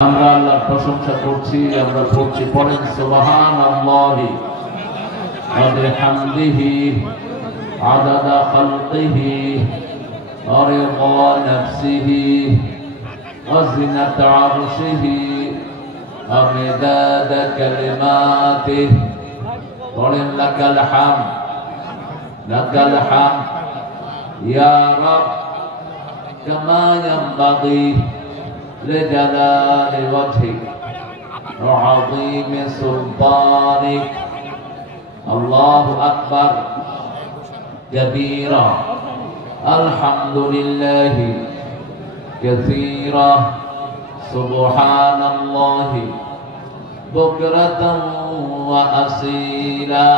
আমরা আল্লাহর প্রশংসা করছি, আমরা করছি পড়েন সুবহানাল্লাহি ওয়া বিহামদিহি আদাদা খালকিহি ওয়া রিদা নাফসিহি ওয়া জিনাতা আরশিহি ওয়া মিদাদা কালিমাতিহি পড়েন লাকাল হামদ ইয়া রাব কামা ইয়ানবাগি لجلال وجهك وعظيم سلطانك الله أكبر كبيرا الحمد لله كثيرا سبحان الله بكرة وأصيلا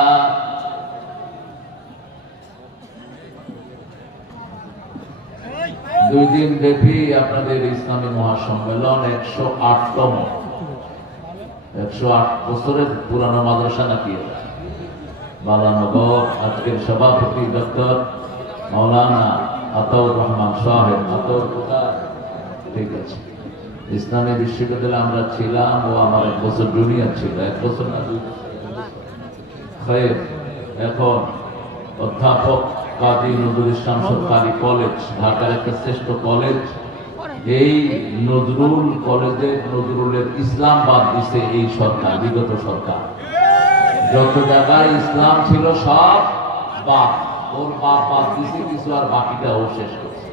দুই দিন ব্যাপী আপনাদের ইসলামী মহাসম্মেলন 108তম 108 বছরের পুরানো মাদ্রাসা নাকি বালানগর। আজকের সভাপতি ডক্টর মাওলানা আতাউর রহমান সাহেব। আতাউর কোথায়? ঠিক আছে, ইসলামী বিশ্ববিদ্যালয়ে আমরা ছিলাম, ও আমার 1 বছর জুনিয়র ছিল। 1 বছর না 2 বছর। এখন অধ্যাপক কাজী নজরুল ইসলাম সরকারি কলেজ, ঢাকার একটা শ্রেষ্ঠ কলেজ। এই নজরুল কলেজে নজরুলের ইসলাম বাদ দিছে এই সরকার, বিগত সরকার। যত জায়গায় ইসলাম ছিল সব বাদ, ওর বাদ দিছে কিছু, আর বাকিটা ও শেষ করছে।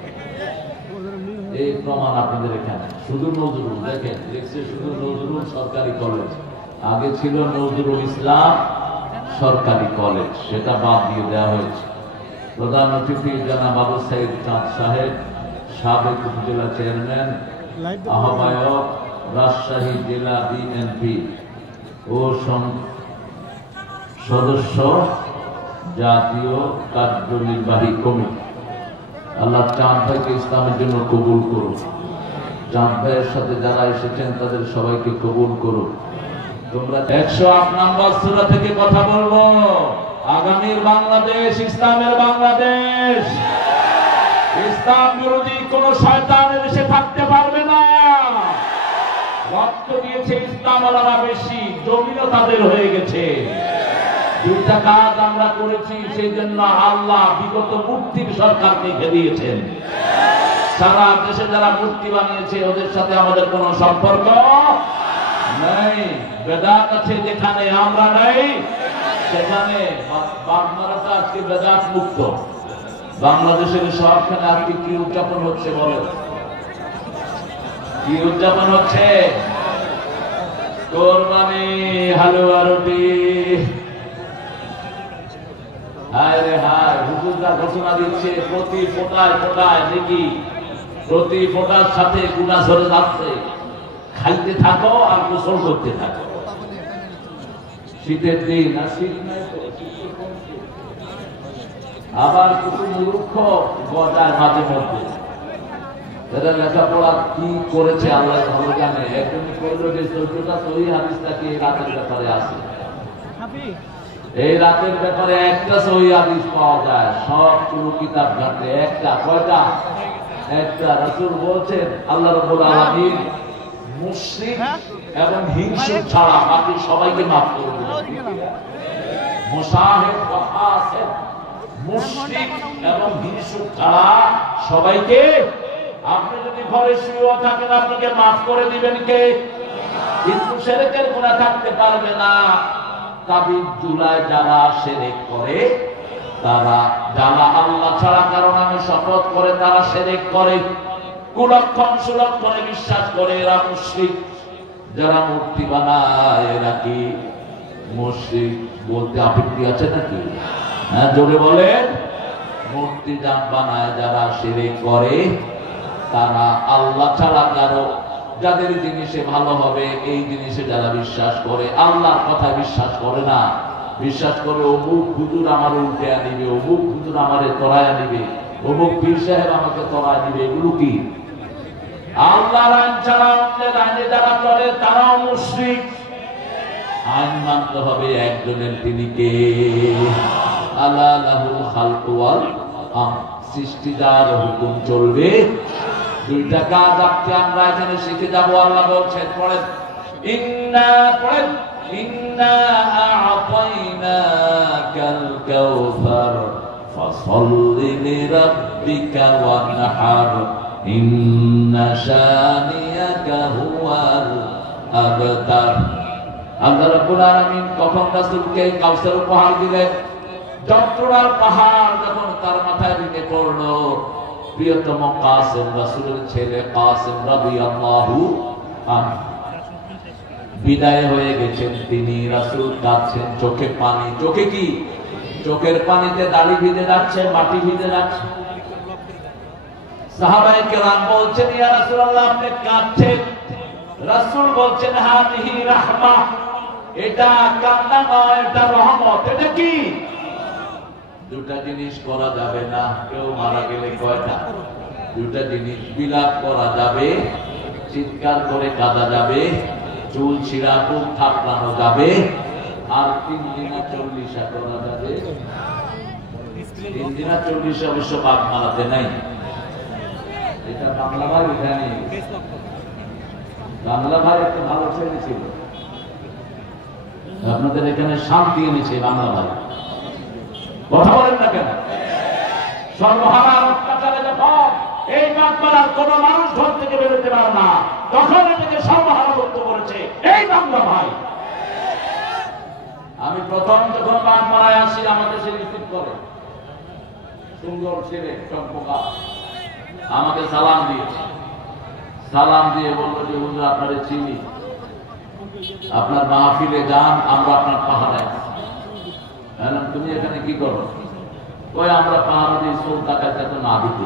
এই প্রমাণ আপনাদের এখানে। শুধু নজরুল দেখেন, দেখছে শুধু নজরুল সরকারি কলেজ। আগে ছিল নজরুল ইসলাম সরকারি কলেজ, সেটা বাদ দিয়ে দেওয়া হয়েছে। প্রধান অতিথি জনাব আবু সাইদ চাঁদ সাহেব, সাবেক উপজেলা চেয়ারম্যান, আহ্বায়ক রাজশাহী জেলা বিএনপি ও সদস্য জাতীয় কার্যনির্বাহী কমিটি। আল্লাহ চাঁদ ভাইকে ইসলামের জন্য কবুল করুন। চাঁদ ভাইয়ের সাথে যারা এসেছেন তাদের সবাইকে কবুল করুন। তোমরা 108 নম্বর সূরা থেকে কথা বলবো। আগামীর বাংলাদেশ ইসলামের বাংলাদেশ। ইসলাম বিরোধী কোন শয়তানের এসে থাকতে পারবে না। রক্ত দিয়েছে ইসলাম আলাদা বেশি, জমিনও তাদের হয়ে গেছে। দুইটা কাজ আমরা করেছি, সেই জন্য আল্লাহ বিগত মূর্তির সরকারকে ঘেরিয়েছেন। সারা দেশে যারা মূর্তি বানিয়েছে ওদের সাথে আমাদের কোনো সম্পর্ক নেই। বেদাত আছে যেখানে আমরা নাই, সেখানে বাগমারাটা আজকে বেদাত মুক্ত। বাংলাদেশের সবখানে আজকে কি উদযাপন হচ্ছে বলে? কি উদযাপন হচ্ছে? কোরবানি, হালুয়া রুটি। হায় রে হায়, হুজুররা ঘোষণা দিচ্ছে প্রতি ফোঁটায় ফোঁটায় নাকি প্রতি ফোঁটার সাথে গুনাহ ঝরে যাচ্ছে। খাইতে থাকো আর গোসল করতে থাকো। শীতের দিন, আর শীত নাই তো, আবার কিছু মূর্খ গজায় মাঝে মধ্যে। যারা লেখাপড়া কি করেছে আল্লাহ ভালো জানে। একজন করলো যে 14টা সহিহ হাদিসটাকে এই রাতের ব্যাপারে আছে। এই রাতের ব্যাপারে একটা সহিহ হাদিস পাওয়া যায় সব পুরো কিতাব ঘাটে। একটা, কয়টা? একটা। রাসূল বলছেন আল্লাহ রাব্বুল আলামিন মুশরিক এবং হিংসুক ছাড়া বাকি সবাইকে মাফ করে দিবেন। মুসাহিব ওয়া ফাসিক, মুশরিক এবং হিংসুক ছাড়া সবাইকে। আপনি যদি ঘরে শুয়ে থাকেন আপনাকে মাফ করে দিবেন কে? কিন্তু শিরকের গুনাহ থাকতে পারবে না। তাবিজ জুলায় যারা শিরক করে, তারা যারা আল্লাহ ছাড়া কারো নামে শপথ করে তারা শিরক করে, কুলক্ষণ সুলক্ষণে বিশ্বাস করে, এরা মুশরিক। যারা মূর্তি বানায় এরা কি মুশরিক? বলতে আপত্তি আছে নাকি? হ্যাঁ, জোরে বলেন। মূর্তি বানায় যারা শিরক করে, তারা আল্লাহ ছাড়া কারো যাদের জিনিসে ভালো হবে এই জিনিসে যারা বিশ্বাস করে, আল্লাহর কথা বিশ্বাস করে না। বিশ্বাস করে অমুক হুজুর আমার উল্টে আনিবে, অমুক হুজুর আমারে তরায় আনিবে, অমুক পীর সাহেব আমাকে তরায় দিবে। এগুলো কি? আল্লাহর আইন ছাড়া অন্যের আইনে যারা চলে তারাও মুশরিক। আইন মানতে হবে একজনের, তিনি কে? আল্লাহ লাহুল খালকু ওয়াল আমর। সৃষ্টি যার হুকুম চলবে, দুইটা কাজ আজকে আমরা এখানে শিখে যাবো। আল্লাহ বলছেন, পড়েন ইন্না আ'তাইনাকাল কাউসার ফাসাল্লি লিরাব্বিকা ওয়ানহার ইন্না শানিয়াকা হুয়াল আবতার। আল্লাহ রাব্বুল আলামিন কখন রাসূলকে কাউসার উপহার দিলেন? যন্ত্রণার পাহাড় যখন তার মাথায় ভেঙে পড়লো, প্রিয়তম কাসেম রাসূলের ছেলে কাসেম রাদিয়াল্লাহু আনহু বিদায় হয়ে গেছেন। তিনি রাসূল কাঁদছেন, চোখে পানি। চোখে কি? চোখের পানিতে দাড়ি ভিজে যাচ্ছে, মাটি ভিজে যাচ্ছে। সাহাবায়ে কেরাম বলছেন, ইয়া রাসূলুল্লাহ আপনি কাঁদছেন। রাসূল বলছেন, হাদিহি রাহমাহ, এটা কান্না নয়, এটা রহমত। এটা কি? দুটা জিনিস করা যাবে না। কেউ মারা গেলে কয়টা? দুটা জিনিস। বিলাপ করা যাবে, চিৎকার করে কাঁদা যাবে, চুল ছিঁড়া বুক থাপড়ানো যাবে, আর 3 দিনা 40 করা যাবে। 3 দিনা 40 অবশ্য বাঘ মারাতে নাই। এটা বাংলা ভাই এখানে, বাংলা ভাই একটা ভালো ছেলে ছিল, আপনাদের এখানে শান্তি এনেছে বাংলা ভাই। কথা বলেন না কেন? সর্বহারার অত্যাচারে যখন এই বাংলার কোন মানুষ ঘর থেকে বেরোতে পারে না, তখন এটাকে সর্বহারা করতে করেছে এই বাংলা ভাই। আমি প্রথম যখন বাংলায় আসি, আমাকে সে রিসিভ করে, সুন্দর ছেলে চম্পকা, আমাকে সালাম দিয়েছে। সালাম দিয়ে বললো যে হুজুর আপনারে চিনি, আপনার মাহফিলে যান, আমরা আপনার পাহাড়ে আছি। তুমি এখানে কি করো? কই আমরা পাহাড় দিয়ে চোর ডাকাত এত না দিতে।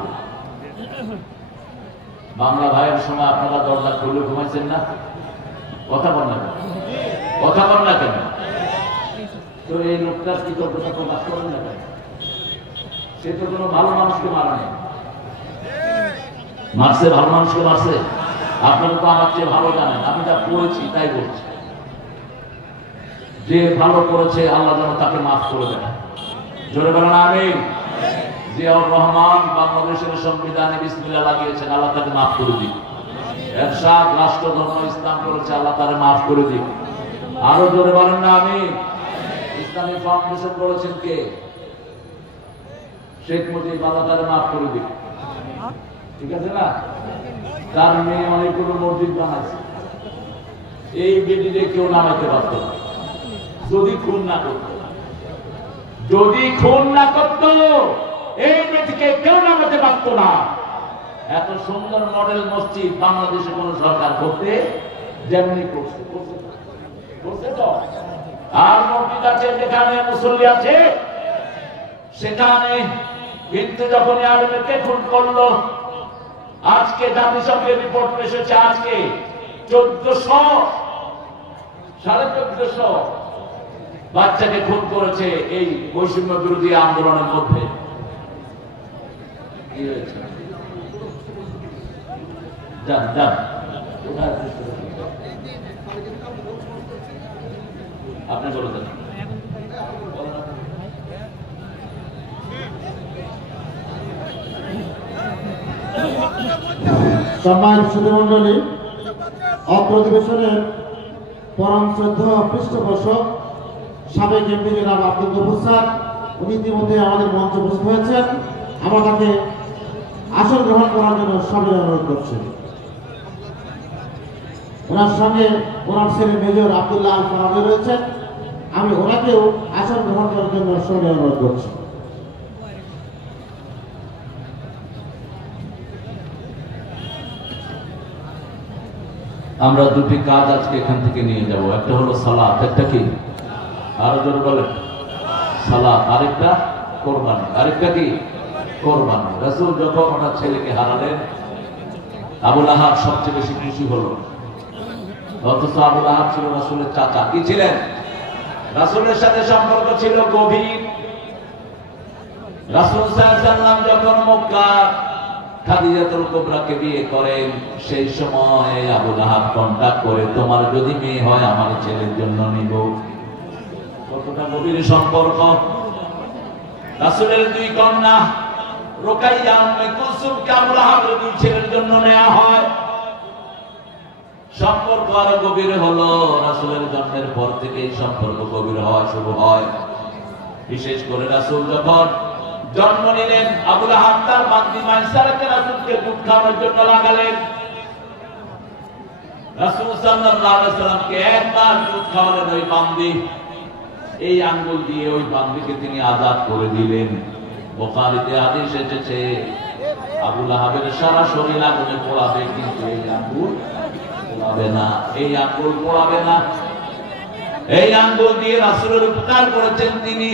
বাংলা ভাইয়ের সময় আপনারা দরজা খুলে ঘুমাইছেন না? কথা বল না কেন? কথা বল না কেন? তো এই লোকটার কৃতজ্ঞতা প্রকাশ করেন না কেন? সে তো কোনো ভালো মানুষকে মারে নাই। মারছে? ভালো মানুষকে মারছে? আপনারা তো আমার চেয়ে ভালো জানেন, আমি যা পড়েছি তাই বলছি। যে ভালো করেছে আল্লাহ যেন তাকে মাফ করে দেন। জোরে বলেন আমিন। জিয়াউর রহমান বাংলাদেশের সংবিধানে বিসমিল্লাহ লাগিয়েছেন, আল্লাহ তাকে মাফ করে দিন। এরশাদ রাষ্ট্র ধর্ম ইসলাম করেছে, আল্লাহ তাকে মাফ করে দিন। আরো জোরে বলেন না আমিন। ইসলামিক ফাউন্ডেশন করেছেন কে? শেখ মুজিব, আল্লাহ তাকে মাফ করে দিন। ঠিক আছে না? তার মেয়ে অনেকগুলো মসজিদ বানাইছে, এই বেদিতে কেউ নামাইতে পারত না যদি খুন না করত। যদি খুন না করত, এই বেদিকে কেউ নামাতে পারত না। এত সুন্দর মডেল মসজিদ বাংলাদেশে কোন সরকার করতে যেমনি করছে তো। আর মসজিদ আছে যেখানে মুসল্লি আছে সেখানে, কিন্তু যখন আলেমকে খুন করলো, আজকে জাতিসংঘের রিপোর্ট এসেছে, আজকে 1400 বাচ্চাকে খুন করেছে এই বৈষম্য বিরোধী আন্দোলনের মধ্যে। কি হয়েছে? যান যান, আপনি বলে দেন। সম্মানিত সুধীমণ্ডলী, অত্র অধিবেশনের পরম শ্রদ্ধেয় পৃষ্ঠপোষক সাবেক এমপি জনাব আব্দুল গফুর স্যার, উনি ইতিমধ্যে আমাদের মঞ্চে উপস্থিত হয়েছেন। আমরা তাকে আসন গ্রহণ করার জন্য সবাই অনুরোধ করছি। ওনার সঙ্গে ওনার ছেলে মেজর আব্দুল্লাহ আল ফারাবি রয়েছেন, আমি ওনাকেও আসন গ্রহণ করার জন্য সবাই অনুরোধ করছি। আমরা দুটি কাজ আজকে এখান থেকে নিয়ে যাব। একটা হলো সালাত, একটা কি? আরো জোরে বলেন। সালাত, আরেকটা কোরবানি। আরেকটা কি? কোরবানি। রাসূল যখন ওনার ছেলেকে হারালেন, আবু লাহাব সবচেয়ে বেশি খুশি হলো। অথচ আবু লাহাব ছিল রাসূলের চাচা। কি ছিলেন? রাসূলের সাথে সম্পর্ক ছিল গভীর। রাসূল সাল্লাল্লাহু আলাইহি ওয়াসাল্লাম যখন মক্কা খাদিজাতুল কুবরাকে বিয়ে করেন, সেই সময় আবু লাহাব কন্টাক্ট করে, তোমার যদি মেয়ে হয় আমার ছেলের জন্য নিব। কতটা গভীর সম্পর্ক। রাসূলের দুই কন্যা রুকাইয়া উম্মে কুলসুমকে আবু লাহাবের দুই ছেলের জন্য নেওয়া হয়। সম্পর্ক আরো গভীর হলো। রাসূলের জন্মের পর থেকে এই সম্পর্ক গভীর হওয়া শুরু হয়। বিশেষ করে রাসূল যখন জন্ম নিলেন, আবু লাহাব তার বান্দি মাইসারাকে রাসূলকে দুধ খাওয়ানোর জন্য লাগালেন। রাসূল সাল্লাল্লাহু আলাইহি ওয়াসাল্লামকে একবার দুধ খাওয়ালেন ওই বান্দি, এই আঙ্গুল দিয়ে ওই বান্দিকে তিনি আজাদ করে দিলেন। বুখারীতে হাদিস এসেছে আবু লাহাবের সারা শরীর আগুনে পোড়াবে, কিন্তু এই আঙ্গুল পোড়াবে না, এই আঙ্গুল পোড়াবে না। এই আঙ্গুল দিয়ে রাসূলের উপকার করেছেন তিনি।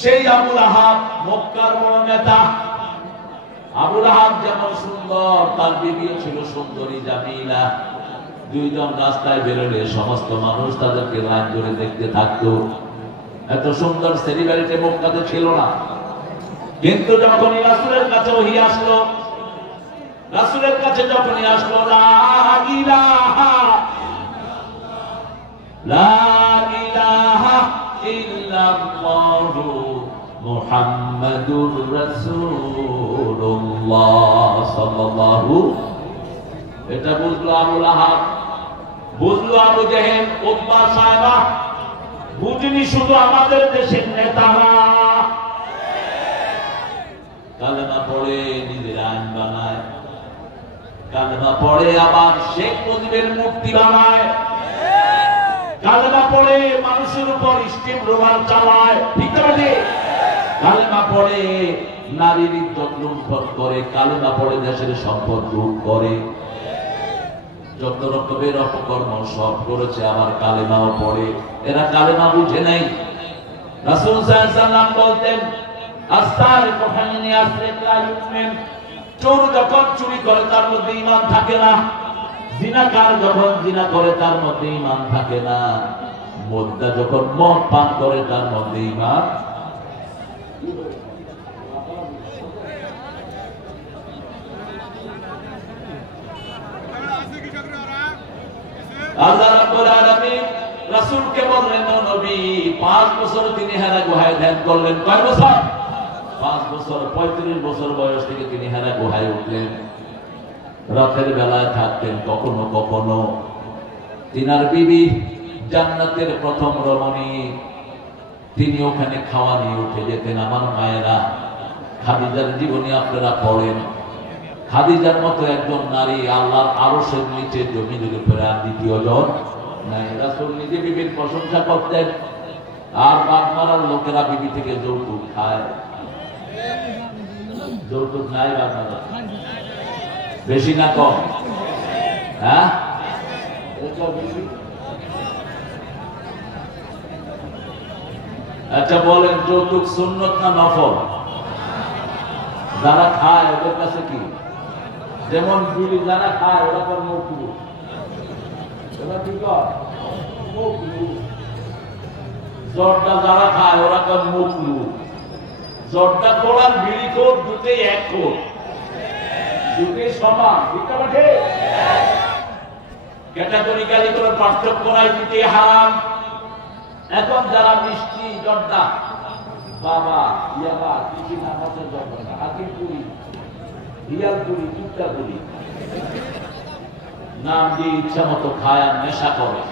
সেই আবু লাহাব মক্কার বড় নেতা। আবু লাহাব যেমন সুন্দর, তার বিবিও ছিল সুন্দরী জামিলা। দুইজন রাস্তায় বেরোলে সমস্ত মানুষ তাদেরকে লাইন ধরে দেখতে থাকতো। এত সুন্দর সেলিব্রিটি মক্কাতে ছিল না। কিন্তু যখনই রাসূলের কাছে ওহী আসলো, রাসূলের কাছে যখনই আসলো লা ইলাহা ইল্লাল্লাহু মুহাম্মাদুর রাসূলুল্লাহ সাল্লাল্লাহু, এটা বুঝলো আবু লাহাব, বুঝলো আবু জেহেল, উতবা, সায়বা, বুঝিনি শুধু আমাদের দেশের নেতারা কালেমা পড়ে নিজের আইন বানায়, কালেমা পড়ে আবার শেখ মুজিবের মূর্তি বানায়, কালেমা পড়ে মানুষের উপর স্টিম রোলার চালায়, ঠিক আছে? কালেমা পড়ে নারীর ইজ্জত লুণ্ঠন করে, কালেমা পড়ে দেশের সম্পদ লুট করে, যত রকমের অপকর্ম সব করেছে, আবার কালেমাও পড়ে। এরা কালেমা বুঝে নাই। রাসূল সাল্লাল্লাহু আলাইহি ওয়াসাল্লাম বলতেন আস্তারিকু হাইনি আসরিক লা ইউমিন, চোর যখন চুরি করে তার মধ্যে ঈমান থাকে না, জিনাকার যখন জিনা করে তার মধ্যে ঈমান থাকে না, মুদ্দা যখন মদ পান করে তার মধ্যে ঈমান। আল্লাহ রাব্বুল আলামিন রাসূলকে বললেন, ও নবী, 5 বছর তিনি হেরা গুহায় ধ্যান করলেন। কয় বছর? 5 বছর। 35 বছর বয়স থেকে তিনি হেরা গুহায় উঠলেন। রাতের বেলায় থাকতেন, কখনো কখনো তিনার বিবি জান্নাতের প্রথম রমণী, তিনি ওখানে খাওয়া নিয়ে উঠে যেতেন। আমার মায়েরা, খাদিজার জীবনী আপনারা পড়েন। খাদিজার মতো একজন নারী আল্লাহর আরশের নিচে জমিনের উপরে আর দ্বিতীয় জন নাই। রাসূল নিজে বিবির প্রশংসা করতেন, আর বাপ মারার লোকেরা বিবি থেকে যৌতুক খায়। যৌতুক নাই বাপ মারা, বেশি না কম? হ্যাঁ, আচ্ছা বলেন, যৌতুক সুন্নত না নফল? যারা খায় ওদের কাছে কি? যেমন বিড়ি যারা খায় ওরা পর মৌকুব, ওরা কি কর? মৌকুব। জর্দা যারা খায় ওরা কর মৌকুব। জর্দা কোড়ার বিড়ি কোট দুটোই এক কোট, দুটোই সমান, ঠিক আছে? ক্যাটাগরিক্যালি কোনো পার্থক্য নাই, দুটোই হারাম। এখন যারা মিষ্টি জর্দা, বাবা ইয়াবা কিছু না আছে, জর্দা হাকিম পুরি, হিয়াল পুরি, চুপটা পুরি নাম দিয়ে ইচ্ছা মতো খায় আর নেশা করে,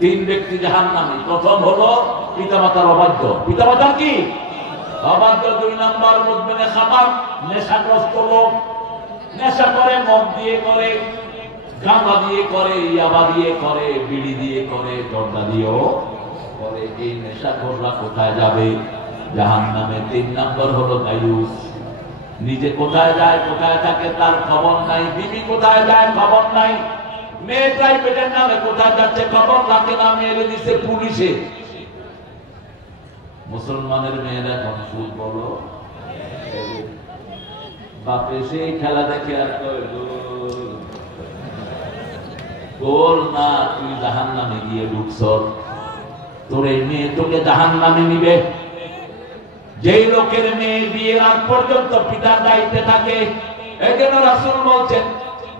3 ব্যক্তি জাহান্নামী। প্রথম হলো পিতামাতার অবাধ্য। পিতামাতার কি অবাধ্য? 2 নম্বর মুদমিনে খাবার, নেশাগ্রস্ত লোক। নেশা করে, মদ দিয়ে করে, গাঁজা দিয়ে করে, ইয়াবা দিয়ে করে, বিড়ি দিয়ে করে, জর্দা দিয়েও করে। এই নেশাখোররা কোথায় যাবে? জাহান্নামে। 3 নম্বর হলো দায়ুস। নিজে কোথায় যায়, কোথায় থাকে তার খবর নাই, বিবি কোথায় যায় খবর নাই, মেয়ে প্রাইভেটের নামে কোথায় যাচ্ছে খবর রাখে না, মেয়েরে দিচ্ছে পুলিশে। মুসলমানের মেয়েরা এখন সুদ বলো, বাপে সেই খেলা দেখে আর গোল না, তুই জাহান্নামে গিয়ে ঢুকছ, তোর এই মেয়ে তোকে জাহান্নামে নিবে। যেই লোকের মেয়ে বিয়ের আগ পর্যন্ত পিতার দায়িত্বে থাকে, এই জন্য রাসূল বলছেন,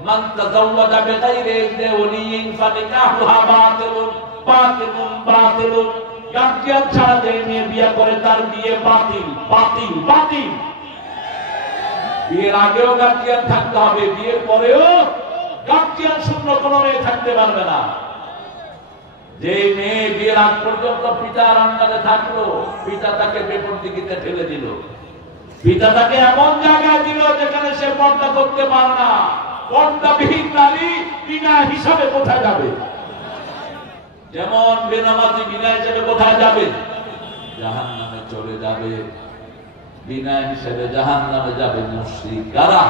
মান তাযাওয়াজা বিগাইরি ইযনি ওয়ালিয়্যিন ফানিকাহুহা বাতিলুন বাতিলুন বাতিলুন। গার্জিয়ান ছাড়া যে মেয়ে বিয়ে করে তার বিয়ে বাতিল, বাতিল, বাতিল। বিয়ের আগেও গার্জিয়ান থাকতে হবে, বিয়ের পরেও গার্জিয়ান শূন্য কোনো মেয়ে থাকতে পারবে না। যে মেয়ে বিয়ের আগ পর্যন্ত পিতার আন্ডারে থাকলো, পিতা তাকে বেপরদিগিতে ঠেলে দিল, পিতা তাকে এমন জায়গায় দিল যেখানে সে পর্দা করতে পারে না। পর্দাবিহীন নারী বিনা হিসাবে কোথায় যাবে? যেমন বেনামাজি বিনা হিসাবে কোথায় যাবে? জাহান্নামে চলে যাবে। বিনা হিসাবে জাহান্নামে যাবে মুশরিক। কারা?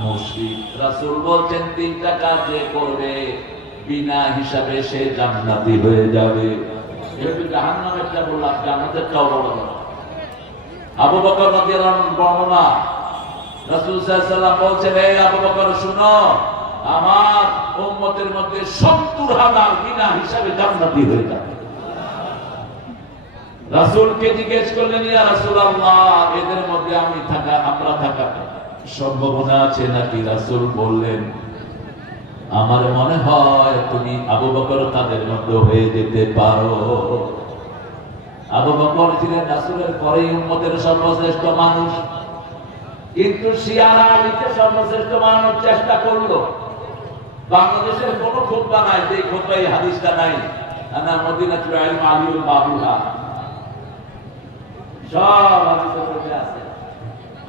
মুশরিক। রাসূল বলছেন 3টা কাজ যে করবে বিনা হিসাবে সে জান্নাতি হয়ে যাবে। যেহেতু জাহান্নামেরটা বললাম, জান্নাতেরটাও বলা যাবে। আবু বকর রাদিয়াল্লাহু আনহু বর্ণনা, রাসূল সাল্লাল্লাহু আলাইহি ওয়াসাল্লাম বলছেন, এই আবু বকর শুনো, আমার উম্মতের মধ্যে 70,000 বিনা হিসাবে জান্নাতি হয়ে যাবে। রাসূলকে জিজ্ঞেস করলেন, ইয়া রাসূলুল্লাহ, এদের মধ্যে আমরা থাকা সম্ভাবনা আছে নাকি? রাসূল বললেন, আমার মনে হয় তুমি আবু বকর তাদের মধ্যে হয়ে যেতে পারো। আবু বকর ছিলেন রাসূলের পরেই উম্মতের সর্বশ্রেষ্ঠ মানুষ, কিন্তু শিয়ারা আলীকে সর্বশ্রেষ্ঠ মানুষ চেষ্টা করলো। বাংলাদেশের কোন খুতবা নাই যে খুতবায় হাদিসটা নাই, আনা মদিনাতুল ইলম আলিউল বাবুহা, সব হাদিসের মধ্যে আছে।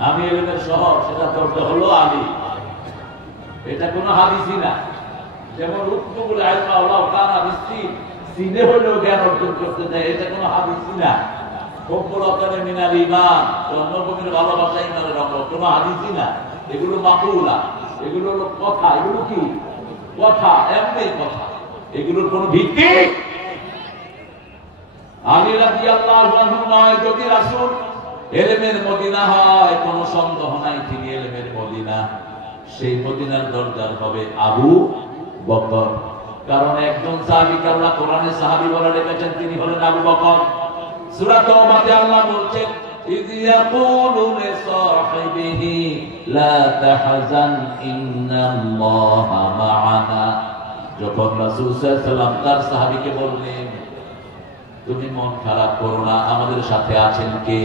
আমি ইলমের শহর, সেটা পড়তে হলো আলী, এটা কোনো হাদিসই না। যেমন উক্তুবুল ইলমা ওয়ালাউ কানা বিসিন, সিনে হলেও জ্ঞান অর্জন করতে দেয়, এটা কোনো হাদিসই না। কবুলাতানে মিনাল ঈমান, জন্মভূমির ভালোবাসা ঈমানের অঙ্গ, কোনো হাদিসই না। এগুলো মাকুলা, এগুলো হলো কথা। এগুলো কি কথা? এমনি কথা, এগুলোর কোনো ভিত্তি। আলী রাদিয়াল্লাহু আনহু নয়, যদি রাসূল ইলমের মদিনা হয় কোনো সন্দেহ নাই তিনি ইলমের মদিনা। সেই মদিনার দরজার হবে আবু বকর, কারণ একজন সাহাবীকে আল্লাহ কোরআনে সাহাবী বলে রেখেছেন, তিনি হলেন আবু বকর। সূরা তাওবাতে আল্লাহ বলছেন, ইয ইয়াকুলু লিসাহিবিহি লা তাহজান ইন্নাল্লাহা মা'ানা। যখন রাসূল সাল্লাল্লাহু আলাইহি ওয়াসাল্লাম তার সাহাবীকে বললেন, তুমি মন খারাপ করো না, আমাদের সাথে আছেন কে?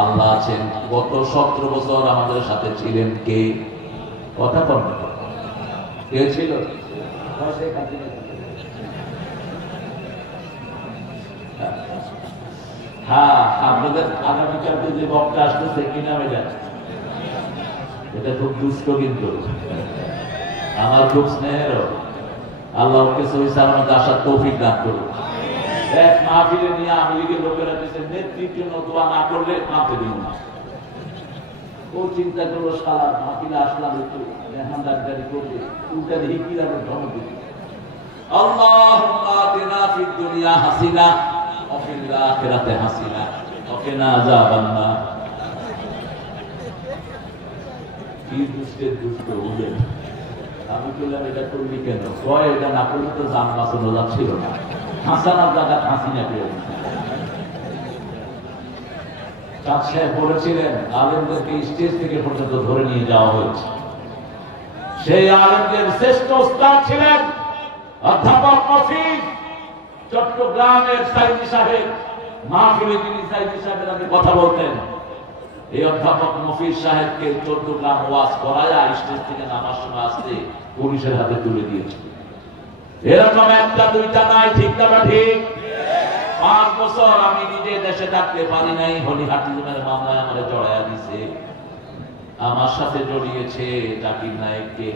আল্লাহ আছেন। গত 17 বছর আমাদের সাথে ছিলেন কে? কথা বলেন, কে ছিল? হ্যাঁ, আপনাদের আগামীকালকে যে বক্তা আসতেছে কি নাম এটা খুব দুষ্ট, কিন্তু আমার খুব স্নেহেরও। আল্লাহ ওকে সহি সালামতে আসার তৌফিক দান করুন। এক মাহফিলে নিয়ে আওয়ামী লীগের লোকেরা দিচ্ছে নেতৃত্ব দোয়া না করলে মাফে দিব না। ও চিন্তা করলো, সারা মাহফিলে আসলাম একটু মেহমানদারি করবে, উল্টা দেখি কিভাবে ধমক দিচ্ছে, আল্লাহুম্মা আতিনা ফিদ দুনিয়া হাসিনা ওয়া ফিল আখিরাতি হাসিনা ওয়া কিনা আযাবান্নার। কি দুষ্টের দুষ্ট উঠে। আমি বললাম, এটা করবি কেন? কয়, এটা না করলে তো জান বাঁচানো যাচ্ছিল না। হাসানার জায়গা হাসিনা পেয়ে চাঁদ সাহেব বলেছিলেন, আলেমদেরকে স্টেজ থেকে পর্যন্ত ধরে নিয়ে যাওয়া হয়েছে। সেই আলেমদের শ্রেষ্ঠ ওস্তাদ ছিলেন অধ্যাপক মফিজ। চট্টগ্রামের সাইদি সাহেব মাহফিলে তিনি সাইদি সাহেবের আগে কথা বলতেন। এই অধ্যাপক মফিজ সাহেবকে চট্টগ্রাম ওয়াজ করায় স্টেজ থেকে নামার সময় আসতে পুলিশের হাতে তুলে দিয়েছে। এরকম একটা দুইটা নাই, ঠিক না ঠিক? 5 বছর আমি নিজে দেশে থাকতে পারি নাই, হলিহাটিজমের মামলায় আমারে জড়াইয়া দিছে। আমার সাথে জড়িয়েছে জাকির নায়েককে,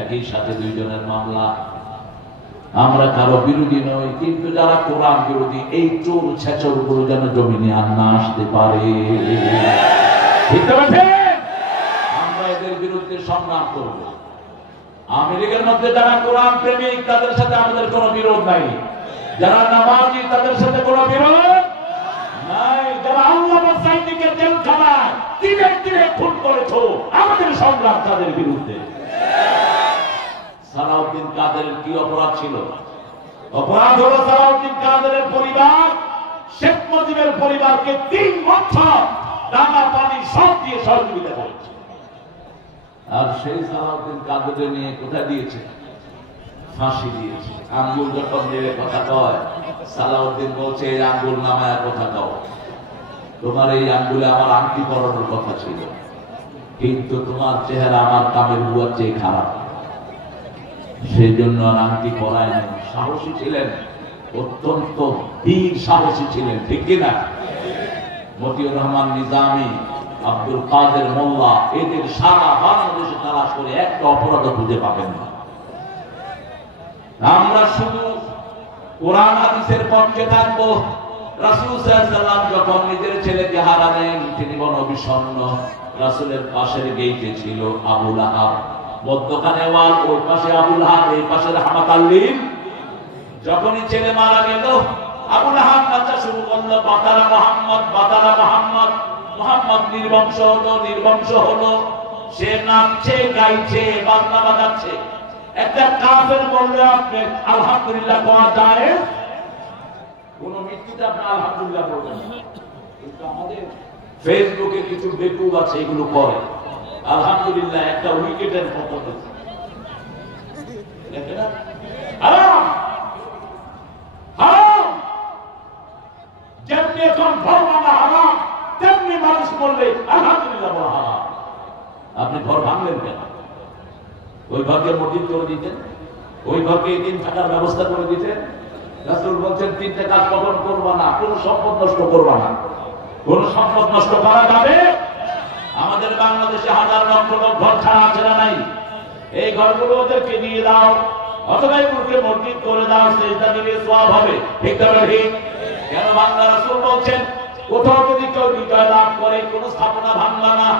একই সাথে 2 জনের মামলা। আমরা কারো বিরোধী নই, কিন্তু যারা কোরআন বিরোধী এই চোর ছেচর গুলো যেন জমিনে আর না আসতে পারে, ঠিক না ঠিক? আমরা এদের বিরুদ্ধে সংগ্রাম করব। আওয়ামী লীগের মধ্যে যারা কোরআন প্রেমিক তাদের সাথে আমাদের কোনো বিরোধ নাই, যারা নামাজি তাদের সাথে কোনো বিরোধ নাই, যারা আল্লাহ সাইদিকে জেলখানায় দিনে দিনে খুন করেছো আমাদের সংগ্রাম তাদের বিরুদ্ধে। সালাউদ্দিন কাদেরের কি অপরাধ ছিল? অপরাধ হলো সালাউদ্দিন কাদেরের পরিবার শেখ মুজিবের পরিবারকে 3 বছর দানা পানি সব দিয়ে সহযোগিতা করেছে। আর সেই সালাউদ্দিন কাদেরের নিয়ে কোথায় দিয়েছে? ফাঁসি দিয়েছে। আঙ্গুল যখন দিয়ে কথা কয়, সালাউদ্দিন বলছে, এই আঙ্গুল নামায় কথা কও, তোমার এই আঙ্গুলে আমার আংটি পরানোর কথা ছিল, কিন্তু তোমার চেহারা আমার কামের বুয়ার চেয়ে খারাপ, সেই জন্য আংটি পরায় নেন। সাহসী ছিলেন, অত্যন্ত বীর সাহসী ছিলেন, ঠিক কিনা? মতিউর রহমান নিজামী, আব্দুল কাদের মোল্লা, এদের সারা বাংলাদেশে তালাশ করে একটা অপরাধ খুঁজে পাবেন না। আমরা শুধু কোরআন হাদিসের পক্ষে থাকবো। রাসূল সাল্লাল্লাহু আলাইহি ওয়াসাল্লাম যখন নিজের ছেলেকে হারালেন, তিনি বড় বিষণ্ণ। রাসূলের পাশের গেইটে ছিল আবু লাহাব, মধ্যখানে ওয়াল, ওই পাশে আবু লাহাব, এই পাশে রাহমাত আল্লিল। যখনই ছেলে মারা গেল, আবু লাহাব বাঁচা শুরু করলো, বাতারা মুহাম্মদ, বাতারা মুহাম্মদ। মুহাম্মদ নির্বংশ হলো, নির্বংশ হলো। সে নাচছে, গাইছে, বাজনা বাজাচ্ছে। একটা কাফের বললে আপনি আলহামদুলিল্লাহ কোয়া যায়, কোন মৃত্যুতে আপনি আলহামদুলিল্লাহ বলবেন। কিন্তু আমাদের ফেসবুকে কিছু বেকুব আছে, এগুলো করে আলহামদুলিল্লাহ একটা উইকেটের ফটো দিচ্ছে। হারাম হারাম, যেমনি এখন ঘর ভাঙা হারাম, তেমনি মানুষ বললে আলহামদুলিল্লাহ বলা হারাম। আপনি ঘর ভাঙলেন কেন? ওই ঘরকে মসজিদ করে দিতেন, ওই ঘরকে এদিন থাকার ব্যবস্থা করে দিতেন। রাসূল বলছেন তিনটে কাজ কখন করবা না, কোন সম্পদ নষ্ট করবা না। কোন সম্পদ নষ্ট করা যাবে? আমাদের বাংলাদেশে হাজার লক্ষ লোক ঘর ছাড়া আছে না নাই? এই ঘরগুলো ওদেরকে দিয়ে দাও, অথবা এগুলোকে মসজিদ করে দাও, সেজদা দিলে সওয়াব হবে, ঠিক না ঠিক? কেন বাংলা রাসূল বলছেন কোথাও যদি কেউ বিজয় লাভ করে, কোন স্থাপনা ভাঙবা না,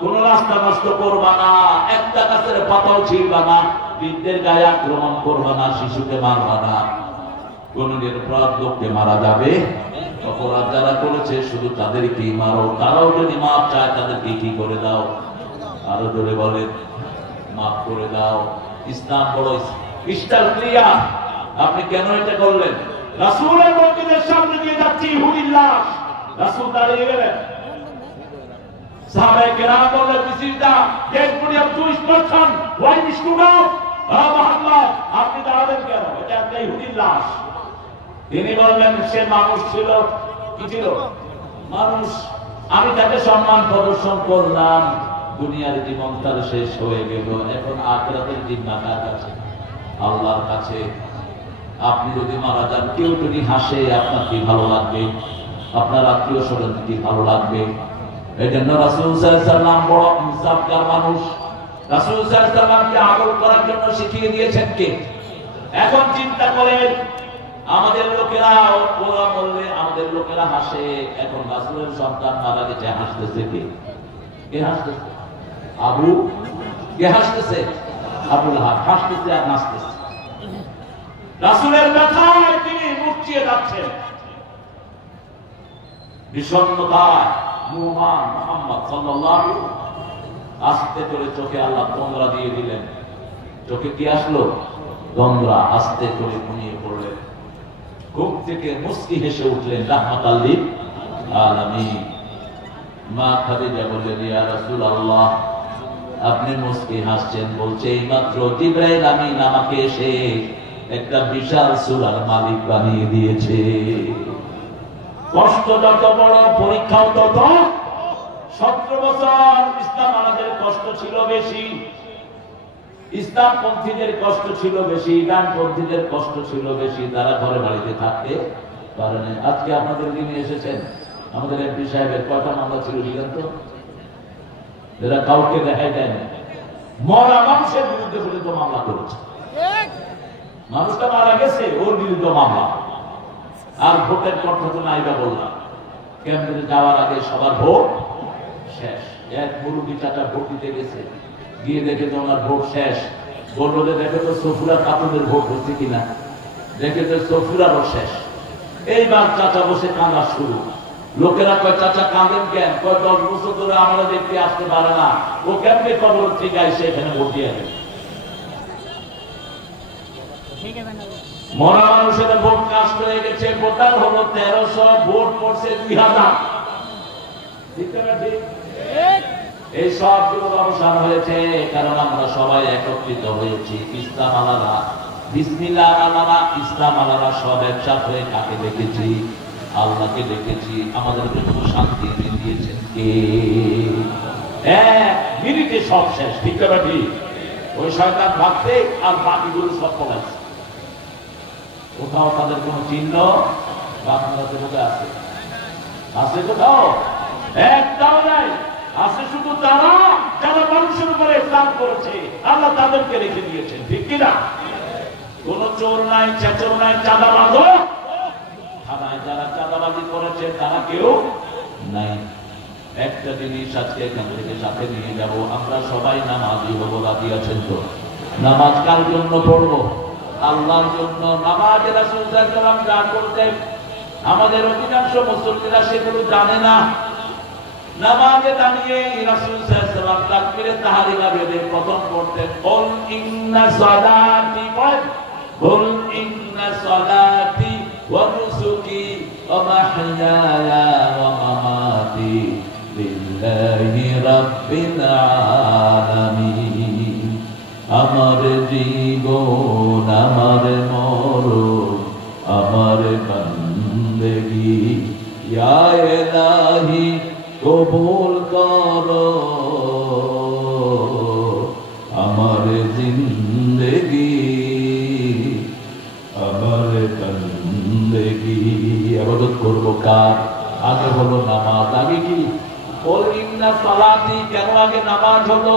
কোন রাস্তা নষ্ট করবা না, একটা গাছের পাতাও ছিঁড়বা না, বৃদ্ধের গায়ে আক্রমণ করবা না, শিশুকে মারবা না। কোন নিরপরাধ লোককে মারা যাবে? অপরাধ যারা করেছে শুধু তাদেরকেই মারো। তারাও যদি মাপ চায় তাদেরকে কি করে দাও, আরো জোরে বলে মাফ করে দাও। ইসলাম বড় ক্রিস্টাল ক্লিয়ার। আপনি কেন এটা করলেন? রাসূলের মসজিদের সামনে দিয়ে যাচ্ছে ইহুদির লাশ, রাসূল দাঁড়িয়ে গেলেন। সাহাবায়ে কেরাম বললেন, "This is the dead body of Jewish person. Why you stood up? Muhammad, আপনি দাঁড়ালেন কেন? এটা একটা ইহুদির লাশ।" তিনি বললেন, সে মানুষ ছিল। কি ছিল? মানুষ। আমি তাকে সম্মান প্রদর্শন করলাম। দুনিয়ার জীবন তার শেষ হয়ে গেল, এখন আখিরাতের জিম্মা কার কাছে? আল্লাহর কাছে। আপনি যদি মারা যান, কেউ যদি হাসে, আপনার কি ভালো লাগবে? আপনার আত্মীয় স্বজন কি ভালো লাগবে? এই জন্য রাসূল সাল্লাল্লাহু আলাইহি ওয়াসাল্লাম বড় ইনসাফকার মানুষ। রাসূল সাল্লাল্লাহু আলাইহি ওয়াসাল্লামকে আমল করার জন্য শিখিয়ে দিয়েছেন কে? এখন চিন্তা করেন, আমাদের লোকেরা ওরা বললে আমাদের লোকেরা হাসে। এখন রাসূলের সন্তান মারা গেছে, হাসতেছে কে? কে হাসতেছে? আবু। কে হাসতেছে? আবু লাহাব হাসতেছে আর নাচতেছে। রাসূলের ব্যথায় তিনি মুচিয়ে যাচ্ছেন, বিষণ্ণতায়। মুহাম্মদ সাল্লাল্লাহু আস্তে করে চোখে আল্লাহ তন্দ্রা দিয়ে দিলেন। চোখে কি আসলো? তন্দ্রা। আস্তে করে ঘুমিয়ে পড়লেন। ঘুম থেকে মুস্কি হেসে উঠলেন, রাহমাতাল লিল আলামিন। মা খাদিজা বললেন, ইয়া রাসূলুল্লাহ, আপনি মুস্কি হাসছেন, বলছে এইমাত্র জিবরাইল আমিন আমাকে এসে একটা বিশাল সূরার মালিক বানিয়ে দিয়েছে। কষ্ট যত বড়, পরীক্ষাও তত। 17 বছর ইসলাম আমাদের কষ্ট ছিল বেশি, ইসলামপন্থীদের কষ্ট ছিল বেশি, ইরানপন্থীদের কষ্ট ছিল বেশি। তারা ঘরে বাড়িতে থাকতে পারেন। আজকে আপনাদের দিনে এসেছেন, আমাদের এমপি সাহেবের কয়টা মামলা ছিল লিখেন তো? এরা কাউকে দেখাই দেয় না। মরা মানুষের বিরুদ্ধে পর্যন্ত মামলা করেছে। মানুষটা মারা গেছে, ওর বিরুদ্ধে মামলা। আর ভোটের কথা তো নাইবা বললাম, কেন্দ্রে যাওয়ার আগে সবার ভোট শেষ। এক মুরুবি চাচা ভোট দিতে গেছে, গিয়ে দেখে তো ওনার ভোট শেষ। বললো যে দেখো তো সফুরা কাপুরের ভোট হচ্ছে কিনা, দেখে তো সফুরারও শেষ। এইবার চাচা বসে কাঁদা শুরু। লোকেরা কয়, চাচা কাঁদেন কেন? কয় 10 বছর ধরে আমরা দেখতে আসতে পারে না, ও কেমনি কবর থেকে এসে এখানে ভোট দিয়ে গেল। মরা মানুষের ভোট কাস্ট হয়ে গেছে, ভোটার হলো 1300, ভোট পড়ছে 2000। এই সবগুলো অবসান হয়েছে কারণ আমরা সবাই একত্রিত হয়েছি। ইসলাম আলাদা, বিসমিল্লাহ আলাদা, ইসলাম আলাদা, সব একসাথে হয়ে কাকে দেখেছি? আল্লাহকে দেখেছি। আমাদের জন্য শান্তি দিয়েছেন কে? এক মিনিটে সব শেষ, ঠিক না ঠিক? ওই শয়তান ভাবছে আর বাকিগুলো সব পড়াচ্ছে। কোথাও তাদের কোন চিহ্ন বাংলাতে বোধহয় আছে? আছে কোথাও? একটাও নাই। আছে শুধু তারা যারা মানুষের উপরে ইসলাম করেছে, আল্লাহ তাদেরকে রেখে দিয়েছেন, ঠিক কিনা? কোন চোর নাই, চেচর নাই, চাঁদাবাজ থানায় যারা চাঁদাবাজি করেছে তারা কেউ নাই। একটা জিনিস আজকে এখান থেকে সাথে নিয়ে যাব, আমরা সবাই নামাজি হবো। রাজি আছেন তো? নামাজ কার জন্য পড়বো? আল্লাহর জন্য। নামাজ রাসূল সাল্লাল্লাহু আলাইহি ওয়াসাল্লাম যা করতেন আমাদের অধিকাংশ মুসল্লিরা সেগুলো জানে না। নামাজে দাঁড়িয়ে রাসূল সাল্লাল্লাহু আলাইহি ওয়াসাল্লাম তাকবীরে তাহরিমা বেঁধে প্রথম পড়তেন কুল ইন্না সালাতি কুল ইন্না সালাতি ওয়া নুসুকি ওয়া মাহইয়ায়া ওয়া মামাতি লিল্লাহি রাব্বিল আলামিন। আমার জীবন, আমার মরণ, আমার বন্দেগী ইয়া ইলাহি কবুল করো, আমার জিন্দেগি, আমার বন্দেগী। ইবাদত করবো কার? আগে হলো নামাজ। আগে কি? কুল ইন্না সালাতি। কেন আগে নামাজ হলো?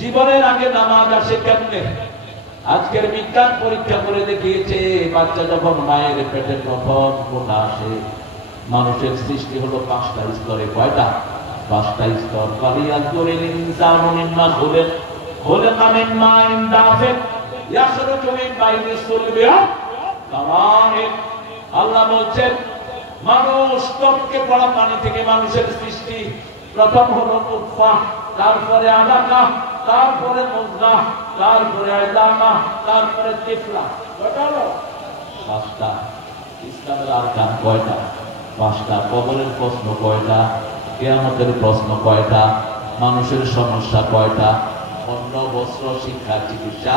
জীবনের আগে নামাজ আসে কেমনে? আজকের বিজ্ঞান পরীক্ষা করে দেখিয়েছে, বাচ্চা যখন মায়ের পেটে প্রথম ফোঁটা আসে, মানুষের সৃষ্টি হলো 5টা স্তরে। কয়টা? 5টা স্তর। ফালিয়ানজুরিল ইনসানু মিম্মা খুলিকা মিন মাইন দাফিক ইয়াখরুজু মিন বাইনি সুলবি তাওয়ারিক। আল্লাহ বলছেন মানুষ টপকে পড়া পানি থেকে মানুষের সৃষ্টি। প্রথম হলো নুতফা, তারপরে আলাকা, তারপরে মুযগা, তারপরে ইলামা, তারপরে তিফলা। কয়টা হলো? 5টা। ইসলামের আরকান কয়টা? 5টা। কবরের প্রশ্ন কয়টা? কিয়ামতের প্রশ্ন কয়টা? মানুষের সমস্যা কয়টা? অন্ন, বস্ত্র, শিক্ষা, চিকিৎসা,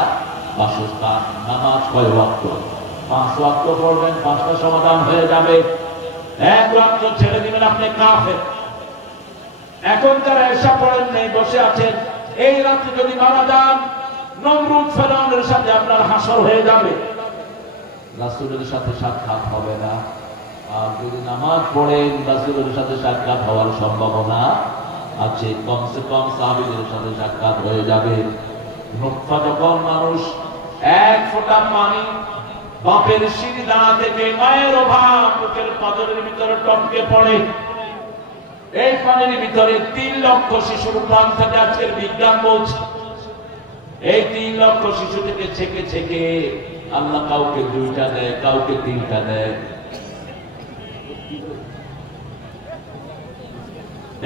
বাসস্থান। নামাজ কয় ওয়াক্ত? 5 ওয়াক্ত পড়বেন, 5টা সমাধান হয়ে যাবে। 1 ওয়াক্ত ছেড়ে দিবেন, আপনি কাফের। এখন যারা এসা পড়েন নেই, বসে আছেন, এই রাত্রে যদি মারা যান, নমরুদ ফেরাউনের সাথে আপনার হাসর হয়ে যাবে, রাসূলের সাথে সাক্ষাৎ হবে না। আর যদি নামাজ পড়েন, রাসূলের সাথে সাক্ষাৎ হওয়ার সম্ভাবনা আছে। কমসে কম সাহাবীদের সাথে সাক্ষাৎ হয়ে যাবে। নুতফা যখন মানুষ 1 ফোঁটা পানি বাপের সিঁড়ি দাঁড়া থেকে মায়ের অভাব বুকের পাথরের ভিতরে টপকে পড়ে, এই পানির ভিতরে 3 লক্ষ শিশুর প্রাণ থাকে। আজকের বিজ্ঞান বলছে এই 3 লক্ষ শিশু থেকে ছেকে ছেকে আল্লাহ কাউকে 2টা দেয়, কাউকে 3টা দেয়।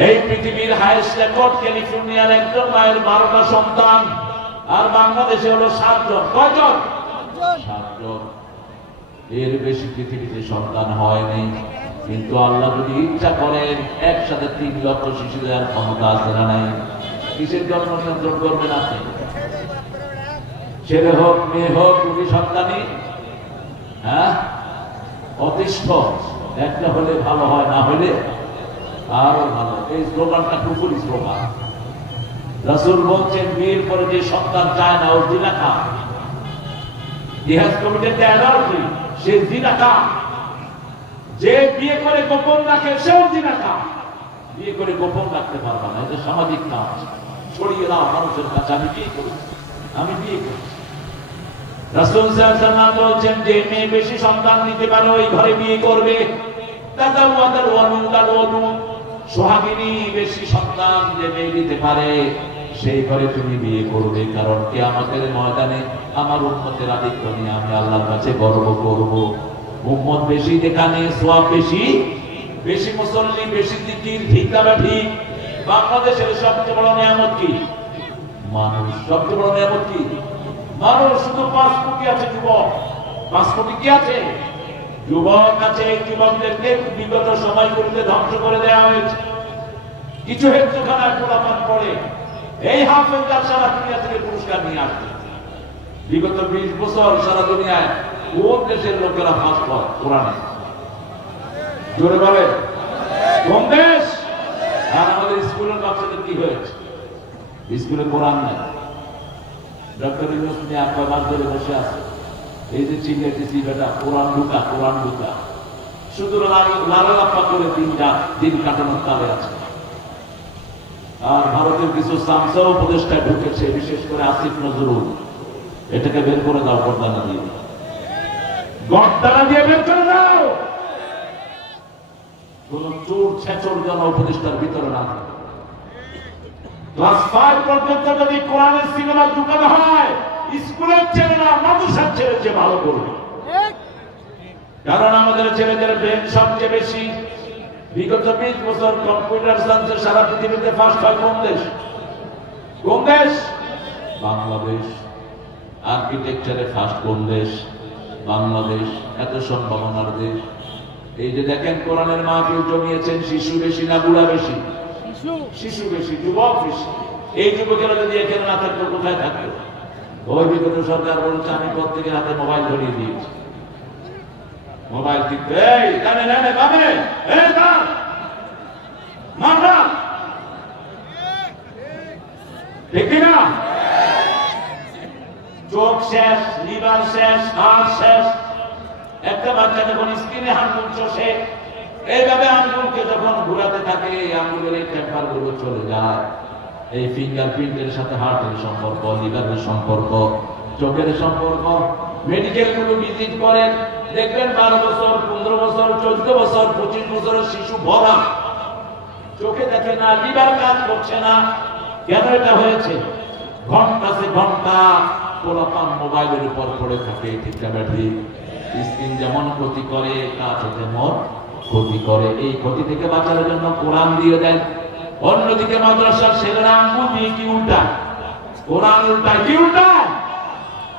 এই পৃথিবীর হাইয়েস্ট রেকর্ড ক্যালিফোর্নিয়ার একজন মায়ের 12টা সন্তান, আর বাংলাদেশে হলো 7 জন। কয়জন? 7 জন। এর বেশি পৃথিবীতে সন্তান হয়নি। কিন্তু আল্লাহ যদি ইচ্ছা করেন একসাথে 3 লক্ষ শিশু দেওয়ার ক্ষমতা আছে না নাই? কিসের জন্য নিয়ন্ত্রণ করবেন আপনি? ছেলে হোক, মেয়ে হোক, 2টি সন্তানই অতিষ্ঠ। একটা হলে ভালো হয়, না হলে আরো ভালো। এই স্লোগানটা কুফরি স্লোগান। রাসূল বলছেন বিয়ের পরে যে সন্তান চায় না ও জিনাকার। He has committed adultery, সে জিনাকার। যে বিয়ে করে গোপন রাখে সেও জিনাকার। বিয়ে করে গোপন রাখতে পারবা না, এটা সামাজিক কাজ। ছড়িয়ে দাও মানুষের কাছে, আমি বিয়ে করি, আমি বিয়ে করি। রাসূল সাল্লাল্লাহু আলাইহি ওয়াসাল্লাম বলছেন যে মেয়ে বেশি সন্তান নিতে পারে ওই ঘরে বিয়ে করবে। তাজাওয়াদাল ওয়ালুদাল ওয়ালুদ, সোহাগিনী বেশি সন্তান যে মেয়ে দিতে পারে সেই ঘরে তুমি বিয়ে করবে। কারণ কিয়ামতের ময়দানে আমার উম্মতের আধিক্য নিয়ে আমি আল্লাহর কাছে গর্ব করব। উম্মত বেশি দেখানে সওয়াব বেশি, বেশি মুসল্লি, বেশি জিকির, ঠিক না ঠিক? বাংলাদেশের সবচেয়ে বড় নিয়ামত কি? মানুষ। সবচেয়ে বড় নিয়ামত কি? মানুষ। শুধু 5 কোটি আছে যুবক। 5 কোটি কি আছে? যুবক আছে। এই যুবকদেরকে বিগত সময়গুলিতে ধ্বংস করে দেওয়া হয়েছে। কিছু হেফজখানায় পোলাপান পড়ে এই হাফেজরা সারা দুনিয়া থেকে পুরস্কার নিয়ে আসছে। বিগত 20 বছর সারা দুনিয়ায় কোন দেশের লোকেরা ফার্স্ট হয় কোরআনে? জোরে বলে কোন দেশ? আর আমাদের স্কুলের বাচ্চাদের কি হয়েছে? স্কুলে কোরআন নাই। ডক্টর ইউনূস নিয়ে আপনার মাস ধরে বসে আছে, এই যে চিল্লাইতেছি বেটা কোরআন ঢুকা, কোরআন ঢুকা, শুধু লালালাপ্পা করে দিন কাটানোর তালে আছে। আর ভারতের কিছু সামসা উপদেষ্টায় ঢুকেছে, বিশেষ করে আসিফ নজরুল, এটাকে বের করে দাও, গর্দানা দিয়ে, গর্দানা দিয়ে বের করে দাও। কোন চোর ছেচর যেন উপদেষ্টার ভিতরে না থাকে। ক্লাস 5 পর্যন্ত যদি কোরআনের সিনেমা ঢুকানো হয়, স্কুলের ছেলেরা মাদ্রাসার ছেলে যে ভালো করবে। কারণ আমাদের ছেলেদের ব্রেন সবচেয়ে বেশি। বিগত 20 বছর কম্পিউটার সায়েন্সে সারা পৃথিবীতে ফার্স্ট হয় কোন দেশ? কোন দেশ? বাংলাদেশ। আর্কিটেকচারে ফার্স্ট কোন দেশ? বাংলাদেশ। এত সম্ভাবনার দেশ। এই যে দেখেন কোরআনের মাহফিল জমিয়েছেন, শিশু বেশি না বুড়া বেশি? শিশু বেশি, যুবক বেশি। এই যুবকেরা যদি এখানে না থাকতো কোথায় থাকতো? ওই বিগত সরকার বলছে আমি প্রত্যেকে হাতে মোবাইল ধরিয়ে দিয়েছি, মোবাইল টিপতে, এই কানে নানে বামে, এই কান মাথা, ঠিক না? চোখ শেষ, লিভার শেষ, হাড় শেষ। একটা বাচ্চা যখন স্ক্রিনে আঙ্গুল চষে, এইভাবে আঙ্গুলকে যখন ঘুরাতে থাকে, আঙ্গুলের এই টেম্পার গুলো চলে যায়। এই ফিঙ্গারপ্রিন্টের সাথে হার্টের সম্পর্ক, লিভারের সম্পর্ক, চোখের সম্পর্ক। মেডিকেল গুলো ভিজিট করেন, দেখবেন 12 বছর, 15 বছর, 14 বছর, 25 বছরের শিশু ভরা, চোখে দেখে না, লিভার কাজ করছে না। কেন এটা হয়েছে? ঘন্টা সে ঘন্টা পোলাপান মোবাইলের উপর পড়ে থাকে। ঠিক না ব্যাটারি? স্ক্রিন যেমন ক্ষতি করে, কাজ তেমন ক্ষতি করে। এই ক্ষতি থেকে বাঁচার জন্য কোরআন দিয়ে দেন। অন্যদিকে মাদ্রাসার ছেলেরা আঙ্গুল দিয়ে কি উল্টায়? কোরআন উল্টায়। কি উল্টায়?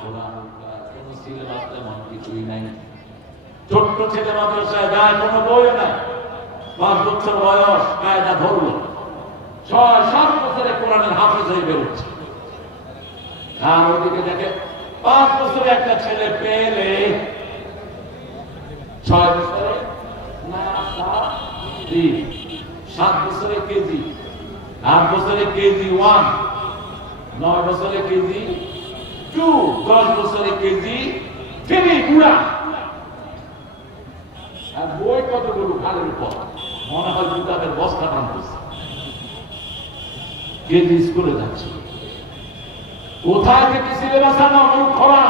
কোরআন উল্টায়। কোন সিলেবাস তেমন কিছুই নাই। ছোট্ট ছেলে মাদ্রাসায় যায়, কোনো বই নাই। 5 বছর বয়স, কায়দা ধরল, 6-7 বছরে কোরআনের হাফেজ হয়ে বেরোচ্ছে। আর ওদিকে দেখে 5 বছরে একটা ছেলে পেলে 6 বছরে 7 বছরে কেজি, 8 বছরে কেজি 1, 9 বছরে কেজি 2, 10 বছরে কেজি 3, পুরা। আর বই কতগুলো খালের উপর, মনে হয় জুতাদের বস্তা টানতেছে। কেজি স্কুলে যাচ্ছে। কোথায় থেকে সিলেবাস আনা? খরা।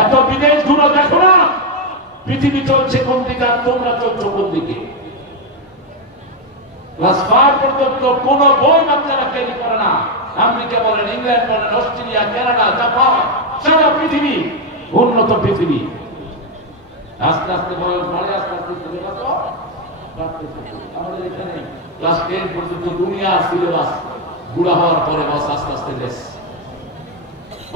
এত বিদেশ ঘুরে দেখো না, পৃথিবী চলছে কোন দিকে আর তোমরা চলছো কোন দিকে? ক্লাস 5 পর্যন্ত কোন বই বাচ্চারা ক্যারি করে না। আমেরিকা বলেন, ইংল্যান্ড বলেন, অস্ট্রেলিয়া, কানাডা, জাপান, সারা পৃথিবী, উন্নত পৃথিবী। আস্তে আস্তে বয়স বাড়ে, আস্তে আস্তে সিলেবাস বাড়তেছে। আমাদের এখানে ক্লাস 10 পর্যন্ত দুনিয়ার সিলেবাস, বুড়া হওয়ার পরে বস আস্তে আস্তে দেশ।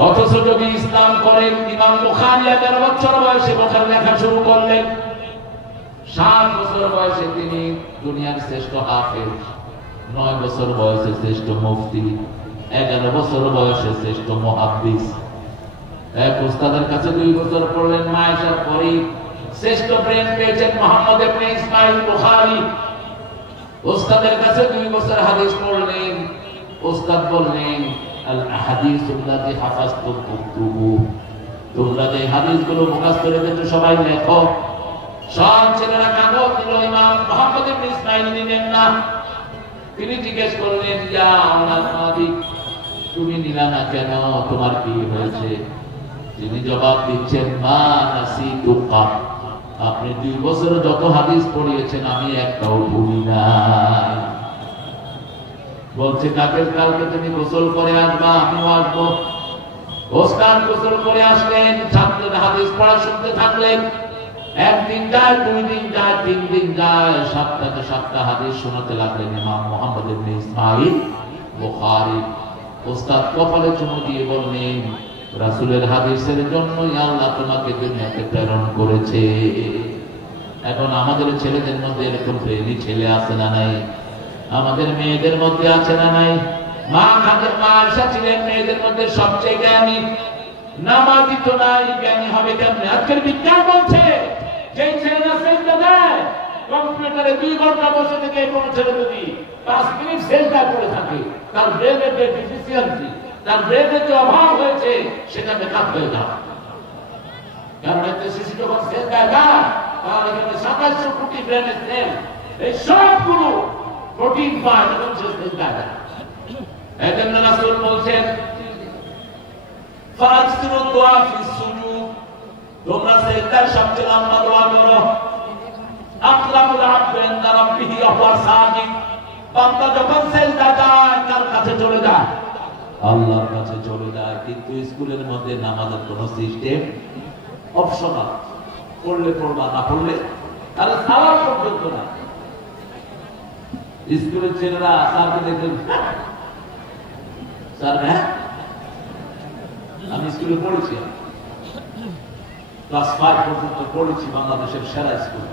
অথচ যদি ইসলাম করেন, ইমাম বুখারী 11 বছর বয়সে বুখারী লেখা শুরু করলেন। 7 বছর বয়সে তিনি দুনিয়ার শ্রেষ্ঠ হাফেজ, 9 বছর বয়সে শ্রেষ্ঠ মুফতি, 11 বছর বয়সে শ্রেষ্ঠ মুহাদ্দিস। এক উস্তাদের কাছে 2 বছর পড়লেন, মায়েশার পরেই শ্রেষ্ঠ ব্রেন পেয়েছেন মুহাম্মদ ইবনে ইসমাইল বুখারী। উস্তাদের কাছে 2 বছর হাদিস পড়লেন। উস্তাদ বললেন, আল আহাদিসুল্লাতি হাফাজতুম ফাকতুবু, তোমরা যে হাদিসগুলো মুখস্থ রেখেছো সবাই লেখো। সব ছেলেরা কাগজ দিল, ইমাম মুহাম্মদ ইবনে ইসমাইল নিলেন না। তিনি জিজ্ঞেস করলেন, ইয়া আওলাদ মালিক, তুমি নিলা না কেন? তোমার কি হয়েছে? তিনি জবাব দিচ্ছেন, মা নাসিতুকা, আপনি 2 বছর যত হাদিস পড়িয়েছেন আমি একটাও ভুলি নাই। বলছে, কালকে তুমি গোসল করে আসবা, আমিও আসবো। ওস্তাদ গোসল করে আসলেন, ছাত্রদের হাদিস পড়া শুনতে থাকলেন। 1 দিন যায়, 2 দিন যায়, 3 দিন যায়, সপ্তাহে 7টা হাদিস শোনাতে লাগলেন ইমাম মুহাম্মদ ইবনে ইসমাইল বুখারী। ওস্তাদ কপালে চুমু দিয়ে বললেন, রাসূলের হাদিসের জন্যই আল্লাহ তোমাকে দুনিয়াতে প্রেরণ করেছে। এখন আমাদের ছেলেদের মধ্যে এরকম প্রেমী ছেলে আছে না নাই? আমাদের মেয়েদের মধ্যে আছে না নাই? মা আয়েশা ছিলেন মেয়েদের মধ্যে সবচেয়ে জ্ঞানী, নামাজি তো নাই, জ্ঞানী হবে কেমনে? আজকের বিজ্ঞান বলছে যে ছেলেরা সেজদা দেয় কম্পিউটারে 2 ঘন্টা বসে থেকে কোনো ছেলে যদি 5 মিনিট সেজদা করে থাকে, তার ব্রেনের যে ডিফিসিয়েন্সি, তার ব্রেনের যে অভাব হয়েছে, সেটা বেকার হয়ে যাবে। কারণ একটা শিশু যখন সেজদা যায়, তার এখানে 2700 কোটি ব্রেনের সেল, এই সবগুলো প্রোটিন পায় যখন সে সেজদা যায়। এজন্য রাসূল বলছেন, ফাসিরু দুআ ফিস সুজুদ, তোমরা সেজদার সবচেয়ে লম্বা দোয়া করো। আকরামুল আবদি ইনদা রাব্বিহি ওয়া হুয়া সাজিদ, বান্দা যখন সেজদা যায় কার কাছে চলে যায়? আল্লাহর কাছে চলে যায়। কিন্তু স্কুলের মধ্যে নামাজের কোনো সিস্টেম অপশনাল, পড়লে পড়বা, না পড়লে তাহলে সালাম পর্যন্ত না। স্কুলের ছেলেরা স্যারকে দেখবেন, স্যার হ্যাঁ, আমি স্কুলে পড়েছি, ক্লাস 5 পর্যন্ত পড়েছি, বাংলাদেশের সেরা স্কুল,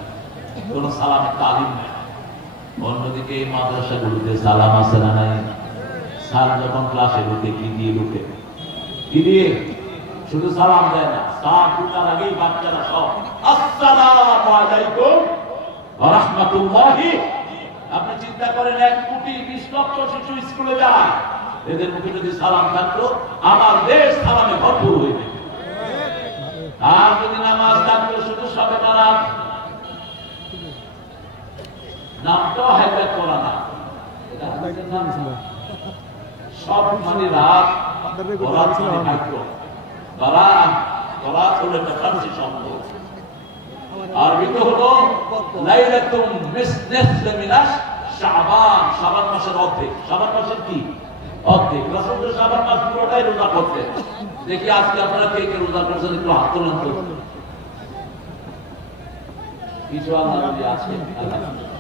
কোন সালামের তালিম নেই। অন্যদিকে এই মাদ্রাসাগুলোতে সালাম আছে না নাই? স্যার যখন ক্লাসে ঢুকে কি দিয়ে ঢুকে? কি দিয়ে? শুধু সালাম দেয় না, স্যার ঢুকার আগেই বাচ্চারা সব আসসালামু আলাইকুম ওয়া রাহমাতুল্লাহি। আপনি চিন্তা করেন 1 কোটি 20 লক্ষ শিশু স্কুলে যায়, এদের মুখে যদি সালাম থাকতো আমার দেশ সালামে ভরপুর হয়ে যেত। আর যদি নামাজ থাকতো শুধু সবে বারাত, নামটাও হাইব্যাক করা না, এটা হাদিসের নাম ছিল। সব মানে রাত, বরাত মানে ভাগ্য। বরাত হলো একটা ফার্সি শব্দ, আরবিতে হলো লাইলাতুম নিসফে মিনাশ শাবান, শাবান মাসের অর্ধেক। শাবান মাসের কি অর্ধেক? রাসূল তো শাবান মাস পুরোটাই রোজা করতেন। দেখি আজকে আপনারা কে কে রোজা করছেন, একটু হাত তোলেন তো। কিছু আল্লাহ নবী আছে, আলহামদুলিল্লাহ।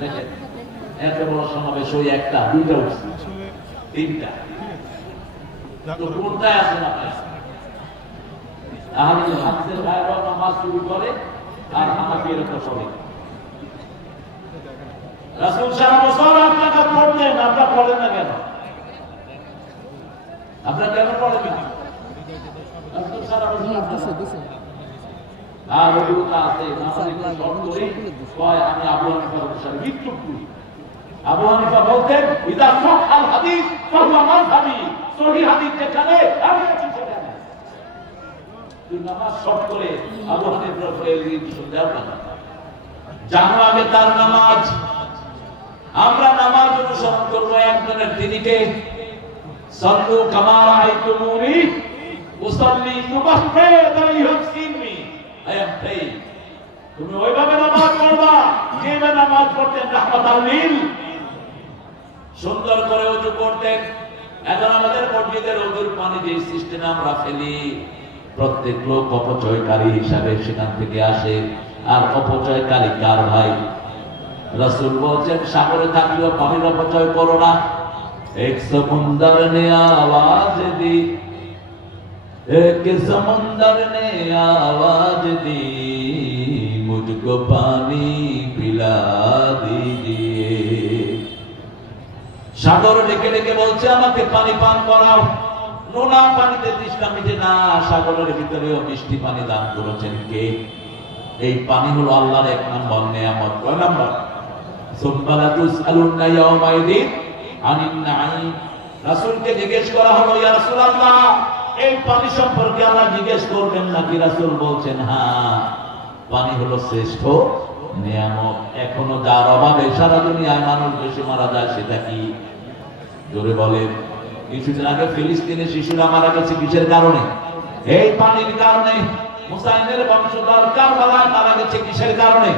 দেখেন এত বড় সমাবেশ, ওই একটা দুইটা উঠছে, 3টা, তো কোনটায় আছেন আপনারা? আহলে হাদিসের ভাইরা নামাজ শুরু করে আর হানাফিরা তো পড়ে। রাসূল সারা বছর আপনাকে পড়তেন, আপনারা পড়েন না কেন? আপনারা কেন পড়েন না? রাসূল সারা বছর আর ওগুলো আছে নামাজে শর্ত করে কয় আমি আবু হানিফার সাথে বিদ্রুপ করি। আবু হানিফা বলতেন ইদা সাহাল হাদিস ফাহুয়া মাযহাবি, সহিহ হাদিস যেখানে আমি সেখানে। তুই নামাজ শর্ত করে আবু হানিফার উপরে কিছু দেও না, জানো আগে তার নামাজ। আমরা নামাজ অনুসরণ করবো একজনের, তিনি কে? সাল্লু কামা রাআইতুমুনি উসাল্লি মুবাহহিদান ইহসিননি। তুমি ওইভাবে নামাজ পড়বা যেভাবে নামাজ পড়তেন রাহমাতাল লিল, সুন্দর করে ওযু করতেন। এখন আমাদের মসজিদের ওযুর পানি যে সিস্টেমে আমরা ফেলি, প্রত্যেক লোক অপচয়কারী হিসাবে সেখান থেকে আসে। আর অপচয়কারী কার ভাই? রাসূল বলেছেন সাগরে থাকলেও পানির অপচয় করো না। এক সমুন্দর নে আওয়াজ দি, एक समंदर ने आवाज दी, मुझको पानी पिला दीजिए। সাগর ডেকে ডেকে বলছে আমাকে পানি পান করাও। নোনা পানিতে তৃষ্ণা মিটে না, সাগরের ভিতরেও মিষ্টি পানি দান করেছেন কে? এই পানি হলো আল্লাহর 1 নম্বর নিয়ামত। কয় নম্বর? সুবহানা তুসআলুনা ইয়াউমাইদিন আনিন নাঈম। রাসূলকে জিজ্ঞেস করা হলো, ইয়া রাসূলুল্লাহ এই পানি সম্পর্কে আল্লাহ জিজ্ঞেস করবেন নাকি? রাসূল বলছেন হ্যাঁ, পানি হলো শ্রেষ্ঠ নিয়ামত। এখনো যার অভাবে সারা দুনিয়ায় মানুষ বেশি মারা যায় সেটা কি? জোরে বলেন। কিছুদিন আগে ফিলিস্তিনে শিশুরা মারা গেছে কিসের কারণে? এই পানির কারণে। হুসাইনের বংশধর কারবালায় মারা গেছে কিসের কারণে?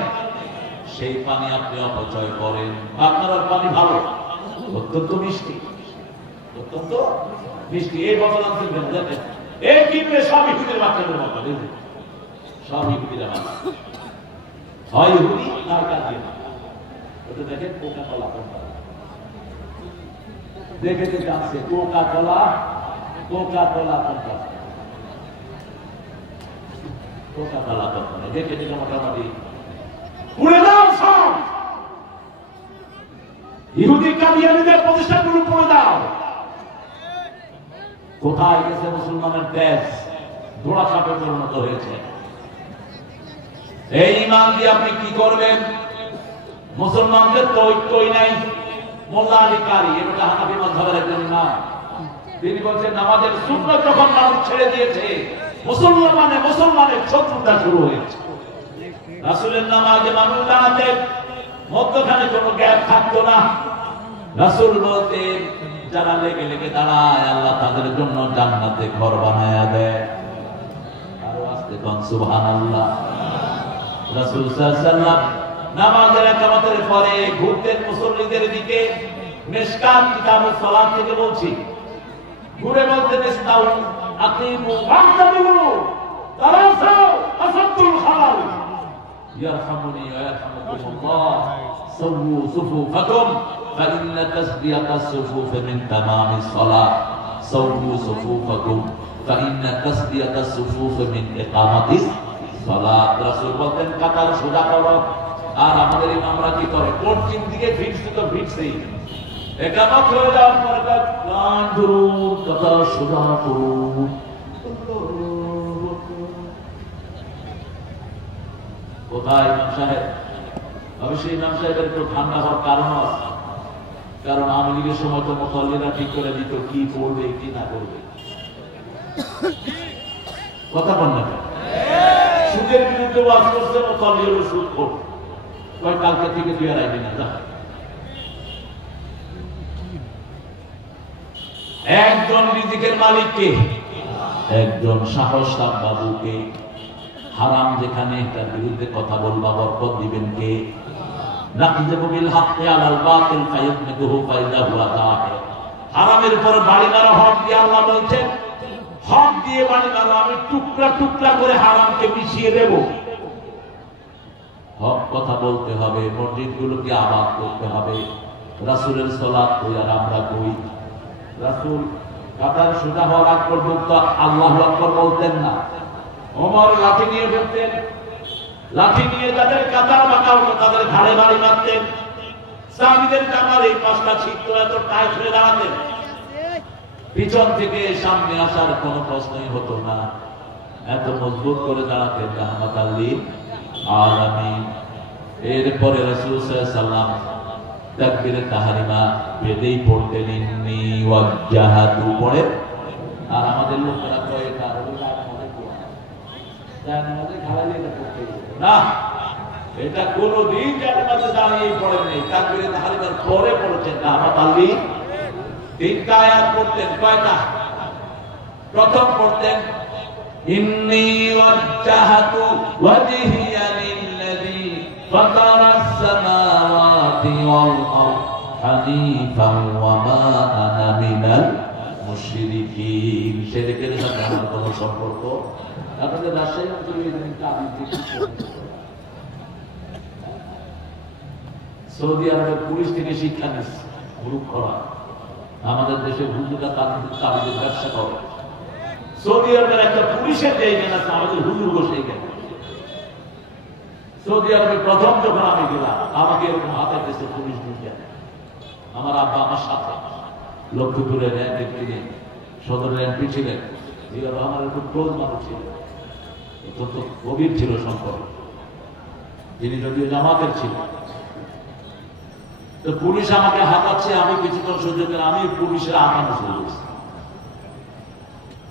সেই পানি আপনি অপচয় করেন। আপনার পানি ভালো, অত্যন্ত মিষ্টি, অত্যন্ত মিষ্টি। এই বছর এই কিনবে সব ইহুদির বাচ্চাদের মতো, সব ইহুদিরা বাচ্চা, হয় ইহুদি না কাদিয়া। ওটা দেখেন কোকা কলা কোনটা, দেখে দেখে আসছে কোকা কলা, কোকা কলা কোনটা, কোকা কলা কোনটা, দেখে দেখে মোটামুটি পুড়ে দাও সব ইহুদি কাদিয়ানীদের প্রতিষ্ঠানগুলো পুড়ে দাও। কোথায় গেছে মুসলমানের দেশ? ঘোড়া সাপে পরিণত হয়েছে। এই ঈমান দিয়ে আপনি কি করবেন? মুসলমানদের তো ঐক্যই নাই। মোল্লা আলী কারি এটা হানাফি মাযহাবের একজন ইমাম, তিনি বলছেন নামাজের সুন্নাত যখন মানুষ ছেড়ে দিয়েছে মুসলমানের শত্রুতা শুরু হয়েছে। রাসূলের নামাজে মানুষ দাঁড়াতেন, মধ্যখানে কোনো গ্যাপ থাকতো না। রাসূল বলতেন যারা লেগে লেগে দাঁড়ায় আল্লাহ তাদের জন্য জান্নাতে ঘর বানায়া দেয়। আরো আস্তে কোন সুবহানাল্লাহ। রাসূল সাল্লাল্লাহু আলাইহি ওয়াসাল্লাম নামাজের ইকামতের পরে ঘুরতেন মুসল্লিদের দিকে। মিশকাত কিতাবুস সালাত থেকে বলছি, ঘুরে বলতেন ইসতাউ আকিমু ওয়াহতাবিলু তারাসাউ আসাদুল খালাল ইয়ারহামুনি ওয়া ইয়ারহামুকুমুল্লাহ সাওউ সুফুফাকুম ফাইন্না তাসবিয়াতাস সুফুফ মিন তামামিস সালাত সাওউ সুফুফাকুম ফাইন্না তাসবিয়াতাস সুফুফ মিন ইকামাতিস সালাত। রাসূল বলতেন কাতার সোজা করো। আর আমাদের ইমামরা কি করে? পশ্চিম দিকে ফিরছে তো ফিরছেই, একামত হয়ে যাওয়ার পরে গান ধরুন, কাতার সোজা করুন। কোথায় ইমাম সাহেব? অবশ্যই ইমাম সাহেবের একটু ঠান্ডা হওয়ার কারণ আছে, কারণ আওয়ামী লীগের সময় তো মুসল্লিরা ঠিক করে দিত কি করবে কি না করবে। কথা বল না, সুদের বিরুদ্ধে ওয়াজ করছে, মুসল্লি হলো সুদ খোর, কয় কালকে থেকে তুই আর আইবি না যা। একজন রিজিকের মালিককে, একজন সাহসাব বাবুকে, হারাম যেখানে তার বিরুদ্ধে কথা বলবা বরকত দিবেন কে? নাকিযু বিল হাক্কি আলাল বাতিল ফায়াতমিকুহু ফাইদা হুয়া যাহির। হারামের উপর বাড়ি মারা হক দিয়ে আল্লাহ বলছেন, হক দিয়ে বাড়ি মারা, আমি টুকরা টুকরা করে হারামকে মিশিয়ে দেব। হক কথা বলতে হবে, মসজিদগুলোকে আবাদ করতে হবে। রাসূলের সালাত কই আর আমরা কই? রাসূল কাতার সোজা হওয়ার আগ পর্যন্ত আল্লাহু আকবার বলতেন না। ওমর লাঠি নিয়ে বলতেন, লাঠি নিয়ে যাদের কাতার বাঁকা হতো তাদের ঘাড়ে বাড়ি মারতেন। সাহাবীদের জামার এই পাঁচটা ছিট্ট এত টাইট হয়ে দাঁড়াতেন, পিছন থেকে সামনে আসার কোনো প্রশ্নই হতো না। এত মজবুত করে দাঁড়াতেন রাহমাতাল লিল আলামিন। এরপরে রাসূল সাল্লাল্লাহু আলাইহি ওয়াসাল্লাম তাকবীরে তাহরিমা বেদেই পড়তেন, ইন্নী ওয়াজ্জাহাতু পড়ে। আর আমাদের লোকেরা কয় এটা না, এটা কোনদিন জানাতে দাঁড়িয়ে পড়েন নাই, তাকবীরে তাহরিমার পরে পড়েছেন। রাহমাতাল লিল তিনটা আয়াত পড়তেন। কয়টা? প্রথম পড়তেন ইন্নী ওয়াজ্জাহাতু ওয়াজহিয়া লিল্লাযী ফাতারাস সামাওয়াতি ওয়াল আরদ হানিফান ওয়া মা আনা মিনাল মুশরিকিন। শিরকের সাথে আমার কোনো সম্পর্ক। আপনাদের রাজশাহী অঞ্চলে সৌদি আরবের পুলিশ থেকে শিক্ষা নিচ্ছে মূর্খরা। আমাদের দেশে হুজুরা তাবিজের ব্যবসা করে। সৌদি আরবের একটা পুলিশের জায়গা আছে, আমাদের হুজুর বসে গেল। সৌদি আরবে প্রথম যখন আমি গেলাম, আমাকে এরকম হাতে দেশে পুলিশ ঢুকে, আমার আব্বা আমার সাথে লক্ষ্মীপুরের এমপি সদরের এমপি ছিলেন, জিয়া রহমানের খুব ক্লোজ মানুষ ছিলেন, অত্যন্ত গভীর ছিল সম্পর্ক, যিনি যদিও জামাতের ছিলেন। তো পুলিশ আমাকে হাতাচ্ছে, আমি কিছুক্ষণ সহ্য করে আমি পুলিশের হাতানো শুরু করছি।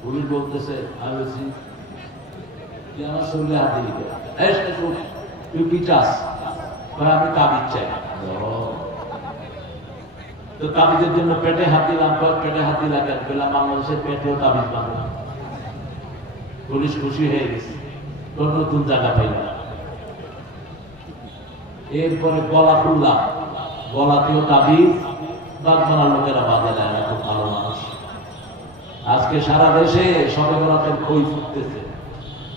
পুলিশ বলতেছে, আমি বলছি তুই আমার শরীরে হাত দিলি কেন? তুই কি চাস? আমি তাবিজ চাই। তো তাবিজের জন্য পেটে হাত দিলাম, পেটে হাত দিলাম কেন? পেলাম বাংলাদেশের পেটেও তাবিজ বাঁধে। পুলিশ খুশি হয়ে গেছে, তোর নতুন জায়গা পাইলাম। এরপরে গলা খুললাম, গলাতেও তাবিজ, বাগমারার লোকেরা বাঁধে না, এরা খুব ভালো মানুষ। আজকে সারা দেশে সবে বরাতের খই ফুটতেছে,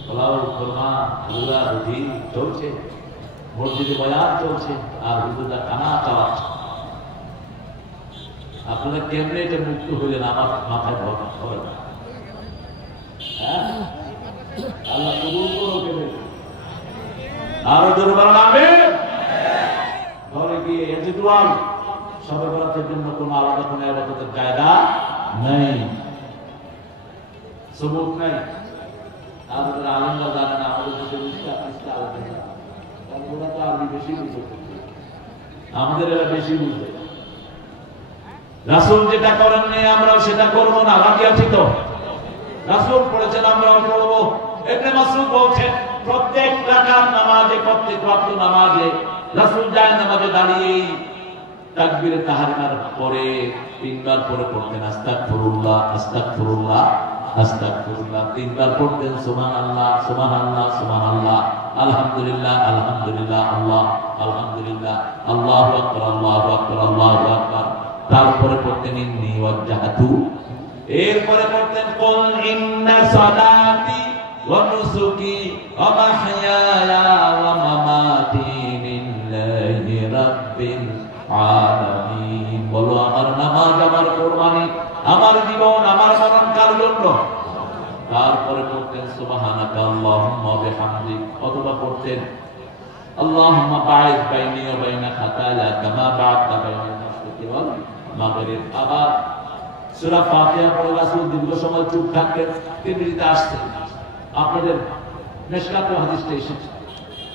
পোলাও কোরমা রুলা রুটি চলছে, মসজিদে বয়ান চলছে, আর হুজুররা খানা চালাচ্ছে। আপনারা কেমনে এটা মুক্ত হইলেন আমার মাথায় ভরনা হবে না। আল্লাহ কবুল করো কেমন আরো জোরে বলেন আমিন। ঘরে গিয়ে ইন্ডিভিজুয়াল সবে বরাতের জন্য কোনো আলাদা কোনো ইবাদতের জায়গা নেই, সবুত নেই। আমাদের আলেমরা জানে না, আমাদের দেশে ওরা তো আরবি বেশি বুঝতে, আমাদের এরা বেশি বুঝে। রাসূল যেটা করেননি আমরাও সেটা করবো না, রাজি আছি তো? রাসূল পড়েছেন আমরাও পড়বো। ইবনে মাসউদ বলছেন প্রত্যেক রাকাত নামাজে, প্রত্যেক ওয়াক্ত নামাজে রাসূল যায় নামাজে দাঁড়িয়ে তাকবীরে তাহরিমার পরে 3 বার পরে পড়তেন আস্তাগফিরুল্লাহ আস্তাগফিরুল্লাহ আস্তাগফিরুল্লাহ, 3 বার পড়তেন সুবহানাল্লাহ সুবহানাল্লাহ সুবহানাল্লাহ, আলহামদুলিল্লাহ আলহামদুলিল্লাহ, আল্লাহ আলহামদুলিল্লাহ, আল্লাহু আকবার আল্লাহু আকবার আল্লাহু আকবার। তারপরে পড়তেন ইন্নী ওয়াজ্জাহতু, এরপরে পড়তেন কুল ইন্না সালাতি ওয়া নুসুকি ওয়া মাহইয়ায়া ওয়া মামাতি লিল্লাহি রাব্বিল আলামিন। বলো আমার নামাজ, আমার কুরবানি, আমার জীবন, আমার মরণ কার জন্য? তারপরে পড়তেন সুবহানাকা আল্লাহুম্মা ওয়া বিহামদিক, অথবা পড়তেন আল্লাহুম্মা বা'id বাইনি ওয়া বাইনা খাতায়া কামা বা'adta বাইনাল মাশরিকি ওয়াল মাগরিব। আবার সূরা ফাতিহা পড়ে রাসূল দীর্ঘ সময় চুপ থাকতেন, তিরমিজিতে আসছে। আপনাদের মিশকাতে হাদিসটা এসেছে,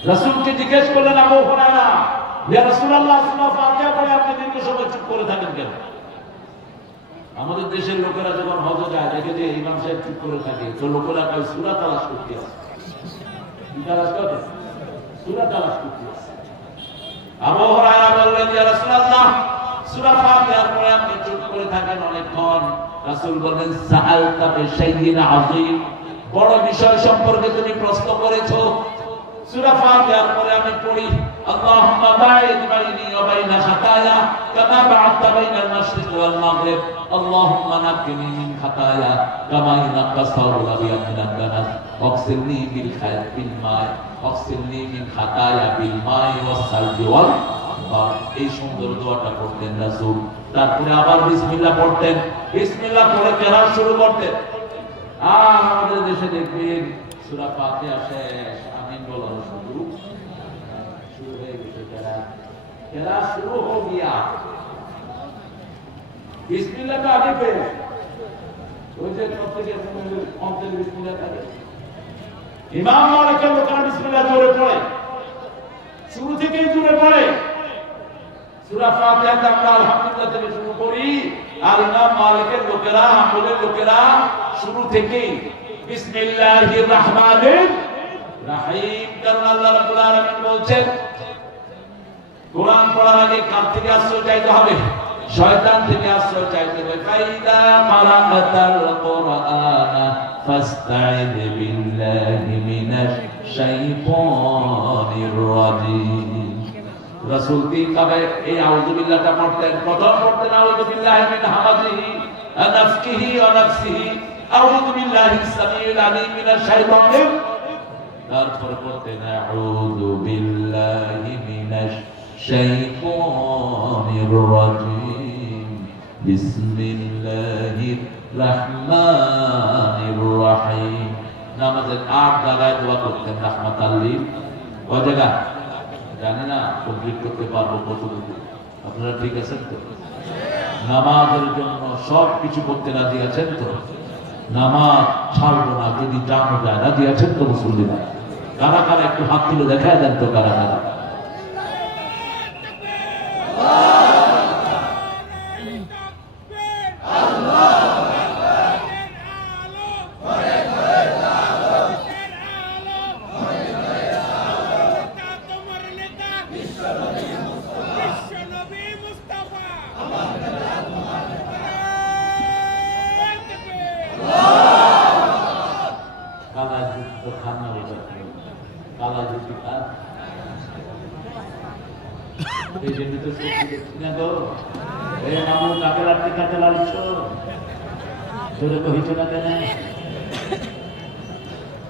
রাসূলকে জিজ্ঞেস করলেন আবু হুরায়রা, ইয়া রাসূলুল্লাহ সূরা ফাতিহা পড়ে আপনি দীর্ঘ সময় চুপ করে থাকেন কেন? আমাদের দেশের লোকেরা যখন হজে যায় দেখে যে ইমাম সাহেব চুপ করে থাকে, তো লোকেরা কয় সূরা তালাশ করতে আছে। কি তালাশ করে? সূরা তালাশ করতে আছে। আবু হুরায়রা বললেন, ইয়া রাসূলুল্লাহ সূরা ফাতিহার পরে আপনি চুপ করে থাকেন অনেকক্ষণ। রাসূল বললেন, সাআলতা বিশাইইন আযীম, বড় বিষয় সম্পর্কে তুমি প্রশ্ন করেছো। সূরা ফাতিহার পরে আমি পড়ি আল্লাহুম্মা বা'id বাইনি ওয়া বাইনা খাতায়া কামা বা'adta বাইনাল মাশরিকি ওয়াল মাগরিব, আল্লাহুম্মা নাক্কিনি মিন খাতায়া কামা ইয়ানকা সাওরুল আবিয়াদ মিনাদ দানাস ওয়াগসিলনি বিল মাই ওয়াগসিলনি মিন খাতায়া বিল মাই ওয়াস সালজি ওয়াল বার। এই সুন্দর দোয়াটা পড়তেন রাসূল। তারপরে আবার বিসমিল্লাহ পড়তেন, বিসমিল্লাহ পড়ে কেরাত শুরু করতেন। আর আমাদের দেশে দেখবেন সূরা ফাতিহা শেষ, আমিন বলার শুরু হয়ে গেছে, কেরাত শুরু হয়ে গিয়া বিসমিল্লাহটা আগে পেয়ে ওই যে প্রত্যেকের অন্তরে বিসমিল্লাহ থাকে। ইমাম মালিকের লোকেরা বিসমিল্লাহ জোরে পড়ে, শুরু থেকেই জোরে পড়ে। সূরা ফাতিহাতে আমরা আলহামদুলিল্লাহ থেকে শুরু করি, আর ইমাম মালিকের লোকেরা, হাম্বলের লোকেরা শুরু থেকেই বিসমিল্লাহির রহমানির রহিম। কারণ আল্লাহ রাব্বুল আলামিন বলছেন কোরআন পড়ার আগে কার থেকে আশ্রয় চাইতে হবে? শয়তান থেকে আশ্রয় চাইতে হবে। ফাইদা মারাকাতাল কুরআনা ফাস্তাইদ বিল্লাহি মিনাশ শাইতানির রাজিম। রাসূল কিভাবে এই আউযু বিল্লাহটা পড়তেন? প্রথম পড়তেন আউযু বিল্লাহি মিন হামাজিহি ওয়া নাফসিহি ওয়া নাফসিহি, আউযু বিল্লাহিস সামিউল আলিম মিনাশ শাইতানির, তারপর পড়তেন আউযু বিল্লাহি মিনাশ শাইতানির রাজিম বিসমিল্লাহির রহমানির রহিম। নামাজের 8 জায়গায় দোয়া করতেন রাহমাতাল লিল, ওই জায়গা জানি না কমপ্লিট করতে পারবো কতটুকু। আপনারা ঠিক আছেন তো? নামাজের জন্য সব কিছু করতে রাজি আছেন তো? নামাজ ছাড়বো না যদি জানো যায়, রাজি আছেন তো মুসলিমরা? কারা কারা একটু হাত তুলে দেখায় দেন তো কারা কারা?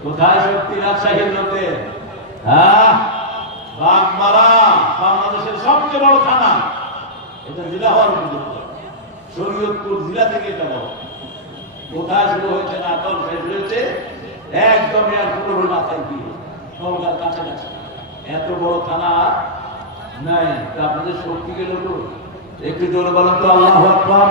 কোথায় শক্তি? রাজশাহীর লোকে। হ্যাঁ, বাগমারা বাংলাদেশের সবচেয়ে বড় থানা, এটা জেলা হওয়ার উপযুক্ত। শরীয়তপুর জেলা থেকে এটা বড়। কোথায় শুরু হয়েছে? নাটক শেষ হয়েছে একদম এয়ারপোর্টের মাথায় গিয়ে নওগাঁর কাছাকাছি। এত বড় থানা নাই। তা আপনাদের শক্তি গেল তো? একটু জোরে বলেন তো আল্লাহু আকবার।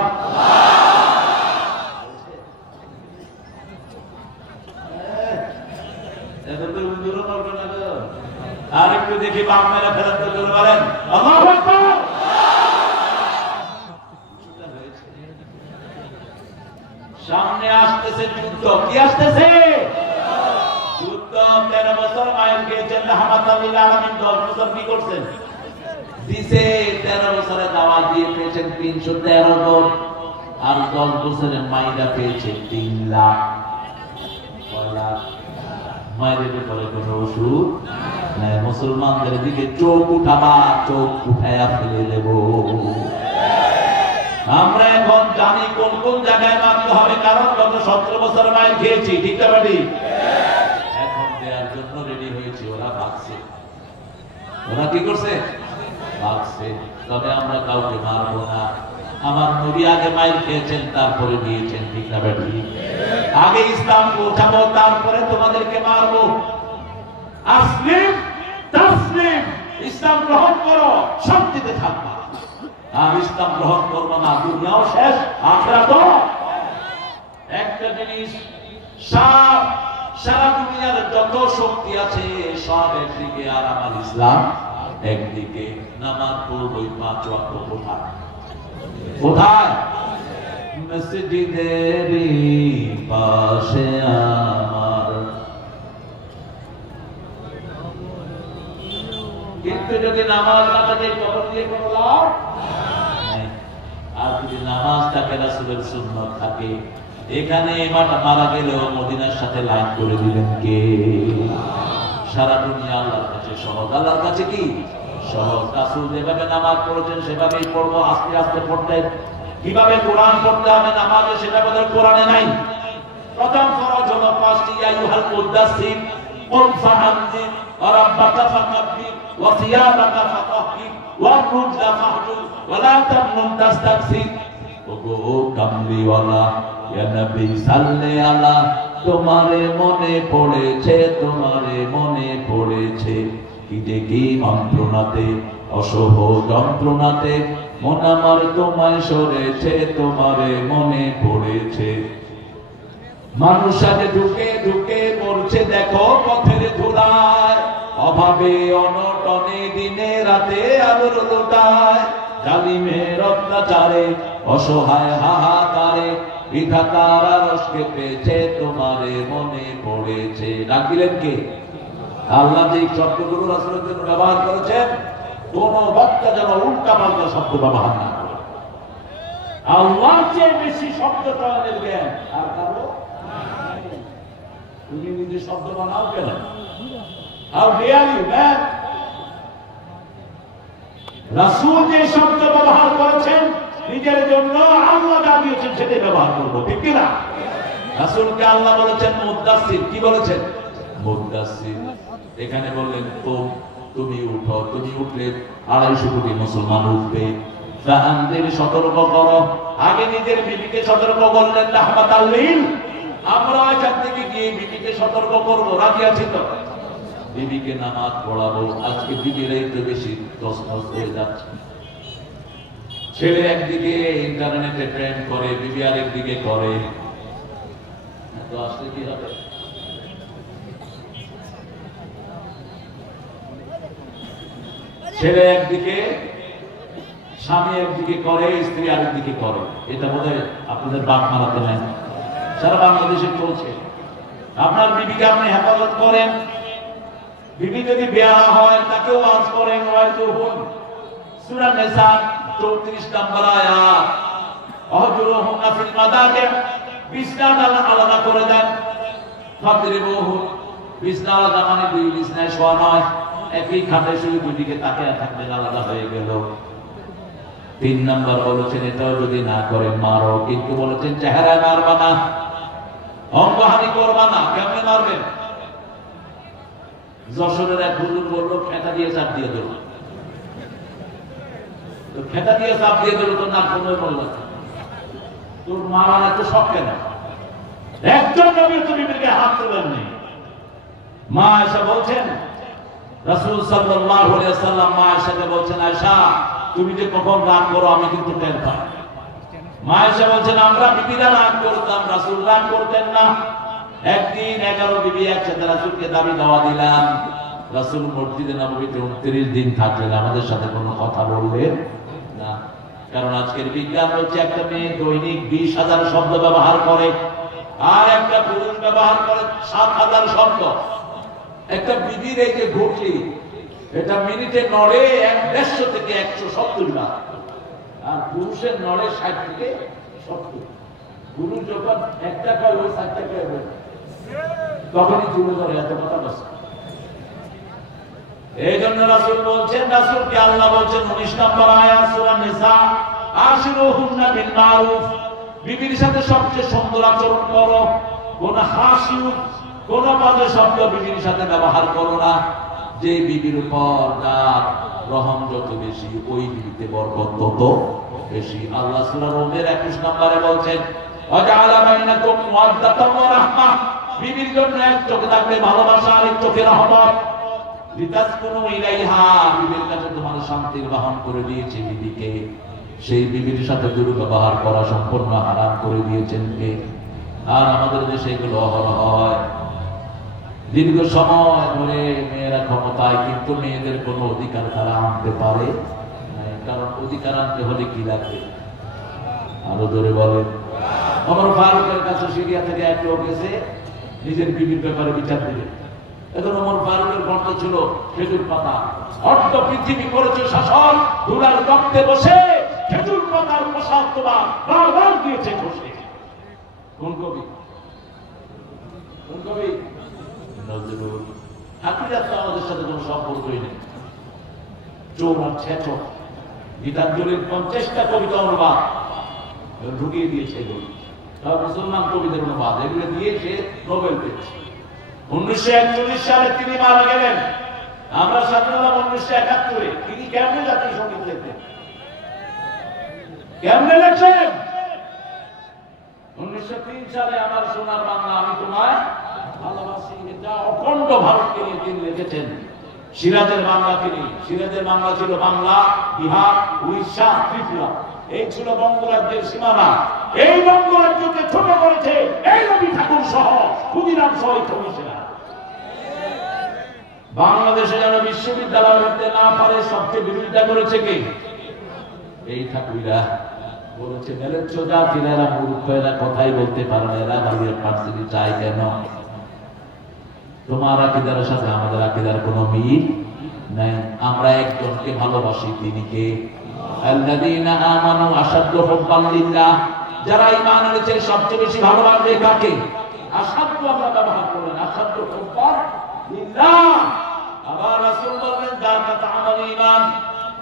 আর একটু দেখি বাপ মেরা ফেরার তো জোরে বলেন আল্লাহু আকবার। সামনে আসতেছে যুদ্ধ। কি আসতেছে? যুদ্ধ। 13 বছর মায়ের খেয়েছেন রাহমাতুল লিল আলামিন। 10 বছর কি করছেন? দিছে। 13 বছরে দাওয়াত দিয়ে পেয়েছেন 313 জন, আর 10 বছরে মাইরা পেয়েছে 3 লাখ। মায়ের ব্যাপারে কোনো ওষুধ নাই। মুসলমানদের দিকে চোখ উঠাবা, চোখ উঠায়া ফেলে দেব। আমরা এখন জানি কোন কোন জায়গায় মারতে হবে, কারণ গত 17 বছর মায়ের খেয়েছি। ঠিক না বাড়ি? এখন দেওয়ার জন্য রেডি হয়েছে। ওরা ভাগছে। ওরা কি করছে? ভাগছে। তবে আমরা কাউকে মারবো না। আমার নবী আগে মায়ের খেয়েছেন, তারপরে দিয়েছেন। ঠিক না বাড়ি? আগে ইসলাম পৌঁছাবো, তারপরে তোমাদেরকে মারবো। আসলিম তাসলিম, ইসলাম গ্রহণ করো, শান্তিতে থাকবা। আর ইসলাম গ্রহণ করবো না, দুনিয়াও শেষ, আখিরাতও। একটা জিনিস, সারা দুনিয়ার যত শক্তি আছে সব একদিকে, আর আমার ইসলাম একদিকে। নামাজ পড়বই 5 ওয়াক্ত। কোথায়? কোথায়? মসজিদেরই পাশে আমার। কিন্তু যদি নামাজ না থাকে কবর দিয়ে কোনো লাভ নাই। আর যদি নামাজ থাকে, রাসূলের সুন্নাত থাকে, এখানে মারা গেলেও মদিনার সাথে লাইন করে দিবেন কে? সারা দুনিয়া আল্লাহর কাছে সহজ। আল্লাহর কাছে কি সহজ? রাসূল যেভাবে নামাজ পড়েছেন সেভাবেই পড়বো। আস্তে আস্তে পড়তেন। কিভাবে কোরআন পড়তে হবে নামাজে, সেটা বোধহয় কোরআনে নাই। প্রথম ফরজ হলো 5টি। ইয়া আইয়ুহাল মুদাসসির কুম ফাআনজির ওয়া রাব্বাকা ফাকাব্বির ওয়া সিয়াবাকা ফাতাহহির ওয়া রুজা ফাহজুর ওয়া লা তামনুন তাস্তাকসির। ওগো কামলিওয়ালা, ইয়া নবী সাল্লি আলা। তোমারে মনে পড়েছে, তোমারে মনে পড়েছে। কি যে কি যন্ত্রণাতে, অসহ যন্ত্রণাতে মন আমার তোমায় সরেছে, তোমারে মনে পড়েছে। মানুষ আগে ঢুকে ঢুকে মরছে, দেখো পথের ধুলায়। অভাবে অনটনে দিনে রাতে আলোর লোটায়। জালিমের অত্যাচারে অসহায় হাহাকারে বিধাতার আরশকে পেয়েছে, তোমারে মনে পড়েছে। ডাকিলেন কে? আল্লাহ যে শব্দগুলো রাসূলের জন্য ব্যবহার করেছেন, কোন বক্তা যেন উল্টা পাল্টা শব্দ ব্যবহার না করে। আল্লাহ চেয়ে বেশি শব্দ চয়নের জ্ঞান আর কারো। তুমি নিজে শব্দ বানাও কেন? How dare you, man? রাসূল যে শব্দ ব্যবহার করেছেন নিজের জন্য, আল্লাহ যা দিয়েছেন সেটাই ব্যবহার করবো। ঠিক কিনা? রাসূলকে আল্লাহ বলেছেন মুদাসসির। কি বলেছেন? মুদাসসির। এখানে বললেন তুমি উঠো। তুমি উঠলে 250 কোটি মুসলমান উঠবে। ফাআনদির, সতর্ক করো। আগে নিজের বিবিকে সতর্ক করলেন রাহমাতাল লিল। আমরা এখান থেকে গিয়ে বিবিকে সতর্ক করবো। রাজি আছি তো? বিবিকে নামাজ পড়াবো। আজকে বিবিরাই তো বেশি তছনছ হয়ে যাচ্ছে। ছেলে একদিকে ইন্টারনেটে প্রেম করে, বিবি আরেকদিকে করে। তো আসলে কি হবে? ছেলে একদিকে, স্বামী একদিকে করে, স্ত্রী আরেকদিকে করে। এটা বোধহয় আপনাদের বাপ মারাতে নেন, সারা বাংলাদেশে চলছে। আপনার বিবিকে আপনি হেফাজত করেন। বিবি যদি বেয়ারা হয় তাকেও ওয়াজ করেন। সূরা নিসা 34 নম্বর আয়াত। অহজুরুহুন্না ফিল মাদাজি, বিছানা আলাদা করে দেন। ফাদরিবুহুম, বিছানা আলাদা মানে 2 বিছানায় শোয়া নয়। একই খাটে শুয়ে দুদিকে তাকিয়ে থাকবেন, আলাদা হয়ে গেল। 3 নম্বর বলেছেন এটাও যদি না করে মারো। কিন্তু বলেছেন চেহারায় মারবা না, অঙ্গহানি করবা না। কেমনে মারবেন? যশোরের এক হুজুর বলল খেতা দিয়ে চাপ দিয়ে দিল। তো খেতা দিয়ে চাপ দিয়ে দিল তো না কোনো বলল, তোর মারার এত শখ কেন? একজন নবী তো বিবিকে হাত তোলেননি। মা আয়েশা বলছেন, রাসূল সাল্লাল্লাহু আলাইহি ওয়াসাল্লাম মা আয়েশাকে বলছেন, আয়েশা তুমি যে কখন রাগ করো আমি কিন্তু টের পাই। মা আয়েশা বলছেন আমরা বিবিরা রাগ করতাম, রাসূল রাগ করতেন না। একদিন 11 বিবি একসাথে রাসূলকে দাবি দাওয়া দিলাম। রাসূল মসজিদে নববীতে 29 দিন থাকলেন, আমাদের সাথে কোনো কথা বললেন না। কারণ আজকের বিজ্ঞান হচ্ছে একটা মেয়ে দৈনিক 20,000 শব্দ ব্যবহার করে, আর একটা পুরুষ ব্যবহার করে 7,000 শব্দ। একটা বিবির এই যে ঘটলি, এটা মিনিটে নড়ে 150 থেকে 170 বার, আর পুরুষের নড়ে 60 থেকে 70। পুরুষ যখন একটা কয় ওই 60টা কয় তখনই তুলে ধরে এত কথা বলছে। এই জন্য রাসূল বলছেন, রাসূলকে আল্লাহ বলছেন 19 নম্বর আয়াত সূরা নিসা, আশিরুহুন্না বিল মারুফ, বিবির সাথে সবচেয়ে সুন্দর আচরণ করো। কোন হাসি কোন বাজে শব্দ বিবির সাথে ব্যবহার করো না। যে বিবির উপর যার রহম যত বেশি, ওই বিবিতে বরকত তত বেশি। আল্লাহ সূরা রুমের 21 নম্বরে বলছেন, ওয়াজআলা বাইনাকুম মাওয়াদ্দাতান ওয়া রাহমাহ, বিবির জন্য এক চোখে থাকবে ভালোবাসা, আর এক চোখে রহমত। লিতাসকুনু ইলাইহা, বিবির কাছে তোমার শান্তির বাহন করে দিয়েছে বিবিকে। সেই বিবির সাথে দুর্ব্যবহার করা সম্পূর্ণ হারাম করে দিয়েছেন কে? আর আমাদের দেশে এগুলো অহরহ হয়। দীর্ঘ সময় ধরে মেয়েরা ক্ষমতায়, কিন্তু মেয়েদের কোনো অধিকার তারা আনতে পারে না। কারণ অধিকার আনতে হলে কি লাগবে? আরো ধরে বলেন। ওমর ফারুকের কাছে সিরিয়া থেকে এক লোক এসে নিজের বিবির ব্যাপারে বিচার দিলে। এখন ওমর ফারুকের কণ্ঠ ছিল খেজুর পাতা। অর্ধ পৃথিবী করেছে শাসন, ধুলার রক্তে বসে খেজুর পাতার প্রসাদ তোমার বারবার দিয়েছে বসে। কোন কবি? কোন কবি? নজরুল। আকিদাত তো আমাদের সাথে কোনো সম্পর্কই নেই। চোর আর ছেচক, গীতাঞ্জলির 50টা কবিতা অনুবাদ ঢুকিয়ে দিয়েছে এগুলো। সব মুসলমান কবিদের অনুবাদ, এগুলো দিয়ে সে নোবেল পেয়েছে। 1941 সালে তিনি মারা গেলেন। আমরা স্বাধীনতা 1971। তিনি কেমনে জাতীয় সঙ্গীত লিখতেন? কেমনে লেখেন? 1903 সালে আমার সোনার বাংলা আমি তোমায় ভালোবাসি, এটা অখণ্ড ভারতকে নিয়ে তিনি লিখেছেন। সিরাজের বাংলাকে নিয়ে। সিরাজের বাংলা ছিল বাংলা, বিহার, উড়িষ্যা, ত্রিপুরা। এই ছিল বঙ্গরাজ্যের সীমানা। এই বঙ্গরাজ্যকে ছোট করেছে এই রবি ঠাকুর সহ, ক্ষুদিরাম সহ কমিশনার। বাংলাদেশে যেন বিশ্ববিদ্যালয় হতে না পারে সবচেয়ে বিরোধিতা করেছে কে? এই ঠাকুরা বলেছে মেলেচ্ছ জাতিরা, এরা মূর্খ, এরা কথাই বলতে পারে না, এরা ভাবিয়ে পার্সিটি চাই কেন? তোমার আকিদার সাথে আমাদের আকিদার কোনো মিল নাই। আমরা একজনকে ভালোবাসি, তিনি কে? আল্লাযীনা আমানু আশাদ্দু হুব্বান লিল্লাহ, যারা ঈমান এনেছে সবচেয়ে বেশি ভালোবাসে কাকে? আশাদ্দু আমরা ব্যবহার করেন, আশাদ্দু হুব্বান লিল্লাহ। আবার রাসূল বলেন যারা তাআমাল ঈমান,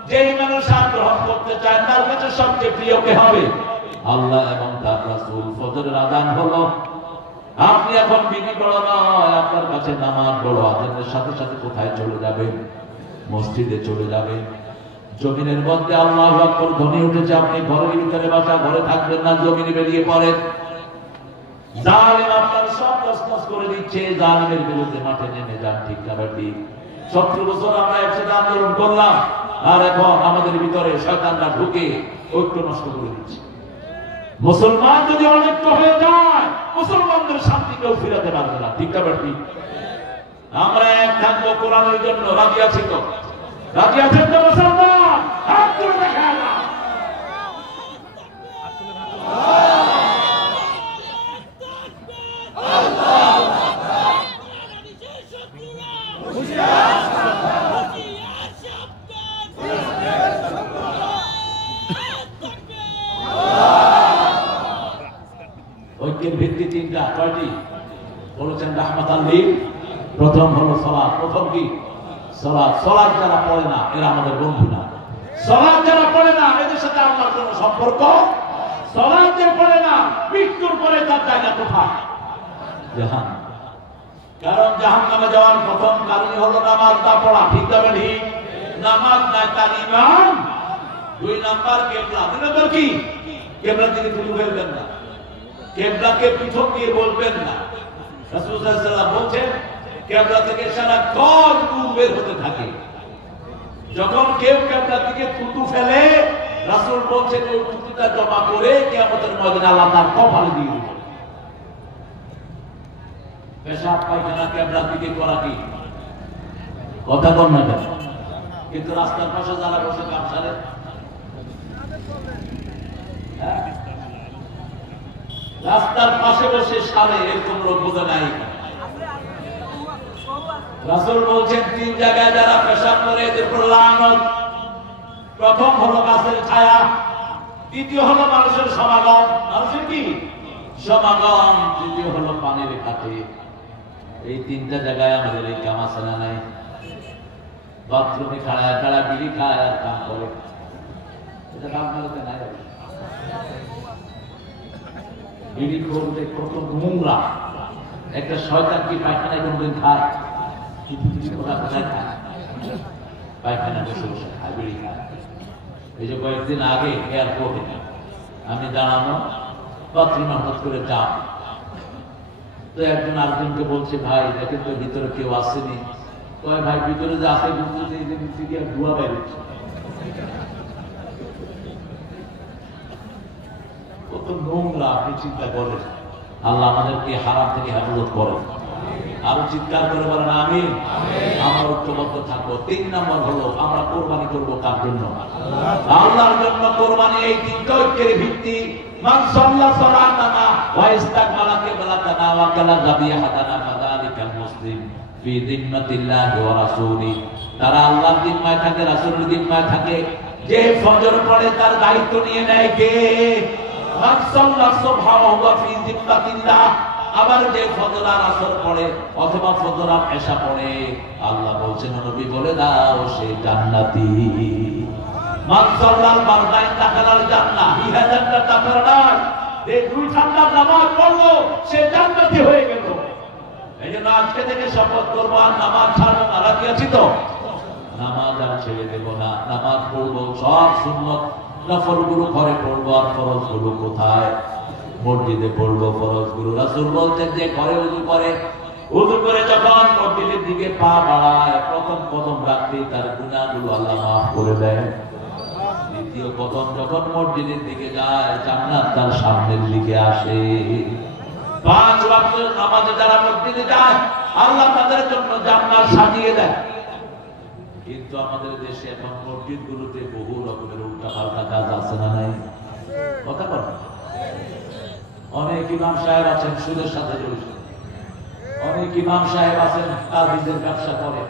যেই মানুষ গ্রহণ করতে চায় তার কাছে সবচেয়ে প্রিয় কে হবে? আল্লাহ এবং তার রাসূল। ফজরের আযান হলো, আপনি এখন বিবি বড় নয়, আপনার কাছে নামাজ বড়। আযানের সাথে সাথে কোথায় চলে যাবেন? মসজিদে চলে যাবেন। জমিনের মধ্যে আল্লাহু আকবার ধ্বনি উঠেছে, আপনি ঘরের ভিতরে বাসা, ঘরে থাকবেন না, জমিনে বেরিয়ে পড়েন। জালিম আপনার সব তছনছ করে দিচ্ছে, জালিমের বিরুদ্ধে মাঠে নেমে যান। ঠিক না ঠিক? 70 বছর আমরা একসাথে আন্দোলন করলাম, আর এখন আমাদের ভিতরে শয়তানরা ঢুকে ঐক্য নষ্ট করে দিচ্ছে। মুসলমান যদি অনৈক্য হয়ে যায়, মুসলমানদের শান্তি কেউ ফিরাতে পারবে না। ঠিক না ঠিক? আমরা এক থাকবো কোরআনের জন্য। রাজি আছি তো? রাজি আছেন তো মুসলমান? হাত তুলে দেখা না। ঐক্যের ভিত্তি তিনটা। কয়টি বলেছেন রাহমাতাল লিল? প্রথম হলো সালাত। প্রথম কি? সালাত। সালাত যারা পড়ে না এরা আমাদের বন্ধু না। সালাত যারা পড়ে না এদের সাথে আমার কোনো সম্পর্ক। সালাত যে পড়ে না, মৃত্যুর পরে তার জায়গা কোথায়? জাহান্নাম। কারণ জাহান্নামে যাওয়ার প্রথম কারণই হলো নামাজ না পড়া। ঠিক তবে ঠিক? নামাজ নাই তার ঈমান। 2 নাম্বার কিবলা। 2 নাম্বার কি? কিবলা থেকে তুমি ফেলবেন না, কিবলাকে পিছন দিয়ে বলবেন না। রাসূল সাল্লাল্লাহু আলাইহি ওয়াসাল্লাম বলেন কিবলা থেকে সারাক্ষণ নূর বের হতে থাকে। যখন কেউ কিবলা থেকে থুতু ফেলে, রাসূল বলেন ওই থুতুটা জমা করে কিয়ামতের ময়দানে আল্লাহ তার কপালে দিয়ে দিবেন। পেশাব পায়খানা কিবলা থেকে করা কি কথা বল না কেন? কিন্তু রাস্তার পাশে যারা বসে কাম সারে রাস্তার পাশে বসে সারে এরকম লোক বোঝা নাই। রাসূল বলছেন 3 জায়গায় যারা পেশাব করে এদের উপর লানত। প্রথম হলো গাছের ছায়া, দ্বিতীয় হলো মানুষের সমাগম, মানুষের কি সমাগম, তৃতীয় হলো পানির কাছে। এই 3টা জায়গায় আমাদের এই কাম আছে না নাই? বাথরুমে খাড়া বিড়ি খায় আর কাম করে, এটা কাম করতে নাই। বিড়ি করতে কত নোংরা, একটা শয়তান কি পায়খানায় কোনদিন খায়? পায়খানা বসে বসে খায়, বিড়ি খায়। এই যে কয়েকদিন আগে এয়ারপোর্টে আমি দাঁড়ানো, বাথরুমে হঠাৎ করে চাপ, তো একজন আরেকজনকে বলছে, ভাই দেখেন তো ভিতরে কেউ আসেনি। কয় ভাই ভিতরে যে আসে ধোয়া বেরোচ্ছে, কত নোংরা। আপনি চিন্তা করেন, আল্লাহ আমাদেরকে হারাম থেকে হেফাজত করেন। আরো চিৎকার করে বলেন আমিন। আমরা ঐক্যবদ্ধ থাকবো। 3 নম্বর হলো আমরা কোরবানি করবো কার জন্য? আল্লাহর জন্য কোরবানি। এই 3টা ঐক্যের ভিত্তি। মান সাল্লা সালাতানা ওয়া ইস্তাকবালা কিবলাতানা ওয়া কালা যাবিহাতানা ফাযালিকাল মুসলিম ফি যিম্মাতিল্লাহি ওয়া রাসূলি। তারা আল্লাহর জিম্মায় থাকে, রাসূলের জিম্মায় থাকে। যে ফজর পড়ে তার দায়িত্ব নিয়ে নেয় কে? মান সাল্লা সুবহানাহু ওয়া ফি যিম্মাতিল্লাহ। আবার যে ফজর আর আসর পড়ে অথবা ফজর আর এশা পড়ে, আল্লাহ বলছেন নবী বলে দাও সে জান্নাতি। মান সাল্লাল বারদাইন দাখালাল জান্নাহ, ইহা জান্নাত আপনার। এই 2 ঠান্ডার নামাজ পড়লো সে জান্নাতি হয়ে গেল। এইজন্য আজকে থেকে শপথ করব আর নামাজ ছাড়বো না। রাজি আছি তো? নামাজ আর ছেড়ে দেব না। নামাজ পড়বো, সব সুন্নত নফলগুলো ঘরে পড়বো, আর ফরজগুলো কোথায়? মসজিদে পড়বো ফরজগুলো। রাসূল বলতেন যে ঘরে ওযু করে যখন মসজিদের দিকে পা বাড়ায়, প্রথম রাত্রি তার গুনাহগুলো আল্লাহ মাফ করে দেয়। দ্বিতীয় কদম যখন মসজিদের দিকে যায়, জান্নাত তার সামনের দিকে আসে। 5 ওয়াক্ত নামাজে যারা মসজিদে যায়, আল্লাহ তাদের জন্য জান্নাত সাজিয়ে দেয়। কিন্তু আমাদের দেশে এখন মসজিদগুলোতে বহু রকমের উল্টাপাল্টা কাজ আছে না নাই? কথা বলেন। অনেক ইমাম সাহেব আছেন সুদের সাথে জড়িত, অনেক ইমাম সাহেব আছেন তাবিজের ব্যবসা করে।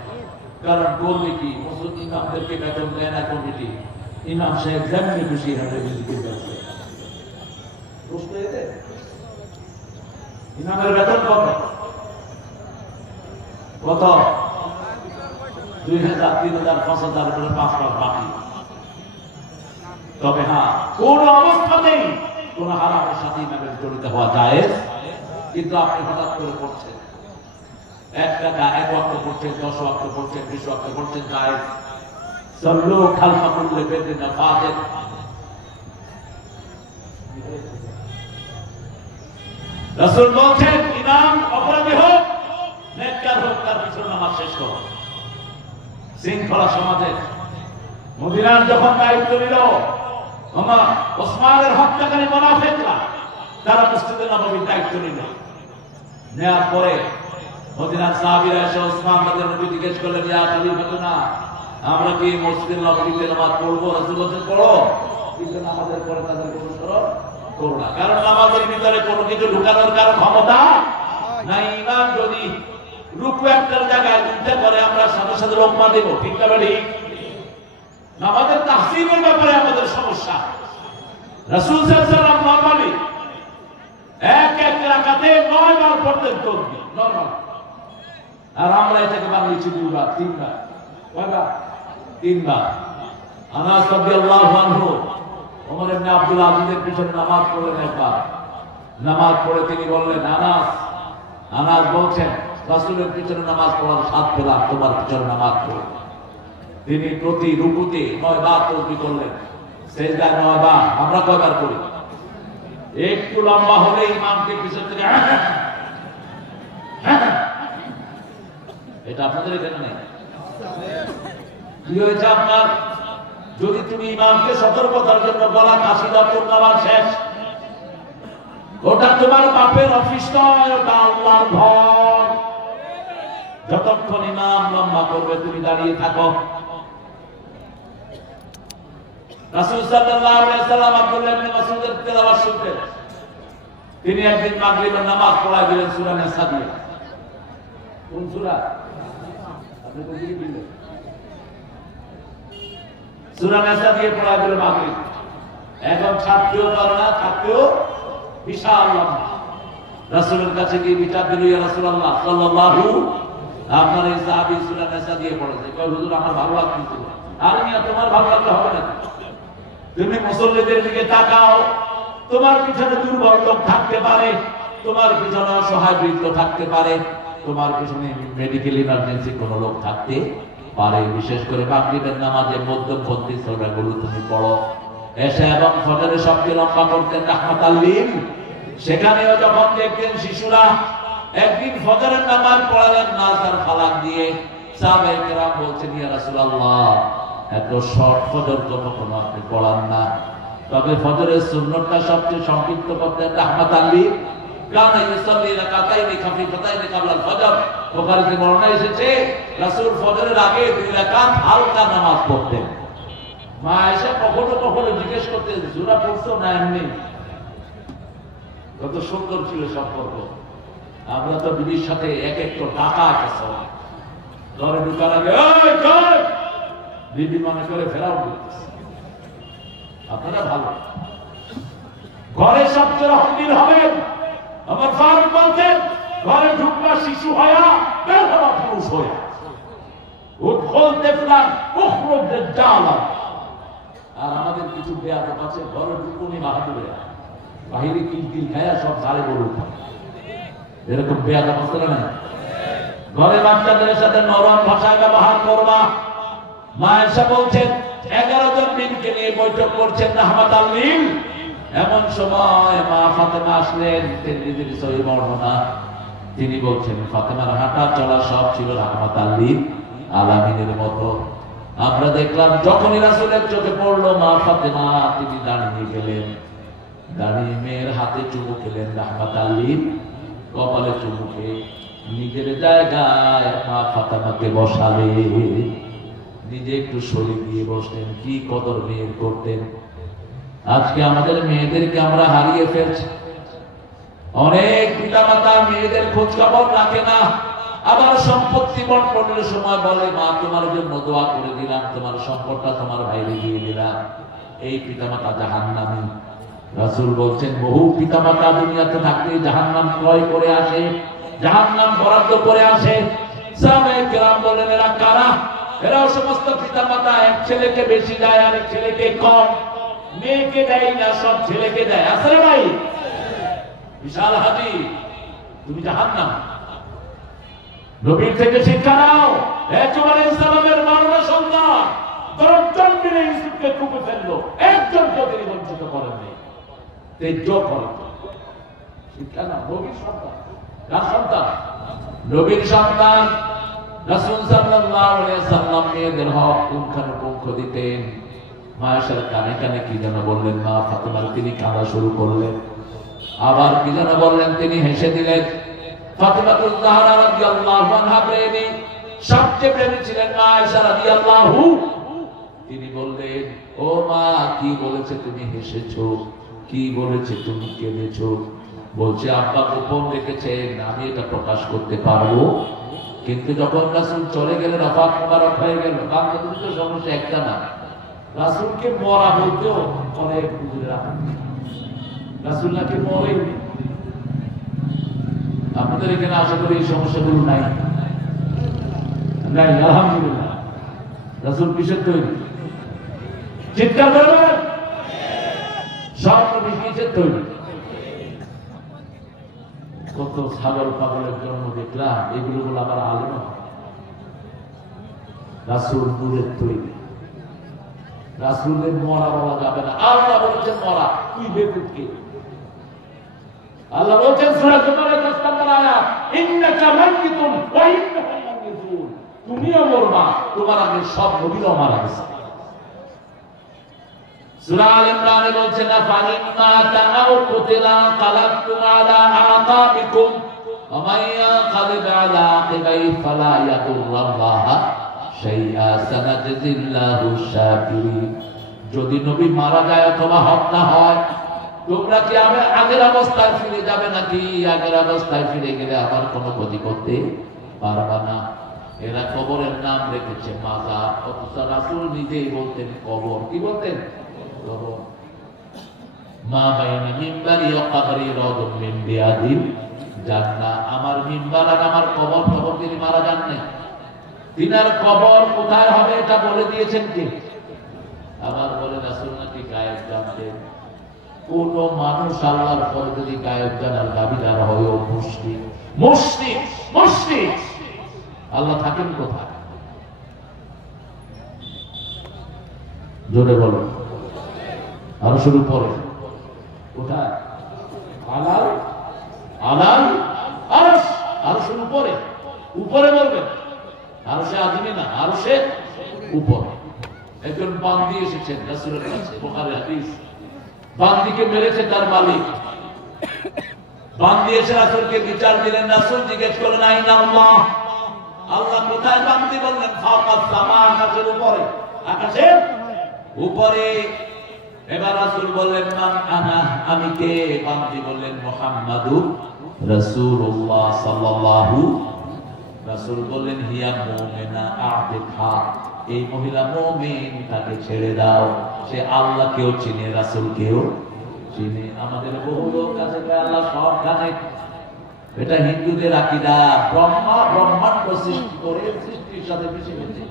কারণ করবে কি, মুসলিম ইমামদেরকে বেতন দেয় না কমিটি, ইমাম সাহেব যেমনি খুশি হাতে বিজিকে ব্যবসা। ইমামের বেতন কত? 2000, 3000, 5000 করে 5 মাস বাকি। তবে হ্যাঁ, কোন অবস্থাতেই কোন হারামের সাথে ইমামের জড়িত হওয়া জায়েজ। কিন্তু আপনি হঠাৎ করে পড়ছেন 1 টাকা 1 ওয়াক্ত পড়ছেন, 10 ওয়াক্ত পড়ছেন, 20 ওয়াক্ত পড়ছেন, জায়েজ। সাল্লু খালফা কুল্লি বেদিন ফাজিল। রাসূল বলেন ইমাম অপরাধী হোক নেককার হোক, তার পিছনে নামাজ শেষ করো। শৃঙ্খলা সমাজে মদিনার যখন দায়িত্ব নিল ওসমানের হত্যাকারী মুনাফিকরা, তারা মসজিদে নববীর দায়িত্ব নিল। নেওয়ার পরে মদিনার সাহাবীরা এসে ওসমান রাদিয়াল্লাহু জিজ্ঞেস করলেন, ইয়া খলিফাতুনা, আমরা কি মসজিদে নববীতে নামাজ পড়বো? রাসূল বলেন পড়ো, কিন্তু নামাজের পরে তাদের কোনো শরত করো না। কারণ নামাজের ভিতরে কোনো কিছু ঢুকানোর কারো ক্ষমতা নাই। ইমাম যদি রুকু একটার জায়গায় 2টা করে, আমরা সাথে সাথে লোকমা দেব, ঠিক না ঠিক? নামাজের তাহসিনের ব্যাপারে আমাদের সমস্যা। রাসূল সাল্লাল্লাহু আলাইহি ওয়াসাল্লাম নরমালি এক রাকাতে 9 বার পড়তেন তাকবীর, নরমাল। আর আমরা এটাকে বানিয়েছি 2 বার, 3 বার। কয়বার? 3 বার। আনাস রাদিয়াল্লাহু আনহু ওমর ইবনে আব্দুল আজিজের পিছনে নামাজ পড়লেন একবার। নামাজ পড়ে তিনি বললেন, আনাস বলছেন রাসূলের পিছনে নামাজ পড়ার স্বাদ পেলাম, তোমার পিছনে নামাজ পড়ো। তিনি প্রতি রুকুতে 9 বার তাকবীর করলেন, সিজদায় 9 বার। আমরা কয়বার করি? একটু লম্বা হলে ইমামকে পিছন থেকে এটা আপনাদের এখানে নেই। কি হয়েছে আপনার? যদি তুমি ইমামকে সতর্কতার জন্য গলা কাশি দাও, তোর নামাজ শেষ। ওটা তোমার বাপের অফিস নয়, ওটা আল্লাহর ঘর। যতক্ষণ ইমাম লম্বা করবে তুমি দাঁড়িয়ে থাকো। রাসূল সাল্লাল্লাহু আলাইহি ওয়াসাল্লাম আব্দুল্লাহ ইবনে মাসউদের তেলাওয়াত শুনতেন। তিনি একদিন মাগরিবের নামাজ পড়ায় দিলেন সূরা নিসা দিয়ে। কোন সূরা? আপনি তো দিয়ে দিলেন সূরা নিসা দিয়ে পড়ায় দিলেন মাগরিব। এখন ছাত্রীও পারে না, ছাত্রীও বিশাল লম্বা। রাসূলের কাছে গিয়ে বিচার দিল, ইয়া রাসূলুল্লাহ সাল্লাল্লাহু, আপনার এই সাহাবী সূরা নিসা দিয়ে পড়েছে। কয় হুজুর আমার ভালো লাগতেছিল। আর মিয়া তোমার ভালো লাগলে হবে না, তুমি মুসল্লিদের দিকে তাকাও। তোমার পিছনে দুর্বল লোক থাকতে পারে, তোমার পিছনে অসহায় বৃদ্ধ থাকতে পারে, তোমার পিছনে মেডিকেল ইমার্জেন্সি কোন লোক থাকতে পারে। বিশেষ করে মাগরিবের নামাজে মধ্যপন্থী সূরাগুলো তুমি পড়ো। এশা এবং ফজরের সবচেয়ে লম্বা করতেন রাহমাতাল লিল। সেখানেও যখন দেখতেন শিশুরা, একদিন ফজরের নামাজ পড়ালেন নাস আর ফালাক দিয়ে। সাহাবায়ে কেরাম বলছেন, ইয়া রাসূলুল্লাহ এত শর্ট ফজর কখনো আপনি পড়ান না, তবে ফজরের সুন্নতটা সবচেয়ে সংক্ষিপ্ত করতেন রাহমাতাল লিল। কানা ইউসাল্লি রাকাতাইনি খাফিফাতাইনি ক্বাবলাল ফজর। বুখারীতে বর্ণনা এসেছে রাসূল ফজরের আগে 2 রাকাত হালকা নামাজ পড়তেন। মা আয়েশা কখনো কখনো জিজ্ঞেস করতেন, সূরা পড়ছো না এমনি? কত সুন্দর ছিল সম্পর্ক। আমরা তো বিবির সাথে এক এক করে টাকা আছে, ঘরে ঢুকার আগে বিবি মনে করে ফেরাও করতেছে। আপনারা ভালো, ঘরে সবচেয়ে রহমদিল হবেন। আমার ফারুক বলতেন, ঘরে ঢুকবা শিশু হয়া, বের হবা পুরুষ হয়া। উদখুল তিফলান উখরুজ দাজ্জালান। আর আমাদের কিছু বেয়াদব আছে, ঘরে ঢুকুনি বাহাদুরে, বাহিরে কিলকিল খায়া সব ঝাড়ে গরু উঠা। এরকম বেয়াদব আছে না? ঘরে বাচ্চাদের সাথে নরম ভাষায় ব্যবহার করবা। মা আয়েশা বলছেন, 11 জন বিনকে নিয়ে বৈঠক করছেন রাহমাতাল লিল। এমন সময় মা ফাতেমা আসলেন, তিরমিজির সহিহ বর্ণনা। তিনি বলছেন, ফাতেমার হাঁটা চলা সব ছিল রাহমাতাল লিল আলামিনের মতো। আমরা দেখলাম যখনই রাসূলের চোখে পড়লো মা ফাতেমা, তিনি দাঁড়িয়ে গেলেন, দাঁড়িয়ে মেয়ের হাতে চুমু খেলেন রাহমাতাল লিল, কপালে চুমু খেয়ে নিজের জায়গায় মা ফাতেমাকে বসালে, নিজে একটু সরে দিয়ে বসলেন। কি কদর মেয়ের করতেন। আজকে আমাদের মেয়েদেরকে আমরা হারিয়ে ফেলছি। অনেক পিতামাতা মেয়েদের খোঁজ খবর রাখে না। আবার সম্পত্তি বন্টনের সময় বলে, মা তোমার জন্য দোয়া করে দিলাম, তোমার সম্পদটা তোমার ভাইরে দিয়ে দিলাম। এই পিতামাতা জাহান্নামী। রাসূল বলছেন, বহু পিতামাতা দুনিয়াতে থাকতে জাহান্নাম ক্রয় করে আসে, জাহান্নাম বরাদ্দ করে আসে। সাহাবায়ে কেরাম বলেন, এরা কারা? এরাও সমস্ত পিতামাতা, এক ছেলেকে বেশি দেয় আর এক ছেলেকে কম। মেয়েকে দেয় না, সব ছেলেকে দেয়। আসলে ভাই বিশাল হাজি, তুমি জাহান্নাম। নবীর থেকে শিক্ষা নাও। ইয়াকুব আলাইহিস সালামের মানব সন্তান 10 জন মিলে ইউসুফকে কুপে ফেললো, একজনকে তিনি বঞ্চিত করেননি। তেজ্য করেন শিক্ষা নাও। নবীর সন্তান, কার সন্তান? নবীর সন্তান। রাসূল সাল্লাল্লাহু আলাইহি ওয়াসাল্লাম মেয়েদের হক পুঙ্খানুপুঙ্খ দিতেন। মা আয়েশার কানে কানে কি যেন বললেন, মা ফাতেমার তিনি কাঁদা শুরু করলেন। আবার কি যেন বললেন, তিনি হেসে দিলেন। ফাতিমাতুজ জাহরা রাদিয়াল্লাহু আনহা প্রেমী, সবচেয়ে প্রেমী ছিলেন মা আয়েশা রাদিয়াল্লাহু। তিনি বললেন, ও মা, কি বলেছে তুমি হেসেছো? কি বলেছে তুমি কেঁদেছো? বলছে, আব্বা গোপন রেখেছেন, আমি এটা প্রকাশ করতে পারবো। কিন্তু যখন রাসূল চলে গেলেন, আফাক মুবারক হয়ে গেল, বাংলাদেশে তো সমস্যা একটা না। রাসূলকে মরা বলতেও অনেক বুঝরা, রাসূল নাকি মরেনি। আপনাদের এখানে আশা করি এই সমস্যাগুলো নাই, নাই আলহামদুলিল্লাহ। রাসূল কিসের তৈরি? চিৎকার করবেন। সব নবী কিসের তৈরি? কত ছাগল পাগলের জন্ম দেখলাম, এগুলো বলে আবার আলেম। রাসূল নূরের তৈরি। রাসূলের মরা বলা যাবে না। আল্লাহ বলেছেন মরা, তুই বেকুবকে। আল্লাহ বলেছেন সূরা জুমারের 10 নম্বর আয়াত, ইন্নাকা মাইয়িতুন ওয়া ইন্নাহুম মাইয়িতুন। তুমিও মরবা, তোমার আগে সব নবীরা মারা গেছে। সূরা আল ইমরানে বলছেন, ফাইন্না তাআউ কুতিলা কালাবতুম আলা আকাবিকুম ওয়া মান ইয়ানকালিব আলা আকিবাইহি ফালা ইয়াদুররাল্লাহা শাইআ সানাজিল্লাহু শাকিরিন। যদি নবী মারা যায় অথবা হত্যা হয়, তোমরা কি আগের অবস্থায় ফিরে যাবে নাকি? আগের অবস্থায় ফিরে গেলে আমার কোনো ক্ষতি করতে পারবা না। এরা কবরের নাম রেখেছে মাজার, অথচ রাসূল নিজেই বলতেন কবর। কি বলতেন? কবর। মা বাইনা মিম্বারি ওয়া কবরি রাউদুম মিন রিয়াদিল জান্নাহ। আমার মিম্বার আর আমার কবর তিনি মারা যান নাই। তিনার কবর কোথায় হবে এটা বলে দিয়েছেন কি? আবার বলে রাসূল নাকি গায়েব জানতেন। কোন মানুষ আল্লাহর পরে যদি গায়েব জানার দাবিদার হয় ও মুশরিক। মুশরিক মুশরিক। আল্লাহ থাকেন কোথায়? জোরে বলো। আরো শুরু পরে কোথায়? আলাল আলাল আরশ। আরো শুরু পরে, উপরে বলবেন। আরো সে আদিমি না, আরো সে উপরে। একজন বান্দি এসেছেন রাসূলের কাছে, বুখারী হাদিস। বান্দিকে মেরেছে তার মালিক। বান্দি এসে রাসূলকে বিচার দিলেন। রাসূল জিজ্ঞেস করলেন আইনা আল্লাহ, আল্লাহ কোথায়? বান্দি বললেন ফাওকাস সামা, আকাশের উপরে। আকাশের উপরে। এবার রাসূল বললেন মান আনা, আমি কে? বান্দি বললেন মুহাম্মাদুর রাসূলুল্লাহ সাল্লাল্লাহু। রাসূল বললেন হিয়া মুমিনা আতিকা, এই মহিলা মুমিন, তাকে ছেড়ে দাও। সে আল্লাহকেও চিনে, রাসূলকেও চিনে। আমাদের বহু লোক আছে আল্লাহ সব জানে, এটা হিন্দুদের আকীদা। ব্রহ্মাণ্ড সৃষ্টি করে সৃষ্টির সাথে মিশে গেছে,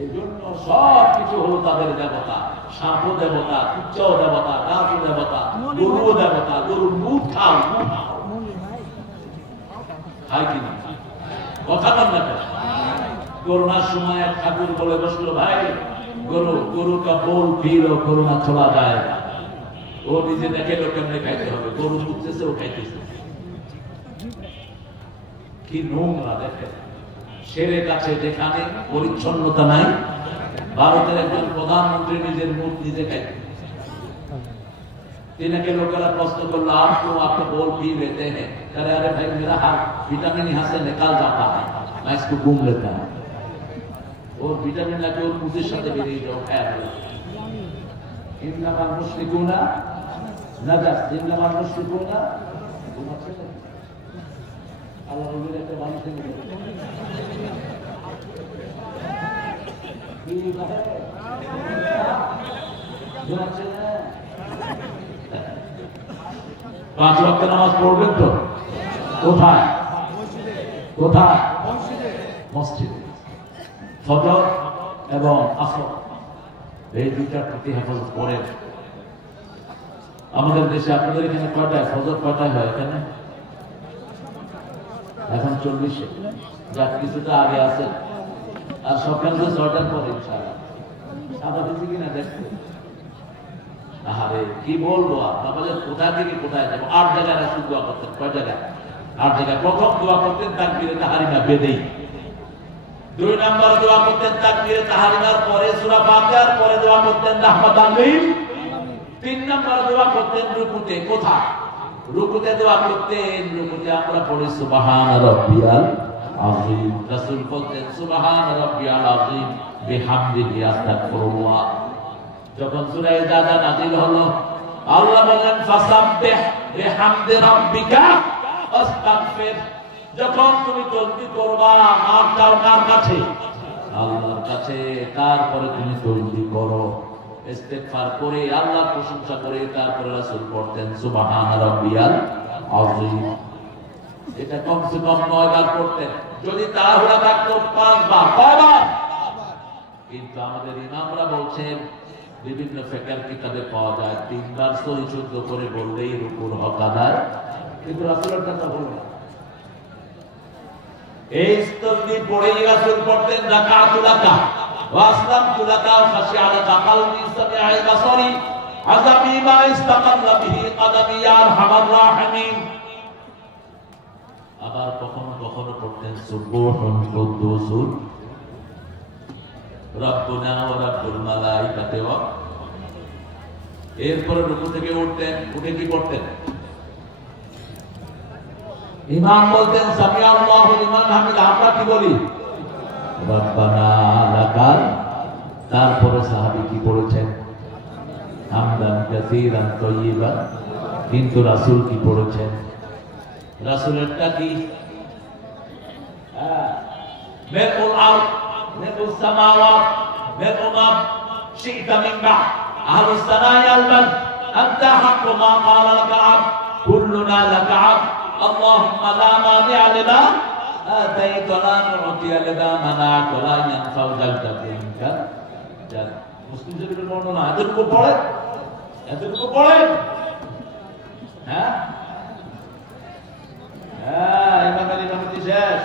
এই জন্য সব কিছু হলো তাদের দেবতা। সাপও দেবতা, কুচ্চাও দেবতা, গাছও দেবতা, গরুও দেবতা। গরুর দুধ খাও, খায় কিনা কথা বল না। করোনার সময় এক ঠাকুর বলে বসলো, ভাই গরু কা বোল পিলো, করোনা চলা যায় না। ও নিজে দেখে লো কেমনে খাইতে হবে, গরু দুধতেছে, ও খাইতেছে। কি নোংরা দেখে। শেরের কাছে যেখানে পরিচ্ছন্নতা নাই, ভারতের একজন প্রধানমন্ত্রী নিজের মুখ নিজে খাইতে। तिनके लोकला प्रश्न करलो आपको आप तो बोल पी लेते हैं, अरे अरे भाई मेरा हाथ विटामिन यहाँ से निकल जाता है, मैं इसको घूम लेता हूँ और विटामिन लाके और मुझे साथ बेरिए जाओ है। इन्नमा मुश्रिकूना नजस, इन्नमा मुश्रिकूना अल्लाह रसूल के बानी से पांच वक्त नामाज पढ़বেন তো? কোথায় কোথায়? মসজিদে। ফজর এবং আসর এই দুইটার প্রতি হেফাজত করেন। আমাদের দেশে আপনাদের এখানে কয়টায় ফজর কয়টায় হয়? এখানে এখন 40-এ, যা কিছুটা আগে আছে। আর সকাল 6টার পরে ইনশাআল্লাহ। সাদা দিচ্ছি কিনা দেখতে। আরে কি বলবো, আপনাদের কোথা থেকে কোথায় যাবো? 8 জায়গায় রাসূল দোয়া করতেন। কয় জায়গায়? 8 জায়গায়। প্রথম দোয়া করতেন তাকবীরে তাহরিমা বেদেই। 2 নাম্বার দোয়া করতেন তাকবীরে তাহরিমার পরে সূরা ফাতিহার পরে দোয়া করতেন রাহমাতাল লিল। 3 নাম্বার দোয়া করতেন রুকুতে। কোথায়? রুকুতে দোয়া করতেন। রুকুতে আমরা পড়ি সুবহান রাব্বিয়াল আযীম। রাসূল বলতেন সুবহান রাব্বিয়াল আযীম বিহামদিহি আস্তাগফিরুল্লাহ। যখন সূরা ইজাজা নাযিল হলো, আল্লাহ বলেন ফাসাব্বিহ বিহামদি রাব্বিকা আস্তাগফির। যখন তুমি তাসবিহ করবা, মাফ চাও কার কাছে? আল্লাহর কাছে। তারপরে তুমি তাসবিহ করো, ইস্তিগফার করে আল্লাহর প্রশংসা করে তারপরে রাসূল পড়তেন সুবহান রাব্বিয়াল আযীম। এটা কমসে কম 9 বার পড়তেন। যদি তাড়াহুড়া থাকতো 5 বার। কয়বার? কিন্তু আমাদের ইমামরা বলছেন, বিভিন্ন ফিকহের কিতাবে পাওয়া যায় 3 বার সহি শুদ্ধ করে বললেই রুকুর হক আদায়। কিন্তু রাসূলের কথা বলল না। এই তাসবিহ পড়েই রাসূল পড়তেন রাকাতুল লাকা ওয়া আসলামতু লাকা ওয়া খাশি'a লাকা কলবি সামিআ বাসারি আযাবি মা ইস্তাকাল্লা বিহি কদমি ইয়া আরহামার রাহিমিন। আবার কখনো কখনো পড়তেন সুবহুন কুদ্দুসুন রব্বুনা ওয়া রাব্বুল মালাইকাতি ওয়া। এরপরে রুকু থেকে উঠতেন, উঠে কি করতেন? ইমাম বলতেন সামিআ আল্লাহু লিমান হামিদা। আমরা কি বলি? রব্বানা লাকাল। তারপরে সাহাবী কি পড়েছেন? হামদান কাসীরান তাইয়িবান কিন্তু রাসূল কি পড়েছেন? রাসূলেরটা কি? মিলউল আরদ মিলউস সামাওয়াত মিলউ মা শি'তা মিন বা'দ আহলুস সানা'i আল-মান আনতা হাক্কু মা ক্বালা লাকা আবদ কুল্লুনা লাকা আবদ আল্লাহুম্মা লা মানি'a লিমা আতাইতা ওয়া লা মু'তিয়া লিমা মানা'তা ওয়া লা ইয়ানফা'ু যাল জাদু মিনকা জাদ। মুসলিম শরীফের বর্ণনা এতটুকু পড়ে, এতটুকু পড়ে। হ্যাঁ হ্যাঁ, ইমাম আলী রহমতি শেষ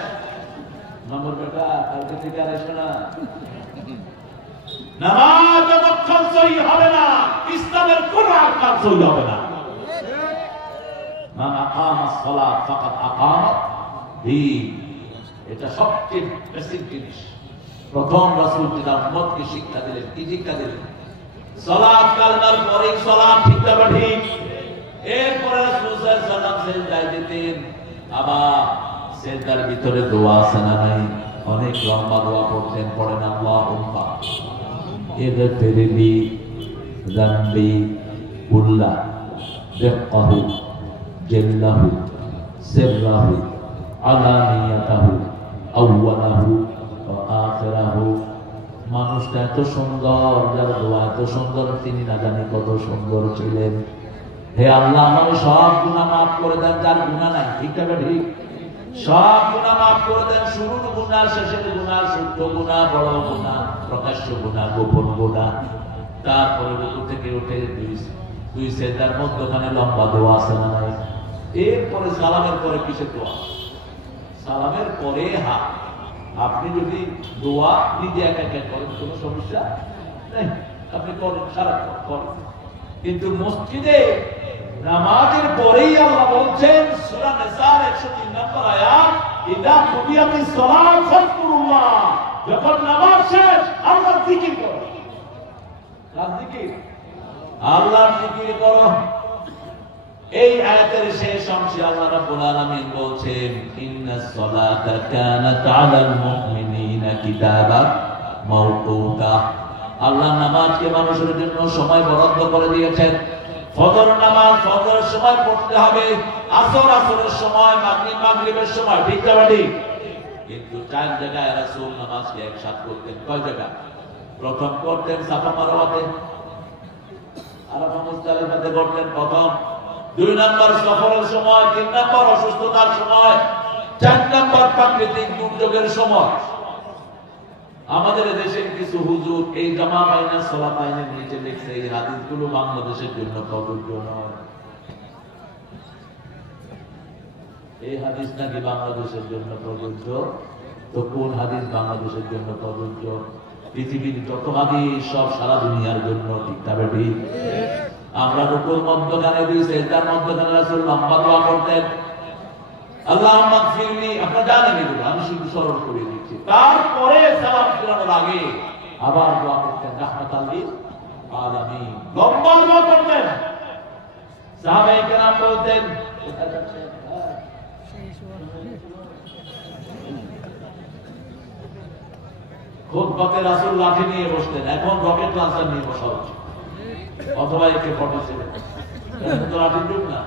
নম্বর বেটা, কালকে থেকে আর এসো না। নামাজ যতক্ষণ সহি হবে না, ইসলামের কোন আকাম সহি হবে না। মান আকামাস সালাত ফাকাদ আকামা দ্বীন, এটা সবচেয়ে বেসিক জিনিস। প্রথম রাসূল যেটা উম্মতকে শিক্ষা দিলেন, কি শিক্ষা দিলেন? সালাত কালমার পরে সালাত ঠিক না ঠিক। এরপরে রাসূল সাল্লাল্লাহু আলাইহি ওয়াসাল্লাম সিজদায় যেতেন, আবার সিজদার ভিতরে দোয়া আছে না নাই? অনেক লম্বা দোয়া পড়তেন, পড়েন আল্লাহুম্মা ইগফিরলি যামবি কুল্লা দিক্কাহু জাল্লাহু সিররাহু আলানিয়াতাহু আউওয়ালাহু ওয়া আখিরাহু। মানুষটা এত সুন্দর, যার দোয়া এত সুন্দর, তিনি না জানি কত সুন্দর ছিলেন। হে আল্লাহ, আমার সব গুনাহ মাফ করে দেন, যার গুনাহ নাই। ঠিক আছে, ঠিক, সব গুনাহ মাফ করে দেন, শুরুর গুনাহ, শেষের গুনাহ, সূক্ষ্ম গুনাহ, বড় গুনাহ, প্রকাশ্য গুনাহ, গোপন গুনাহ। তারপরে রুকু থেকে উঠে দুই সিজদার মধ্যখানে লম্বা দোয়া আছে না নাই? এরপরে সালামের পরে কিসের দোয়া? সালামের পরে হাত। আপনি যদি দোয়া নিজে একা একা করেন কোনো সমস্যা নেই, আপনি করেন, সারাক্ষণ করেন। কিন্তু মসজিদে নামাজের পরেই আল্লাহ বলছেন সূরা নিসার 103 নম্বর আয়াত, ইদা কুদিয়াতিস সালাত ফাযকুরুল্লাহ, যখন নামাজ শেষ আল্লাহর জিকির করো। কার জিকির? আল্লাহর জিকির করো। এই আয়াতের শেষ অংশে আল্লাহ রাব্বুল আলামিন বলছেন, ইন্নাস সালাতা কানাত আলাল মুমিনিনা কিতাবান মাওকুতা। আল্লাহ নামাজকে মানুষের জন্য সময় বরাদ্দ করে দিয়েছেন। ফজর নামাজ ফজরের সময় পড়তে হবে, আসর আসরের সময়, মাগরিব মাগরিবের সময়। ঠিক না ঠিক? কিন্তু 4 জায়গায় রাসূল নামাজকে একসাথে করতেন। কয় জায়গা? প্রথম করতেন সাফা মারওয়াতে, আরাফা মুজদালিফাতে করতেন প্রথম। 2 নম্বর সফরের সময়, 3 নম্বর অসুস্থতার সময়, 4 নম্বর প্রাকৃতিক দুর্যোগের সময়। আমাদের দেশের কিছু হুজুর এই জামা পাইনা সলা পাইনের নিচে লিখছে এই হাদিসগুলো বাংলাদেশের জন্য প্রযোজ্য নয়। এই হাদিস নাকি বাংলাদেশের জন্য প্রযোজ্য? তো কোন হাদিস বাংলাদেশের জন্য প্রযোজ্য? পৃথিবীর যত হাদিস সব সারা দুনিয়ার জন্য। ঠিক না ঠিক? আমরা রুকুর মধ্যখানে দিই, সিজদার মধ্যখানে রাসূল লম্বা দোয়া করতেন, আল্লাহুম্মা গফিরলি। আপনারা জানেন এগুলো, আমি শুধু স্মরণ করে দিচ্ছি। তারপরে সালাম ফিরানোর আগে আবার দোয়া করতেন, রাহমাতাল লিল আলামিন, লম্বা দোয়া করতেন। সাহাবায়ে কেরাম বলতেন, খুতবাতে রাসূল লাঠি নিয়ে বসতেন, এখন রকেট লঞ্চার নিয়ে বসা উচিত, অথবা একে ফটেছিল। এখন তো লাঠির যুগ না।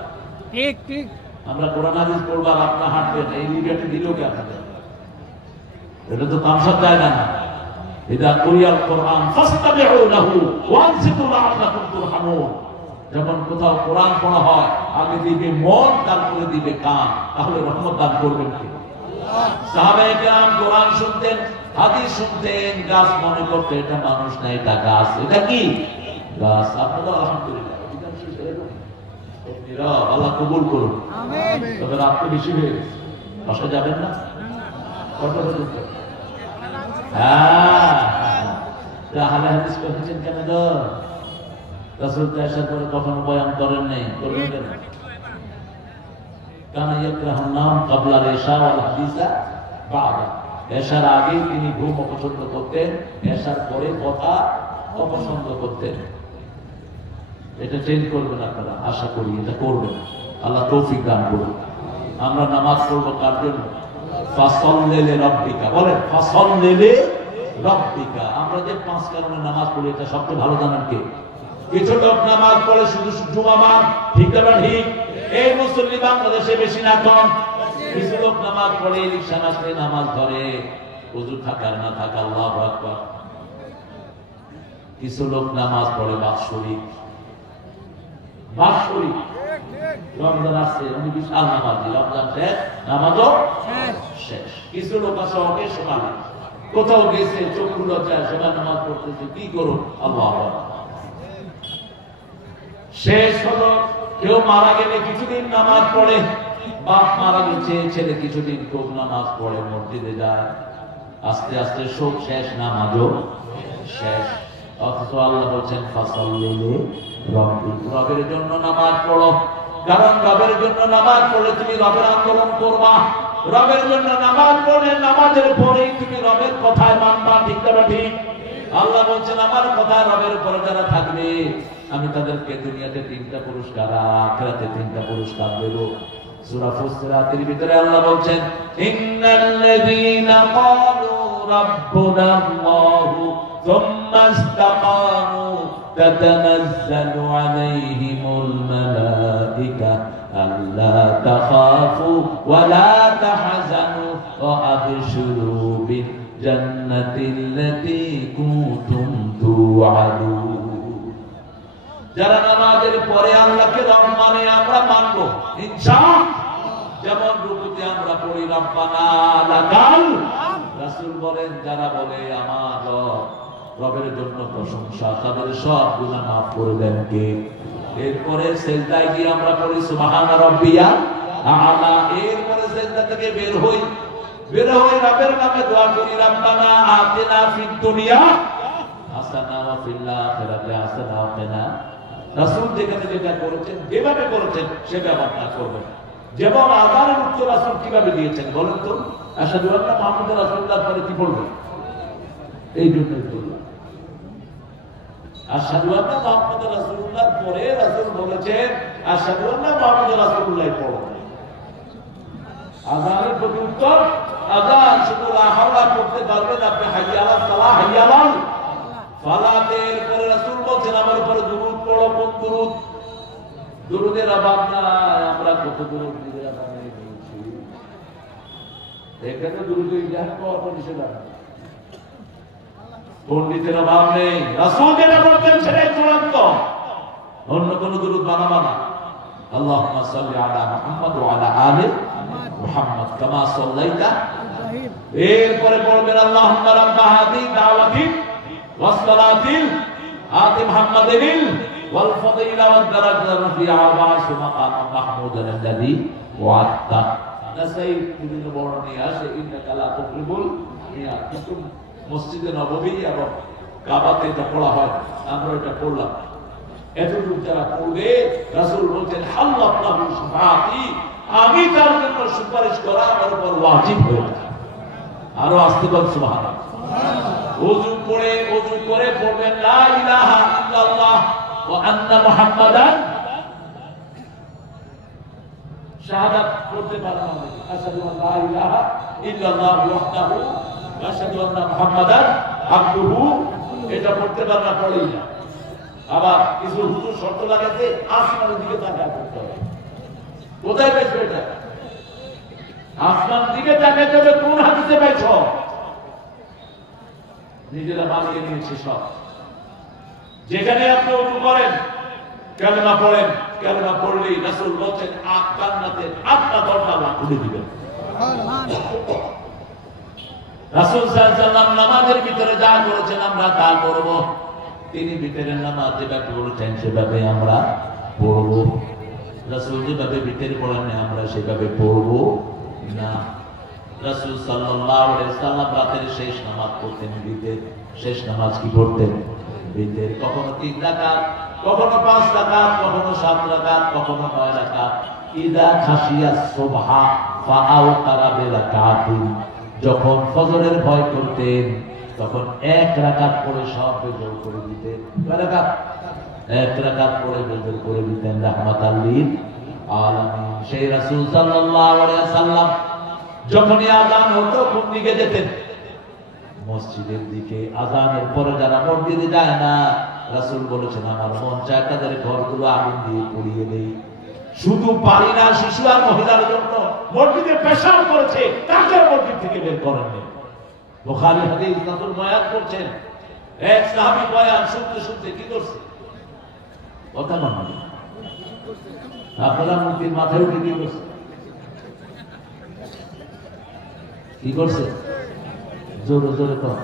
ঠিক ঠিক। আমরা কোরআন হাদিস পড়বো আর আপনার হাঁটবেন, এই লিগাটি দিল কে আপনাদের? এটা তো তামসার জায়গা না। ইদা কুরিয়াল কোরআন ফাসতামিউ লাহু ওয়া আনসিতু লাআল্লাকুম তুরহামুন। যখন কোথাও কোরআন পড়া হয়, আগে দিবে মন, তারপরে দিবে কান, তাহলে রহমত দান করবেন কে? আল্লাহ। সাহাবায়ে কেরাম কোরআন শুনতেন, হাদিস শুনতেন, গাছ মনে করতে এটা মানুষ না, এটা গাছ। এটা কি গাছ? আপনারা আলহামদুলিল্লাহ আল্লাহ কবুল করুন। তবে রাত তো বেশি হয়ে গেছে, বাসা যাবেন না? কত পর্যন্ত? হ্যাঁ, তাহলে হাদিস করেছেন কেন? রাসূল তো আসার পরে কখনো বয়ান করেন নাই, করবেন কেন? কানা ইয়াকরাহুন নাম ক্বাবলা ইশা ওয়াল হাদিসা বা'দা। এশার আগে তিনি ঘুম অপছন্দ করতেন, এশার পরে কথা অপছন্দ করতেন। এটা চেঞ্জ করবেন আপনারা, আশা করি এটা করবেন। আল্লাহ তৌফিক দান করুন। আমরা নামাজ পড়বো কার জন্য? ফাসাল্লি লিরাব্বিকা। বলেন ফাসাল্লি লিরাব্বিকা। আমরা যে 5 কারণে নামাজ পড়ি, এটা সবচেয়ে ভালো জানেন কে? কিছু লোক নামাজ পড়ে শুধু জুমা বার, ঠিক না ঠিক? এই মুসল্লি বাংলাদেশে বেশি না কম? কিছু লোক নামাজ পড়ে রিকশা আসলে নামাজ ধরে, ওযু থাকার না থাকা আল্লাহু আকবার। কিছু লোক নামাজ পড়ে বাৎসরিক, রমজান আসছে উনি বিশাল নামাজি, রমজান শেষ নামাজও শেষ। কিছু লোক আছে ওকে সকালে কোথাও গেছে চোখগুলো লজ্জায় সকাল নামাজ পড়তেছে, কি করুন আল্লাহ আকবার। শেষ হলো কেউ মারা গেলে কিছুদিন নামাজ পড়ে, বাপ মারা গেছে ছেলে কিছুদিন খুব নামাজ পড়ে, মসজিদে যায়, আস্তে আস্তে সব শেষ, নামাজও শেষ। অথচ আল্লাহ বলছেন ফাসাল্লি লিরাব্বিক, রবের জন্য নামাজ পড়ো। কারণ রবের জন্য নামাজ পড়লে তুমি রবের আন্দোলন করবা, রবের জন্য নামাজ পড়লে নামাজের পরেই তুমি রবের কথায় মানবা, ঠিক না ঠিক? আল্লাহ বলছেন আমার কথা রবের উপরে যারা থাকবে আমি তাদেরকে দুনিয়াতে 3টা পুরস্কার আর আখিরাতে 3টা পুরস্কার দেব। সূরা ফুসসিলাতের ভিতরে আল্লাহ বলছেন ইন্নাল্লাযীনা ক্বালু রাব্বুনা আল্লাহু সুম্মা ইসতাকামু তাতানাজ্জালু আলাইহিমুল মালায়েকা আল্লা তাখাফু ওয়া লা তাহজানু ওয়া আবশিরু বিল জান্নাতিল্লাতী কুনতুম তুআদুন। যারা নামাজের পরে আল্লাহকে রব মানে আমরা মানব ইনশাআল্লাহ। যেমন রুকুতে আমরা পড়ি রব্বানা লাকাল, রাসূল বলেন যারা বলে আমার রব, রবের জন্য প্রশংসা, তাদের সব গুনাহ মাফ করে দেন কে? এরপরে সিজদায় গিয়ে আমরা পড়ি সুবহানা রাব্বিয়াল আ'লা। এরপরে সিজদা থেকে বের হই রবের নামে দোয়া করি রব্বানা আতিনা ফিদ দুনিয়া হাসানা ওয়া ফিল আখিরাতি হাসানা ওয়া কিনা। রাসূল যেখানে যেটা করেছেন, যেভাবে করেছেন সেভাবে আপনারা করবেন। যেমন আযানের উত্তর রাসূল কিভাবে দিয়েছেন বলেন তো? আশহাদু আন্না মুহাম্মাদুর রাসূলুল্লাহ পরে কি বলবেন? এই জন্যই বললাম আশহাদু আন্না মুহাম্মাদুর রাসূলুল্লাহ পরে রাসূল বলেছেন আশহাদু আন্না মুহাম্মাদুর রাসূলুল্লাহ পড়ো। আযানের প্রতি উত্তর, আযান শুধু লা হাওলা পড়তে পারবেন আপনি, হাইয়া আলাস সালাহ হাইয়া আলাল ফালাতের পরে রাসূল বলেন আমার উপরে দুরূদ পড়ো। কোন দুরূদ? দুরূদের অভাব নাই, আমরা কত দুরূদ দিয়ে বানিয়েছি। এখানে দুরূদের ইজাহার করার কোনো নিষেধাজ্ঞা নেই, পণ্ডিতের অভাব নেই। রাসূল যেটা বলতেন সেটাই চূড়ান্ত, অন্য কোন দুরূদ বানাবা না। আল্লাহুম্মা সাল্লি আলা মুহাম্মাদ ওয়া আলা আলি মুহাম্মাদ কামা সাল্লাইতা। এরপরে পড়বেন আল্লাহুম্মা রাব্বা হাযিহি দাওয়াতি ওয়াস সালাতিল আতি মুহাম্মাদিল ওয়াল ফাদিলা ওয়াদ দারাজাতির রাফিআ ওয়া বা'সু মাকাম মাহমুদান আল্লাযী ওয়া'আদতা। নাসাই বিভিন্ন বর্ণনা আছে ইন্নাকা লা তুকরিবুল মিয়াত, কিন্তু মসজিদে নববী এবং কাবাতে এটা পড়া হয়, আমরা এটা পড়লাম। এতটুকু যারা পড়বে রাসূল বলছেন আল্লাহু সুবহানাহু, আমি তার জন্য সুপারিশ করা আমার উপর ওয়াজিব হয়ে যায়। আরো আস্তে বল সুবহানাল্লাহ। ওযু করে পড়বেন লা ইলাহা ইল্লাল্লাহ ওয়া আন্না মুহাম্মাদান, শাহাদাত পড়তে পারেন অনেকে, আশহাদু আল্লা ইলাহা ইল্লাল্লাহ ওয়াহদাহু ওয়া আশহাদু আন্না মুহাম্মাদান আবদুহু, এটা পড়তে পারেন না, পড়েই না। আবার কিছু হুজুর শর্ত লাগাতে আসমানের দিকে তাকায় পড়তে হবে। কোথায় পেয়েছো এটা? আসমান দিকে তাকাতে হবে, কোন হাদিসে পাইছো? নিজেরা বানিয়ে নিয়েছে সব। যেখানে আপনি ওযু করেন, কালেমা পড়েন, কালেমা পড়লেই রাসূল বলেন জান্নাতে 8টা দরজা খুলে দিবেন। রাসূল সাল্লাল্লাহু আলাইহি ওয়াসাল্লাম নামাজের ভিতরে যা করেছেন আমরা তা করব। তিনি ভিতরের নামাজ যেভাবে পড়েছেন সেভাবে আমরা পড়ব। রাসূল যেভাবে ভিতরে পড়েন আমরা সেভাবে পড়ব না। রাসূল সাল্লাল্লাহু আলাইহি ওয়াসাল্লাম রাতের শেষ নামাজ পড়তেন ভিতরে। শেষ নামাজ কি পড়তেন? ভিতরে। কখনো 3 রাকাত, কখনো 5 রাকাত, কখনো 7 রাকাত, কখনো 9 রাকাত। ইদা খাশিয়াস সুবহা ফাআওতারা বিরাকাতিন, যখন ফজরের ভয় করতেন তখন 1 রাকাত পড়ে সব বেজর করে দিতেন। কয় রাকাত? 1 রাকাত পড়ে বেজর করে দিতেন রাহমাতাল লিল আলামিন। সেই রাসূল সাল্লাল্লাহু আলাইহি ওয়াসাল্লাম যখনই আযান হতো কোন দিকে যেতেন? মসজিদের দিকে। আযানের পরে যারা মসজিদে যায় না রাসূল বলেছেন আমার মন চায় তাদের ঘরগুলো আগুন দিয়ে পুড়িয়ে দেই। শুধু পারি না, শিশু আর মহিলার জন্য মসজিদে পেশাব করেছে, তাকে মসজিদ থেকে বের করেননি। বুখারী হাদিস রাসূল বয়ান করছেন, এক সাহাবী বয়ান শুনতে শুনতে কি করছে? কথা বলেন আপনারা মূর্তির মাথায় উঠে কি করছে? কি করছে? জোরে জোরে কর।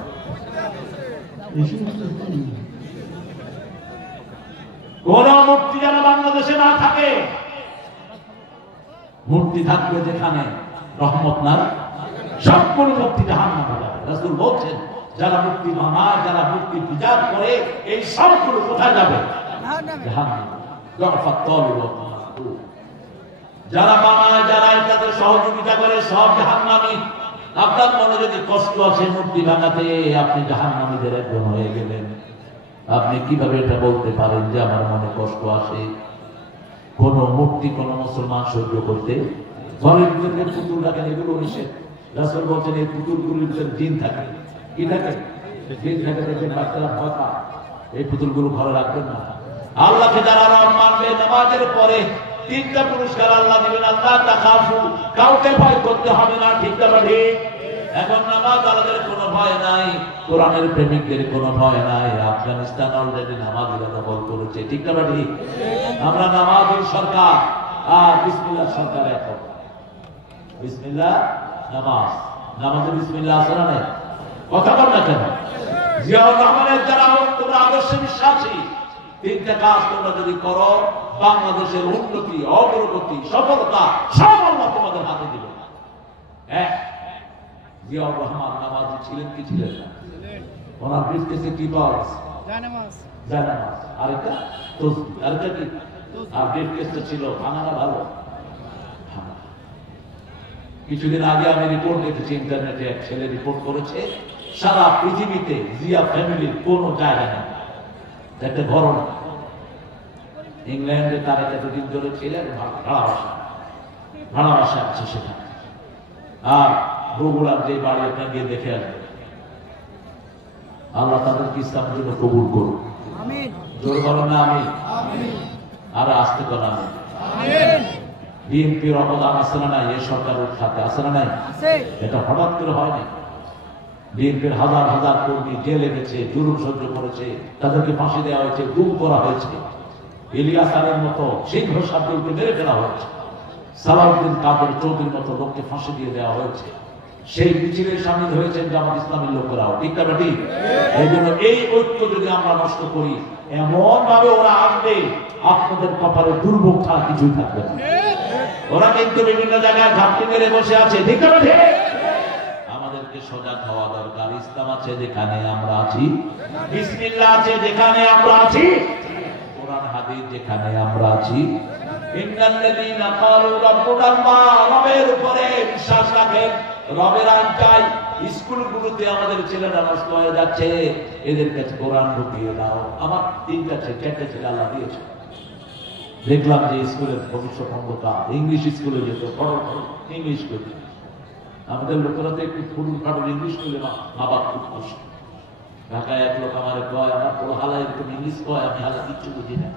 কোন মূর্তি যেন বাংলাদেশে না থাকে। মূর্তি থাকবে যেখানে রহমত নাই, সবগুলো মূর্তি জাহান্নামে যাবে। রাসূল বলছেন যারা মূর্তি বানায়, যারা মূর্তি পূজা করে, এই সবগুলো কোথায় যাবে? জাহান্নামে। যারা বানায়, যারা এটাতে সহযোগিতা করে, সব জাহান্নামী। আপনার মনে যদি কষ্ট আছে মূর্তি ভাঙাতে, আপনি জাহান্নামীদের একজন হয়ে গেলেন। আপনি কিভাবে এটা বলতে পারেন যে আমার মনে কষ্ট আসে? কোন মূর্তি কোন মুসলমান সহ্য করতে ঘরের ভিতরে পুতুল রাখেন, এগুলো নিষেধ। রাসূল বলছেন এই পুতুলগুলোর ভিতরে জিন থাকে। কি থাকে? জিন থাকে। দেখবেন বাচ্চারা ভয় পায়, এই পুতুলগুলো ঘরে রাখবেন না। আল্লাহকে যারা রব মানবে, নামাজের পরে তিনটা পুরস্কার আল্লাহ দিবেন। আল্লাহ তাখাফু, কাউকে ভয় করতে হবে না। ঠিক না ঠিক? এখন নামাজ আলাদের কোনো ভয় নাই, কোরআনের প্রেমিকদের কোনো ভয় নাই। আফগানিস্তান অলরেডি নামাজীরা দখল করেছে। ঠিক না ঠিক? আমরা নামাজের সরকার আর বিসমিল্লাহ সরকার। এখন বিসমিল্লাহ নামাজ, নামাজে বিসমিল্লাহ আছে না নাই? কথা বল না কেন? জিয়াউর রহমানের যারা তোমরা আদর্শে বিশ্বাসী, তিনটা কাজ তোমরা যদি করো, বাংলাদেশের উন্নতি, অগ্রগতি, সফলতা সব আল্লাহ তোমাদের হাতে দিবে। এক, জিয়াউর রহমান নামাজি ছিলেন কি ছিলেন না? ওনার ব্রিফকেসে কি পাওয়া গেছে? জায়নামাজ। আরেকটা তসবিহ। আরেকটা কি? আর ব্রিফকেসটা ছিল ভাঙানা ভালো। কিছুদিন আগে আমি রিপোর্ট দেখেছি ইন্টারনেটে, এক ছেলে রিপোর্ট করেছে সারা পৃথিবীতে জিয়া ফ্যামিলির কোন জায়গা নেই, একটা ঘর না। ইংল্যান্ডে তার এতদিন ধরে ছিলেন, ভাড়া বাসা আছে সেখানে। আর বগুড়ার যে বাড়ি আপনার গিয়ে দেখে আসবে। আল্লাহ তাদেরকে ইসলামের জন্য কবুল করুন। জোর করো না আমি, আর আসতে করো আমি। বিএনপির অবদান আছে না নাই? এই সরকারের সাথে আছে না নাই? এটা হঠাৎ করে হয়নি। বিএনপির হাজার হাজার কর্মী জেলে গেছে, জুলুম সহ্য করেছে, তাদেরকে ফাঁসি দেওয়া হয়েছে, গুম করা হয়েছে। ইলিয়াস আলীর মতো সিংহ সাবকে মেরে ফেলা হয়েছে, সালাউদ্দিন কাদের চৌধুরীর মতো লোককে ফাঁসি দিয়ে দেওয়া হয়েছে। সেই মিছিলে সামিল হয়েছেন জামাত ইসলামের লোকেরাও। ঠিক না ঠিক? এই জন্য এই ঐক্য যদি আমরা নষ্ট করি, এমন ভাবে ওরা আসবে আপনাদের কপালে দুর্ভোগ ছাড়া কিছুই থাকবে না। ওরা কিন্তু বিভিন্ন জায়গায় ঘাপটি মেরে বসে আছে। ঠিক না ঠিক? আমাদেরকে সজাগ হওয়া দরকার। ইসলাম আছে যেখানে আমরা আছি, বিসমিল্লাহ আছে যেখানে আমরা আছি, কোরআন হাদিস যেখানে আমরা আছি, ইন্নাল্লাযীনা ক্বালু রাব্বুনাল্লাহ, রবের উপরে বিশ্বাস রাখেন, রবের আইন চাই। স্কুলগুলোতে আমাদের ছেলেরা নষ্ট হয়ে যাচ্ছে, এদের কাছে কোরআন ঢুকিয়ে দাও। আমার তিনটা চারটে ছেলে আল্লাহ দিয়েছে। দেখলাম যে স্কুলের ভবিষ্যৎ অন্ধকার। ইংলিশ স্কুলে যেত, বড় ইংলিশ করতে। আমাদের লোকেরা তো একটু ফুটুল ফাটুল ইংলিশ করলে মা বাপ খুব খুশি। ঢাকায় এক লোক আমার কয়, আমার বড় হালা এরকম ইংলিশ কয়, আমি হালা কিচ্ছু বুঝি না।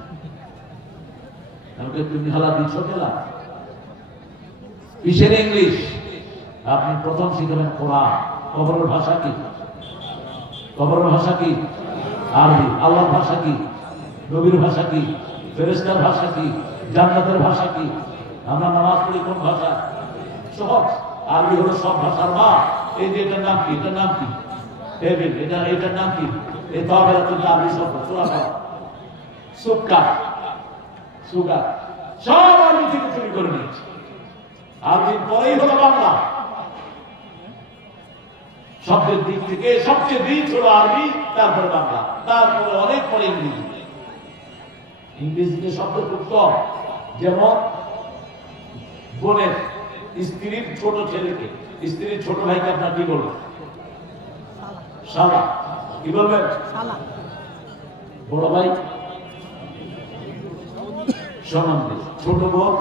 আমাকে তুমি হালা দিচ্ছ খেলা কিসের ইংলিশ? আপনি প্রথম শিখবেন কোরআন। কবরের ভাষা কি? কবরের ভাষা কি? আরবি। আল্লাহর ভাষা কি? নবীর ভাষা কি? ফেরেশতার ভাষা কি? জান্নাতের ভাষা কি? আমরা নামাজ পড়ি কোন ভাষা? সহজ। আরবি হলো সব ভাষার মা। এই যে এটার নাম কি? এটার নাম কি? টেবিল। এটার নাম কি? এই তবেরা তো আরবি শব্দ। সুগার, সুগার সব আরবি থেকে চুরি করে নিয়েছে। আরবি পরেই হলো বাংলা। শব্দের দিক থেকে সবচেয়ে রিচ হলো আরবি, তারপরে বাংলা, তারপরে অনেক পরে ইংরেজি। ইংরেজিতে শব্দ খুব কম। যেমন বোনের স্ত্রীর ছোট ছেলেকে, স্ত্রীর ছোট ভাইকে আপনার কি বলবেন? শালা। কি বলবেন? বড় ভাই সনন্দে, ছোট বোন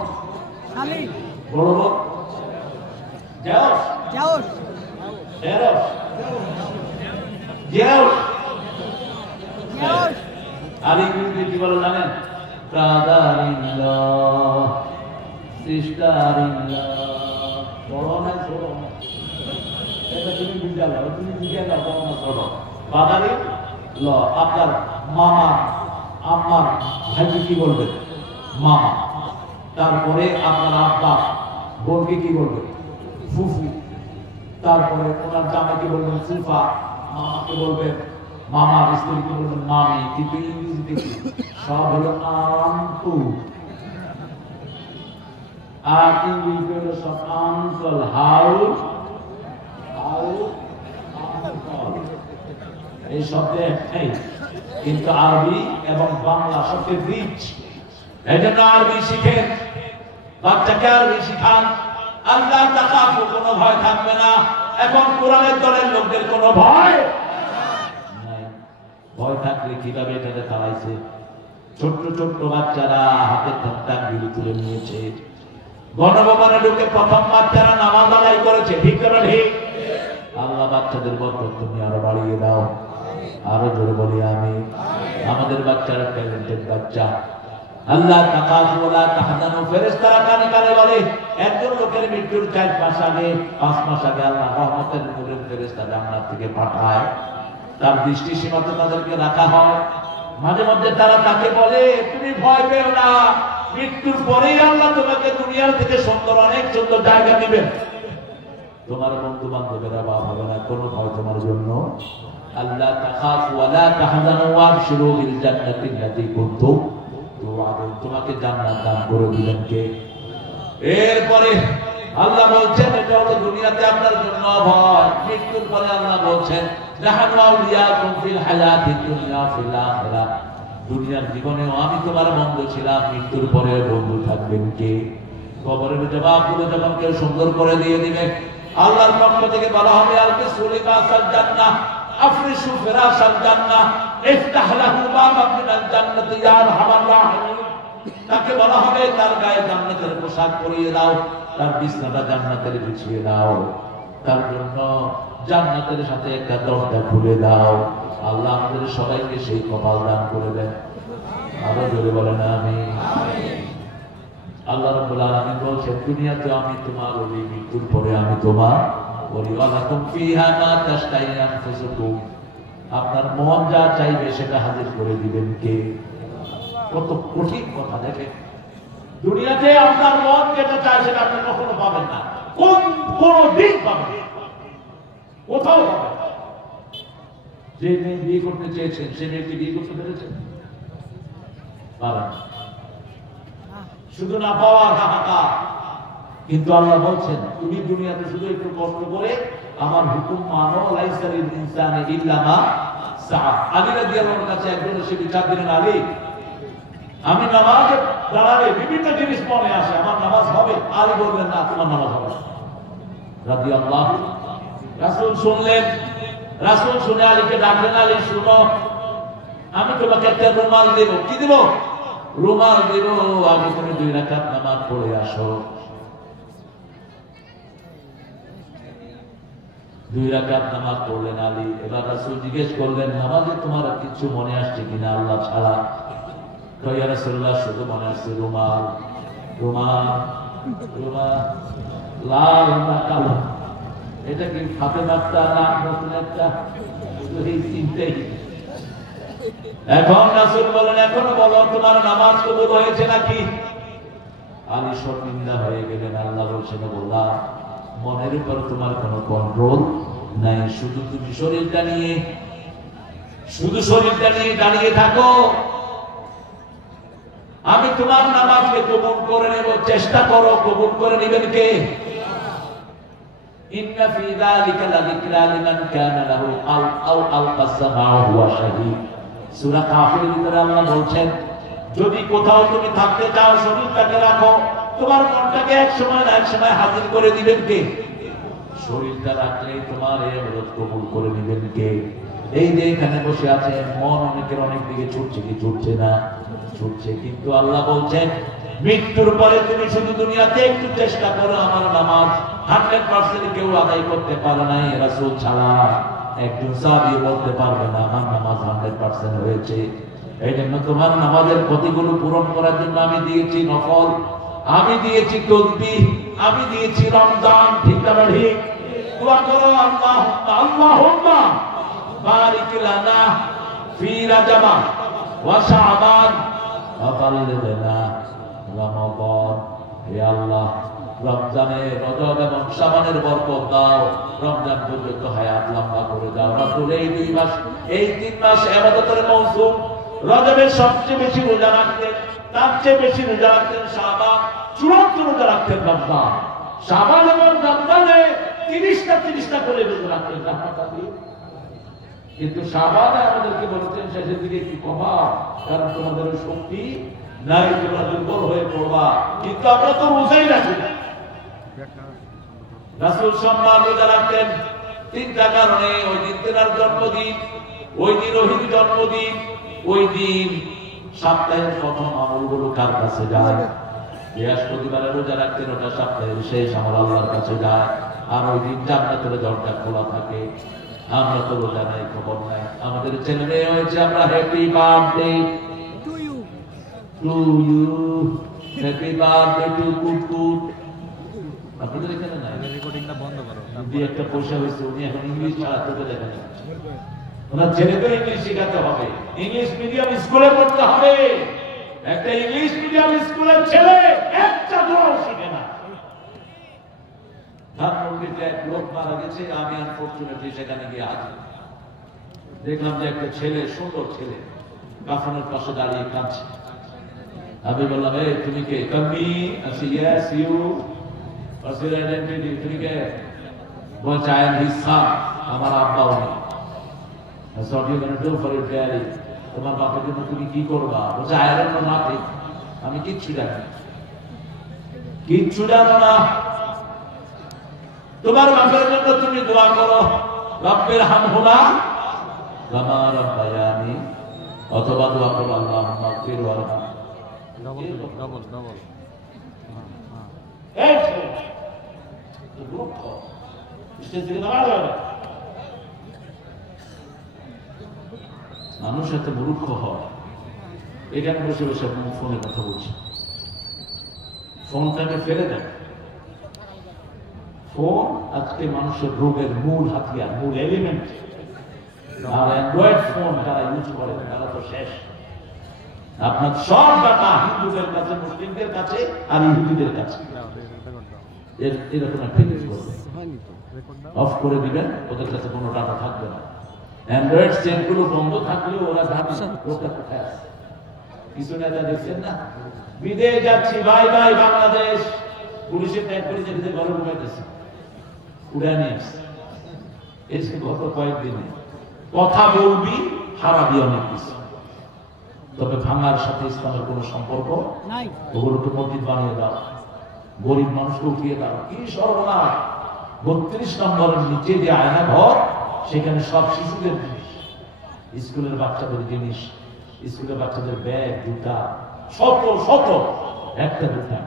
বড় বোন দেওস, দেওস, দেওস, দেওস। আর ইংরেজিতে কি বলে জানেন? Brother in law, sister in law. বড় না ছোট না, এটা তুমি বুঝে নাও, তুমি বুঝে নাও বড় না ছোট। ব্রাদার ইন ল, আপনার মামা আম্মার ভাইকে কি বলবেন? মামা। তারপরে আপনার আব্বা বোনকে কি বলবেন? ফুফু। তারপরে ওনার জামাইকে বলবেন ফুফা, মামাকে বলবেন মামার স্ত্রীকে বলবেন মামি। কিন্তু ইংরেজিতে কি সব হলো আন্টু, আর ইংরেজিতে হলো সব আঙ্কল। হাউ হাউ আঙ্কল, এই শব্দে একটাই, কিন্তু আরবি এবং বাংলা শব্দে রিচ। এই জন্য আরবি শিখেন, বাচ্চাকে আরবি শিখান। আল্লাহ তাকাফু, কোনো ভয় থাকবে না। এখন কোরআনের দলের লোকদের কোনো ভয় নাই। ভয় থাকলে কিভাবে এটাকে চালাইছে? ছোট্ট ছোট্ট বাচ্চারা হাতে তাকবীর তুলে নিয়েছে। গণভবনে ঢুকে প্রথম বাচ্চারা নামাজ আদায় করেছে, ঠিক করে ঠিক। আল্লাহ বাচ্চাদের বরকত তুমি আরো বাড়িয়ে দাও। আরো জোরে বলি আমি। আমাদের বাচ্চারা ট্যালেন্টেড বাচ্চা। আল্লাহ তাকাফু ওয়ালা তাহজানু, ফেরেশতারা কানে কানে বলে একজন লোকের মৃত্যুর 4 মাস আগে 5 মাস আগে আল্লাহ রহমতের নূরের ফেরেশতা জান্নাত থেকে পাঠায়, তার দৃষ্টি সীমাতে তাদেরকে রাখা হয়। মাঝে মধ্যে তারা তাকে বলে তুমি ভয় পেও না, মৃত্যুর পরেই আল্লাহ তোমাকে দুনিয়ার থেকে সুন্দর অনেক সুন্দর জায়গা দিবেন। তোমার বন্ধু বান্ধবেরা বা হবে না, কোনো ভয় তোমার জন্য। আল্লাহ তাখাফু ওয়ালা তাহজানু ওয়াবশিরু বিল জান্নাতি আল্লাতী কুনতুম তুআদুন, তোমাকে জান্নাত দান করে দিবেন কে? এরপরে আল্লাহ বলছেন এটা হলো দুনিয়াতে আপনার জন্য ভয়। মৃত্যুর পরে আল্লাহ বলছেন নাহনু আউলিয়াকুম ফিল হায়াতিদ দুনিয়া ফিল আখিরাহ, দুনিয়ার জীবনেও আমি তোমার বন্ধু ছিলাম, মৃত্যুর পরে বন্ধু থাকবেন কে? কবরের জবাবগুলো যখন কেউ সুন্দর করে দিয়ে দিবে, আল্লাহর পক্ষ থেকে বলা হবে আলবিসু লিবাসাল জান্নাহ আফরিশু ফিরাশাল জান্নাহ ইফতাহ লাহু বাবাম মিনাল জান্নাতি ইয়া আরহামার রাহিমিন। তাকে বলা হবে তার গায়ে জান্নাতের পোশাক পরিয়ে দাও, তার বিছানাটা জান্নাতের বিছিয়ে দাও, তার জন্য জান্নাতের সাথে একটা দরজা খুলে দাও। আল্লাহ আমাদের সবাইকে সেই কপাল দান করে দেন। আরো জোরে বলেন আমিন। আল্লাহ রাব্বুল আলামিন বলছেন দুনিয়াতে আমি তোমার ওলি, মৃত্যুর পরে আমি তোমার ওলি। ওয়ালাকুম ফিহা মা তাশতাহি আনফুসুকুম, আপনার মন যা চাইবে সেটা হাজির করে দিবেন কে? কত কঠিন কথা দেখেন। দুনিয়াতে আপনার মন যেটা চায় সেটা আপনি কখনো পাবেন না, কোন দিন পাবেন, কোথাও পাবেন। যে মেয়ে বিয়ে করতে চেয়েছেন সে মেয়েকে বিয়ে করতে পেরেছেন? পাবেন না। শুধু না পাওয়ার হাহাকার। কিন্তু আল্লাহ বলছেন তুমি দুনিয়াতে শুধু একটু কষ্ট করে আমার হুকুম মানো। লাইসা লিল ইনসানি ইল্লা মা সাআ। আলী রাদিয়াল্লাহু আনহুর কাছে একজন এসে বিচার দিলেন, আলী আমি নামাজে দাঁড়ালে বিভিন্ন জিনিস মনে আসে, আমার নামাজ হবে? আলী বললেন না, তোমার নামাজ হবে রাদিয়াল্লাহু। রাসূল শুনলেন, রাসূল শুনে আলীকে ডাকলেন, আলী শুনো আমি তোমাকে একটা রুমাল দেব। কি দেব? রুমাল দেব, আগে তুমি 2 রাকাত নামাজ পড়ে আসো। 2 রাকাত নামাজ পড়লেন আলী। এবার রাসূল জিজ্ঞেস করলেন নামাজে তোমার কিছু মনে আসছে কিনা আল্লাহ ছাড়া? ইয়া রাসূলুল্লাহ শুধু মনে আসছে রুমাল, রুমাল, রুমাল, লাল না কালো, এটা কি ফাতেমাটা না নতুন একটা? এই চিন্তাই। এখন রাসূল বলেন এখনো বলো তোমার নামাজ কবুল হয়েছে নাকি? আলী শর্মিন্দা হয়ে গেলেন। আল্লাহ বলছেন বললা মনের উপর তোমার কোনো কন্ট্রোল নাই, শুধু তুমি শরীরটা নিয়ে দাঁড়িয়ে থাকো। আমি তোমার নামাজকে কবুল করে নেব, চেষ্টা করো। কবুল করে নেবেন কে? ইন্না ফি যালিকা লাযিকরা লিমান কানা লাহু কলব আও আলকাস সামাউ ওয়া শাহীদ। সূরা কাফিরের ভিতরে আল্লাহ বলছেন যদি কোথাও তুমি থাকতে চাও শরীরটাকে রাখো, তোমার মনটাকে এক সময় না এক সময় হাজির করে দিবেন কে? শরীরটা রাখলে তোমার এই ইবাদত কবুল করে দিবেন কে? এই যে এখানে বসে আছে মন অনেকের অনেক দিকে ছুটছে কি ছুটছে না? ছুটছে। কিন্তু আল্লাহ বলছেন মৃত্যুর পরে তুমি শুধু দুনিয়াতে একটু চেষ্টা করো। আমার নামাজ 100% কেউ আদায় করতে পারে নাই রাসূল ছাড়া। একজন সাহাবী বলতে পারবে না আমার নামাজ 100% হয়েছে। এই জন্য তোমার নামাজের ক্ষতিগুলো পূরণ করার জন্য আমি দিয়েছি নফল, আমি দিয়েছি তসবিহ, আমি দিয়েছি রমজান। ঠিক না ঠিক? দোয়া করো আল্লাহুম্মা বারিক লানা ফি রাজাব ওয়া শাবান ওয়া বাল্লিগনা রমাদান। হে আল্লাহ, রমজানে, রজব এবং শাবানের বরকত দাও, রমজান পর্যন্ত হায়াত লম্বা করে দাও। রাসূল এই 2 মাস, এই 3 মাস ইবাদতের মৌসুম। রজবে সবচেয়ে বেশি রোজা রাখতেন, তার চেয়ে বেশি রোজা রাখতেন শাবান, চূড়ান্ত রোজা রাখতেন রমজান। শাবান এবং রমজানে 30টা করে রোজা রাখতেন রাহমাতাল্লিল। কিন্তু শাবানে আমাদেরকে বলতেন শেষের দিকে একটু কমাও, কারণ তোমাদের শক্তি নাই, তোমরা দুর্বল হয়ে পড়বা। কিন্তু আমরা তো রোজাই রাখি না। রাসূল সম্মান রোজা রাখতেন 3টা কারণে। ওই দিন তেনার জন্মদিন, ওই দিন ওহির জন্মদিন, ওই দিন সপ্তাহের প্রথম আমলগুলো কার কাছে যায়? বৃহস্পতিবারে রোজা রাখতেন, ওটা সপ্তাহের শেষ আমল আল্লাহর কাছে যায়। আর ওই দিন জান্নাতের দরজা খোলা থাকে। আমরা তো রোজা নাই, খবর নাই। আমাদের ছেলে মেয়ে হয়েছে, আমরা happy birthday to you, happy birthday to কুকুট। আপনাদের এখানে নাই? রেকর্ডিংটা বন্ধ করো। একটা পয়সা হয়েছে, উনি এখন ইংলিশ ছাড়া তোকে দেখেন। ওনার ছেলেদের ইংলিশ শেখাতে হবে, ইংলিশ মিডিয়াম স্কুলে পড়তে হবে। একটা ইংলিশ মিডিয়াম স্কুলের ছেলে একটা দোয়াও শিখে না। ধানমন্ডিতে এক লোক মারা গেছে, আমি আনফরচুনেটলি সেখানে গিয়ে হাজির। দেখলাম যে একটা ছেলে, সুন্দর ছেলে, কাফনের পাশে দাঁড়িয়ে কাঁদছে। আমি বললাম, এই তুমি কে? কামি। আছি, yes you. What's your identity? তুমি কে? বলছে, I am his son. আমার আব্বা উনি। That's what you're going to do for your daddy. তোমার বাপের জন্য তুমি কি করবা? বলছে, I don't know nothing. আমি কিচ্ছু জানি না। কিচ্ছু জানো না? তোমার বাপের জন্য তুমি দোয়া করো, রব্বির হামহুমা কামা রাব্বায়ানি, অথবা দোয়া করো আল্লাহুম্মা মাগফির ওয়ারহাম। ডবল এই তো মূর্খ, স্টেজ থেকে নামা যাবে। মানুষ এত মূর্খ হয়। এখানে বসে বসে ফোনে কথা বলছি, ফোনটাকে ফেলে দেন। ফোন আজকে মানুষের রোগের মূল হাতিয়ার, মূল এলিমেন্ট। আর অ্যান্ড্রয়েড ফোন যারা ইউজ করে তারা তো শেষ। আপনার সব ডাটা হিন্দুদের কাছে, মুসলিমদের কাছে আর ইহুদিদের কাছে। এরকম একটা ইউজ করবে, অফ করে দিবেন, ওদের কাছে কোনো ডাটা থাকবে না। অ্যান্ড্রয়েড সেটগুলো বন্ধ থাকলেও ওরা ভাবছে লোকটা কোথায় আছে। কিছু নেতা দেখছেন না, বিদেশ যাচ্ছি, বাই বাই বাংলাদেশ, পুলিশের ট্যাগ করে যেতে ঘরে ঢুকাইতেছে, উড়ে নিয়ে আসছে। এসে গত কয়েকদিনে কথা বলবি, হারাবি অনেক কিছু। তবে ভাঙার সাথে ইসলামের কোনো সম্পর্ক নাই। ওগুলোকে মসজিদ বানিয়ে দাও, গরিব মানুষকে উঠিয়ে দাও। কি সর্বনাশ! 32 নম্বরের নিচে যে আয়না ঘর, সেখানে সব শিশুদের জিনিস, স্কুলের বাচ্চাদের জিনিস, স্কুলের বাচ্চাদের ব্যাগ, জুতা, শত শত, একটা জুতা।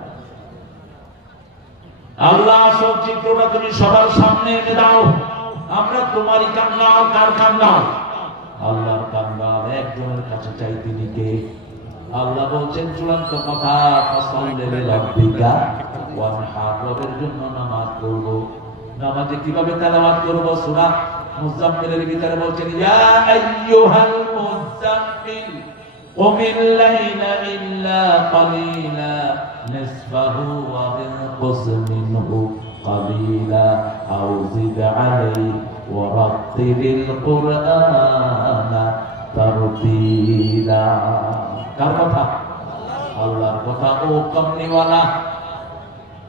আল্লাহ সব চিত্রটা তুমি সবার সামনে এনে দাও। আমরা তোমারই কান্নাও, কার কান্নাও? আল্লাহর কান্না। একজনের কাছে চাই, তিনি কে? আল্লাহ বলছেন চূড়ান্ত কথা, ফাসাল্লি লিরাব্বিকা ওয়ানহার, রবের জন্য নামাজ পড়ব। নামাজে কিভাবে তেলাওয়াত করব? সূরা মুজাম্মিলের ভিতরে বলছেন, ইয়া আইয়ুহাল মুজাম্মিল কুমিল লাইলা ইল্লা কালিলা নিসফাহু ওয়া ইনকুস মিনহু কালিলা আও জিদ আলাইহি ওয়া রাত্তিলিল কুরআনা তারতিলা। কার কথা? আল্লাহর কথা। ও কমনিওয়ালা,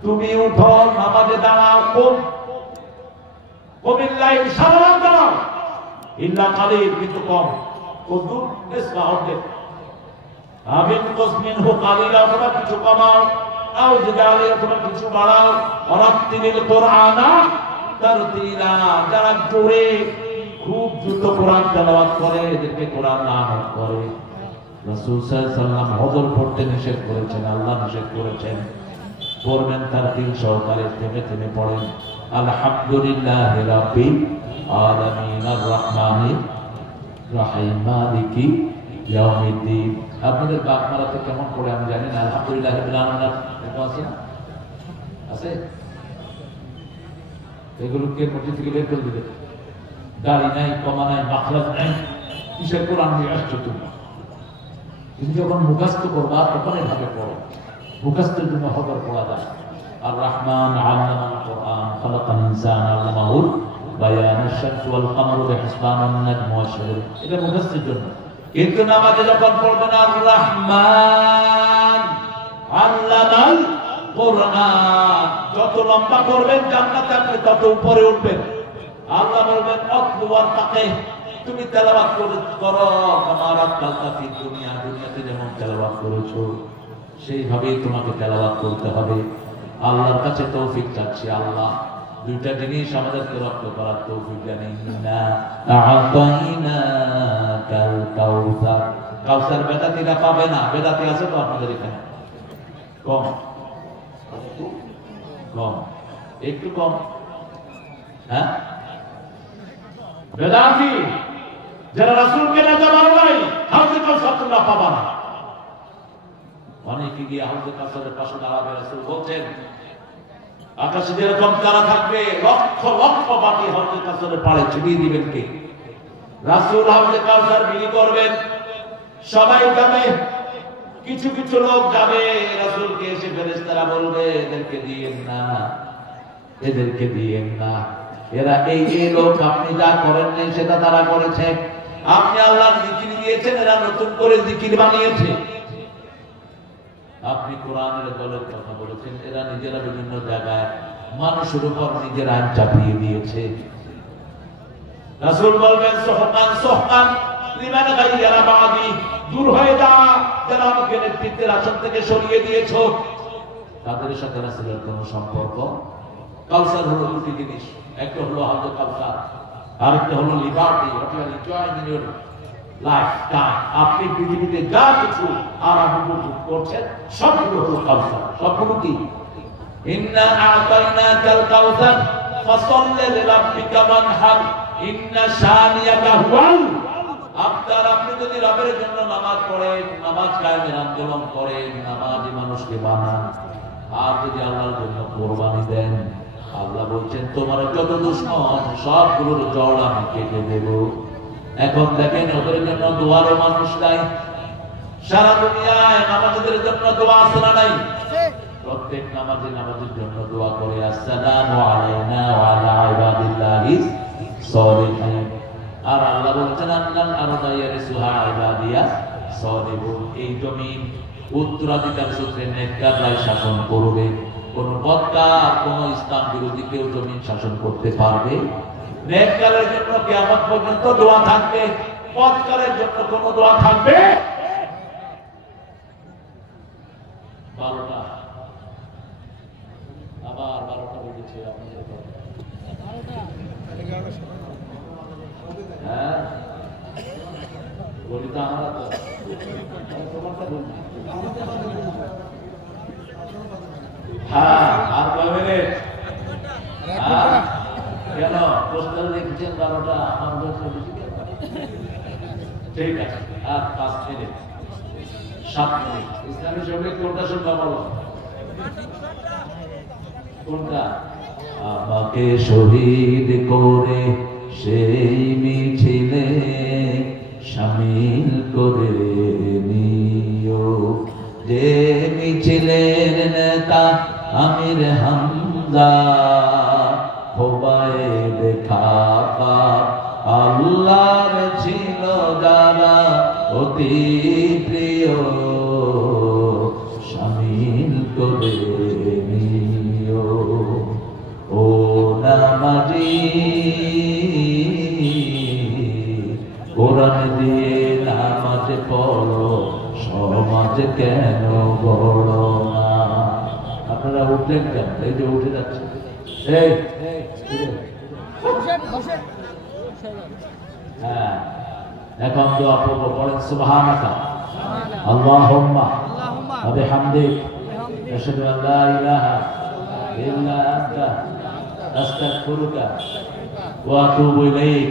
তুমি উঠো, নামাজে দাঁড়াও। কোন কবিল্লাহ সালাম দাও, ইল্লা কালিল, কিন্তু কম। কদুর নিসফা অর্ধেক, আবিন কসমিনহু কালিলা, অথবা কিছু কমাও, আও জিদালি, অথবা কিছু বাড়াও। ওয়ারাত্তিলিল কুরআনা তারতিলা, যারা জোরে খুব দ্রুত কোরআন তেলাওয়াত করে, এদেরকে কোরআন লানত করে। রাসূল সাল্লাল্লাহু আলাইহি ওয়াসাল্লাম হযর পড়তে নিষেধ করেছেন, আল্লাহ নিষেধ করেছেন। পড়বেন তার তিল সহকারে, থেমে থেমে পড়েন। আলহামদুলিল্লাহি রাব্বিল আলামিন আর রহমানির রহিম মালিকি ইয়াউমিদ্দিন। আপনাদের বাগমারাতে কেমন করে আমি জানি না, আলহামদুলিল্লাহ রাব্বিল আলামিন আছে না? আছে? এগুলোকে মসজিদ থেকে বের করে দিবে। দাড়ি নাই, কমা নাই, মাখরাজ নাই, কিসের কোরআন নিয়ে আসছো তুমি? তুমি যখন মুখস্থ করবা তখন এভাবে পড়ো, মুখস্থের জন্য হজর পড়া যায়। আর রহমান আল্লামাল কোরআন খালাকাল ইনসানা আল্লামাহুল বায়ান আশ-শামসু ওয়াল কামারু বিহিসবান ওয়ান-নাজমু ওয়াশ-শাজর, এটা মুখস্থের জন্য। কিন্তু নামাজে যখন পড়বেন আর রহমান আল্লামাল কোরআন, যত লম্বা করবেন জান্নাতে আপনি তত উপরে উঠবেন। আল্লাহ বলবেন অকবার তাকে তুমি তেলাওয়াত করো আমারা কালকাফি দুনিয়া, দুনিয়াতে যেমন তেলাওয়াত করেছো সেইভাবেই তোমাকে তেলাওয়াত করতে হবে। আল্লাহর কাছে তৌফিক চাচ্ছি, আল্লাহ দুইটা জিনিস আমাদেরকে রপ্ত করার তৌফিক দেন। ইন্না আ'তাইনাকাল কাউসার, কাউসার বেদাতিরা পাবে না। বেদাতি আছে তো আপনাদের এখানে? কম, কম, একটু কম। হ্যাঁ, বেদাতি যারা রাসূলকে না জানো নাই, হাউজে কাউসার তোমরা পাবা না। অনেকে গিয়ে হাউজে কাউসারের পাশে দাঁড়াবে, রাসূল বলছেন আকাশে যেরকম তারা থাকবে লক্ষ লক্ষ বাটি হাউজে কাউসারের পাড়ে ছিটিয়ে দিবেন কে? রাসূল হাউজে কাউসার বিলি করবেন, সবাই যাবে, কিছু কিছু লোক যাবে, রাসূলকে এসে ফেরেশতারা বলবে এদেরকে দিয়েন না, এদেরকে দিয়েন না, এরা এই লোক, আপনি যা করেন নাই সেটা তারা করেছে, আপনি আল্লাহর জিকির দিয়েছেন, এরা নতুন করে জিকির বানিয়েছে, আপনি কোরআনের দলের কথা বলেছেন, এরা নিজেরা বিভিন্ন জায়গায় মানুষের উপর নিজের আইন চাপিয়ে দিয়েছে। রাসূল বলবেন সুহকান সুহকান লিমান গায়রা বাদি, দূর হয়ে যা যারা আমাকে নেতৃত্বের আসন থেকে সরিয়ে দিয়েছো। তাদের সাথে রাসূলের কোনো সম্পর্ক? কাউসার হলো দুটি জিনিস, একটা হলো হাউজে কাউসার, আরেকটা হলো লিবার্টি, অর্থাৎ enjoying in your life time. আপনি পৃথিবীতে যা কিছু আরাম উপভোগ করছেন সবগুলো হলো কাউসার। সবগুলো কি? ইন্না আ'তাইনাকাল কাউসার ফাসাল্লি লিরাব্বিকা ওয়ানহার ইন্না শানিয়াকা হুয়াল আবতার। আপনি যদি রবের জন্য নামাজ পড়েন, নামাজ কায়েমের আন্দোলন করেন, নামাজি মানুষকে বানান, আর যদি আল্লাহর জন্য কোরবানি দেন, আল্লাহ বলছেন তোমার যত দুশমন সবগুলোর জড় আমি কেটে দেব। এখন দেখেন ওদের জন্য দোয়ারও মানুষ নাই, সারা দুনিয়ায় নামাজীদের জন্য দোয়া আছে না নাই? প্রত্যেক নামাজি নামাজের জন্য দোয়া করে আসসালামু আলাইনা ওয়া আলা ইবাদিল্লাহিস সালিহিন। আর আল্লাহ বলছেন আন্নাল আরদা ইয়ারিসুহা ইবাদিয়াস সালিহুন, এই জমিন উত্তরাধিকার সূত্রে নেককাররাই শাসন করবে। কোন বদকার, কোন ইসলাম বিরোধী কেউ জমিন শাসন করতে পারবে? নেককারের জন্য কিয়ামত পর্যন্ত দোয়া থাকবে, বদকারের জন্য কোন দোয়া থাকবে? 12টা, আবার 12টা বেজেছে আপনাদের কথা। হ্যাঁ বলি তো আমরা তো তোমারটা বলি। হ্যাঁ, আর কয় মিনিট? কেন প্রশ্ন লিখছেন 12টা, আমার বলছে বেশি কেন? ঠিক আছে, আর 5 মিনিট, 7 মিনিট। ইসলামী সঙ্গীত কোনটা শুনবা বলো? কোনটা? আমাকে শহীদ করে সেই মিছিলে শামিল করে নিও, যে মিছিলের নেতা আমির হামজা, খোবায়েব খাপা আল্লাহর ছিল যারা অতি প্রিয়, শামিল করে নিও। ও নামাজি কোরআন দিয়ে নামাজ পড়ো, সমাজ কেন বড় না? আপনারা উঠলেন কেন? এই যে উঠে যাচ্ছে, হ্যাঁ এখন তো আপনি পড়েন সুবহানাকা আল্লাহুম্মা ওয়া বিহামদিক আশহাদু আল লা ইলাহা ইল্লা আনতা আস্তাগফিরুকা ওয়া আতুবু ইলাইক।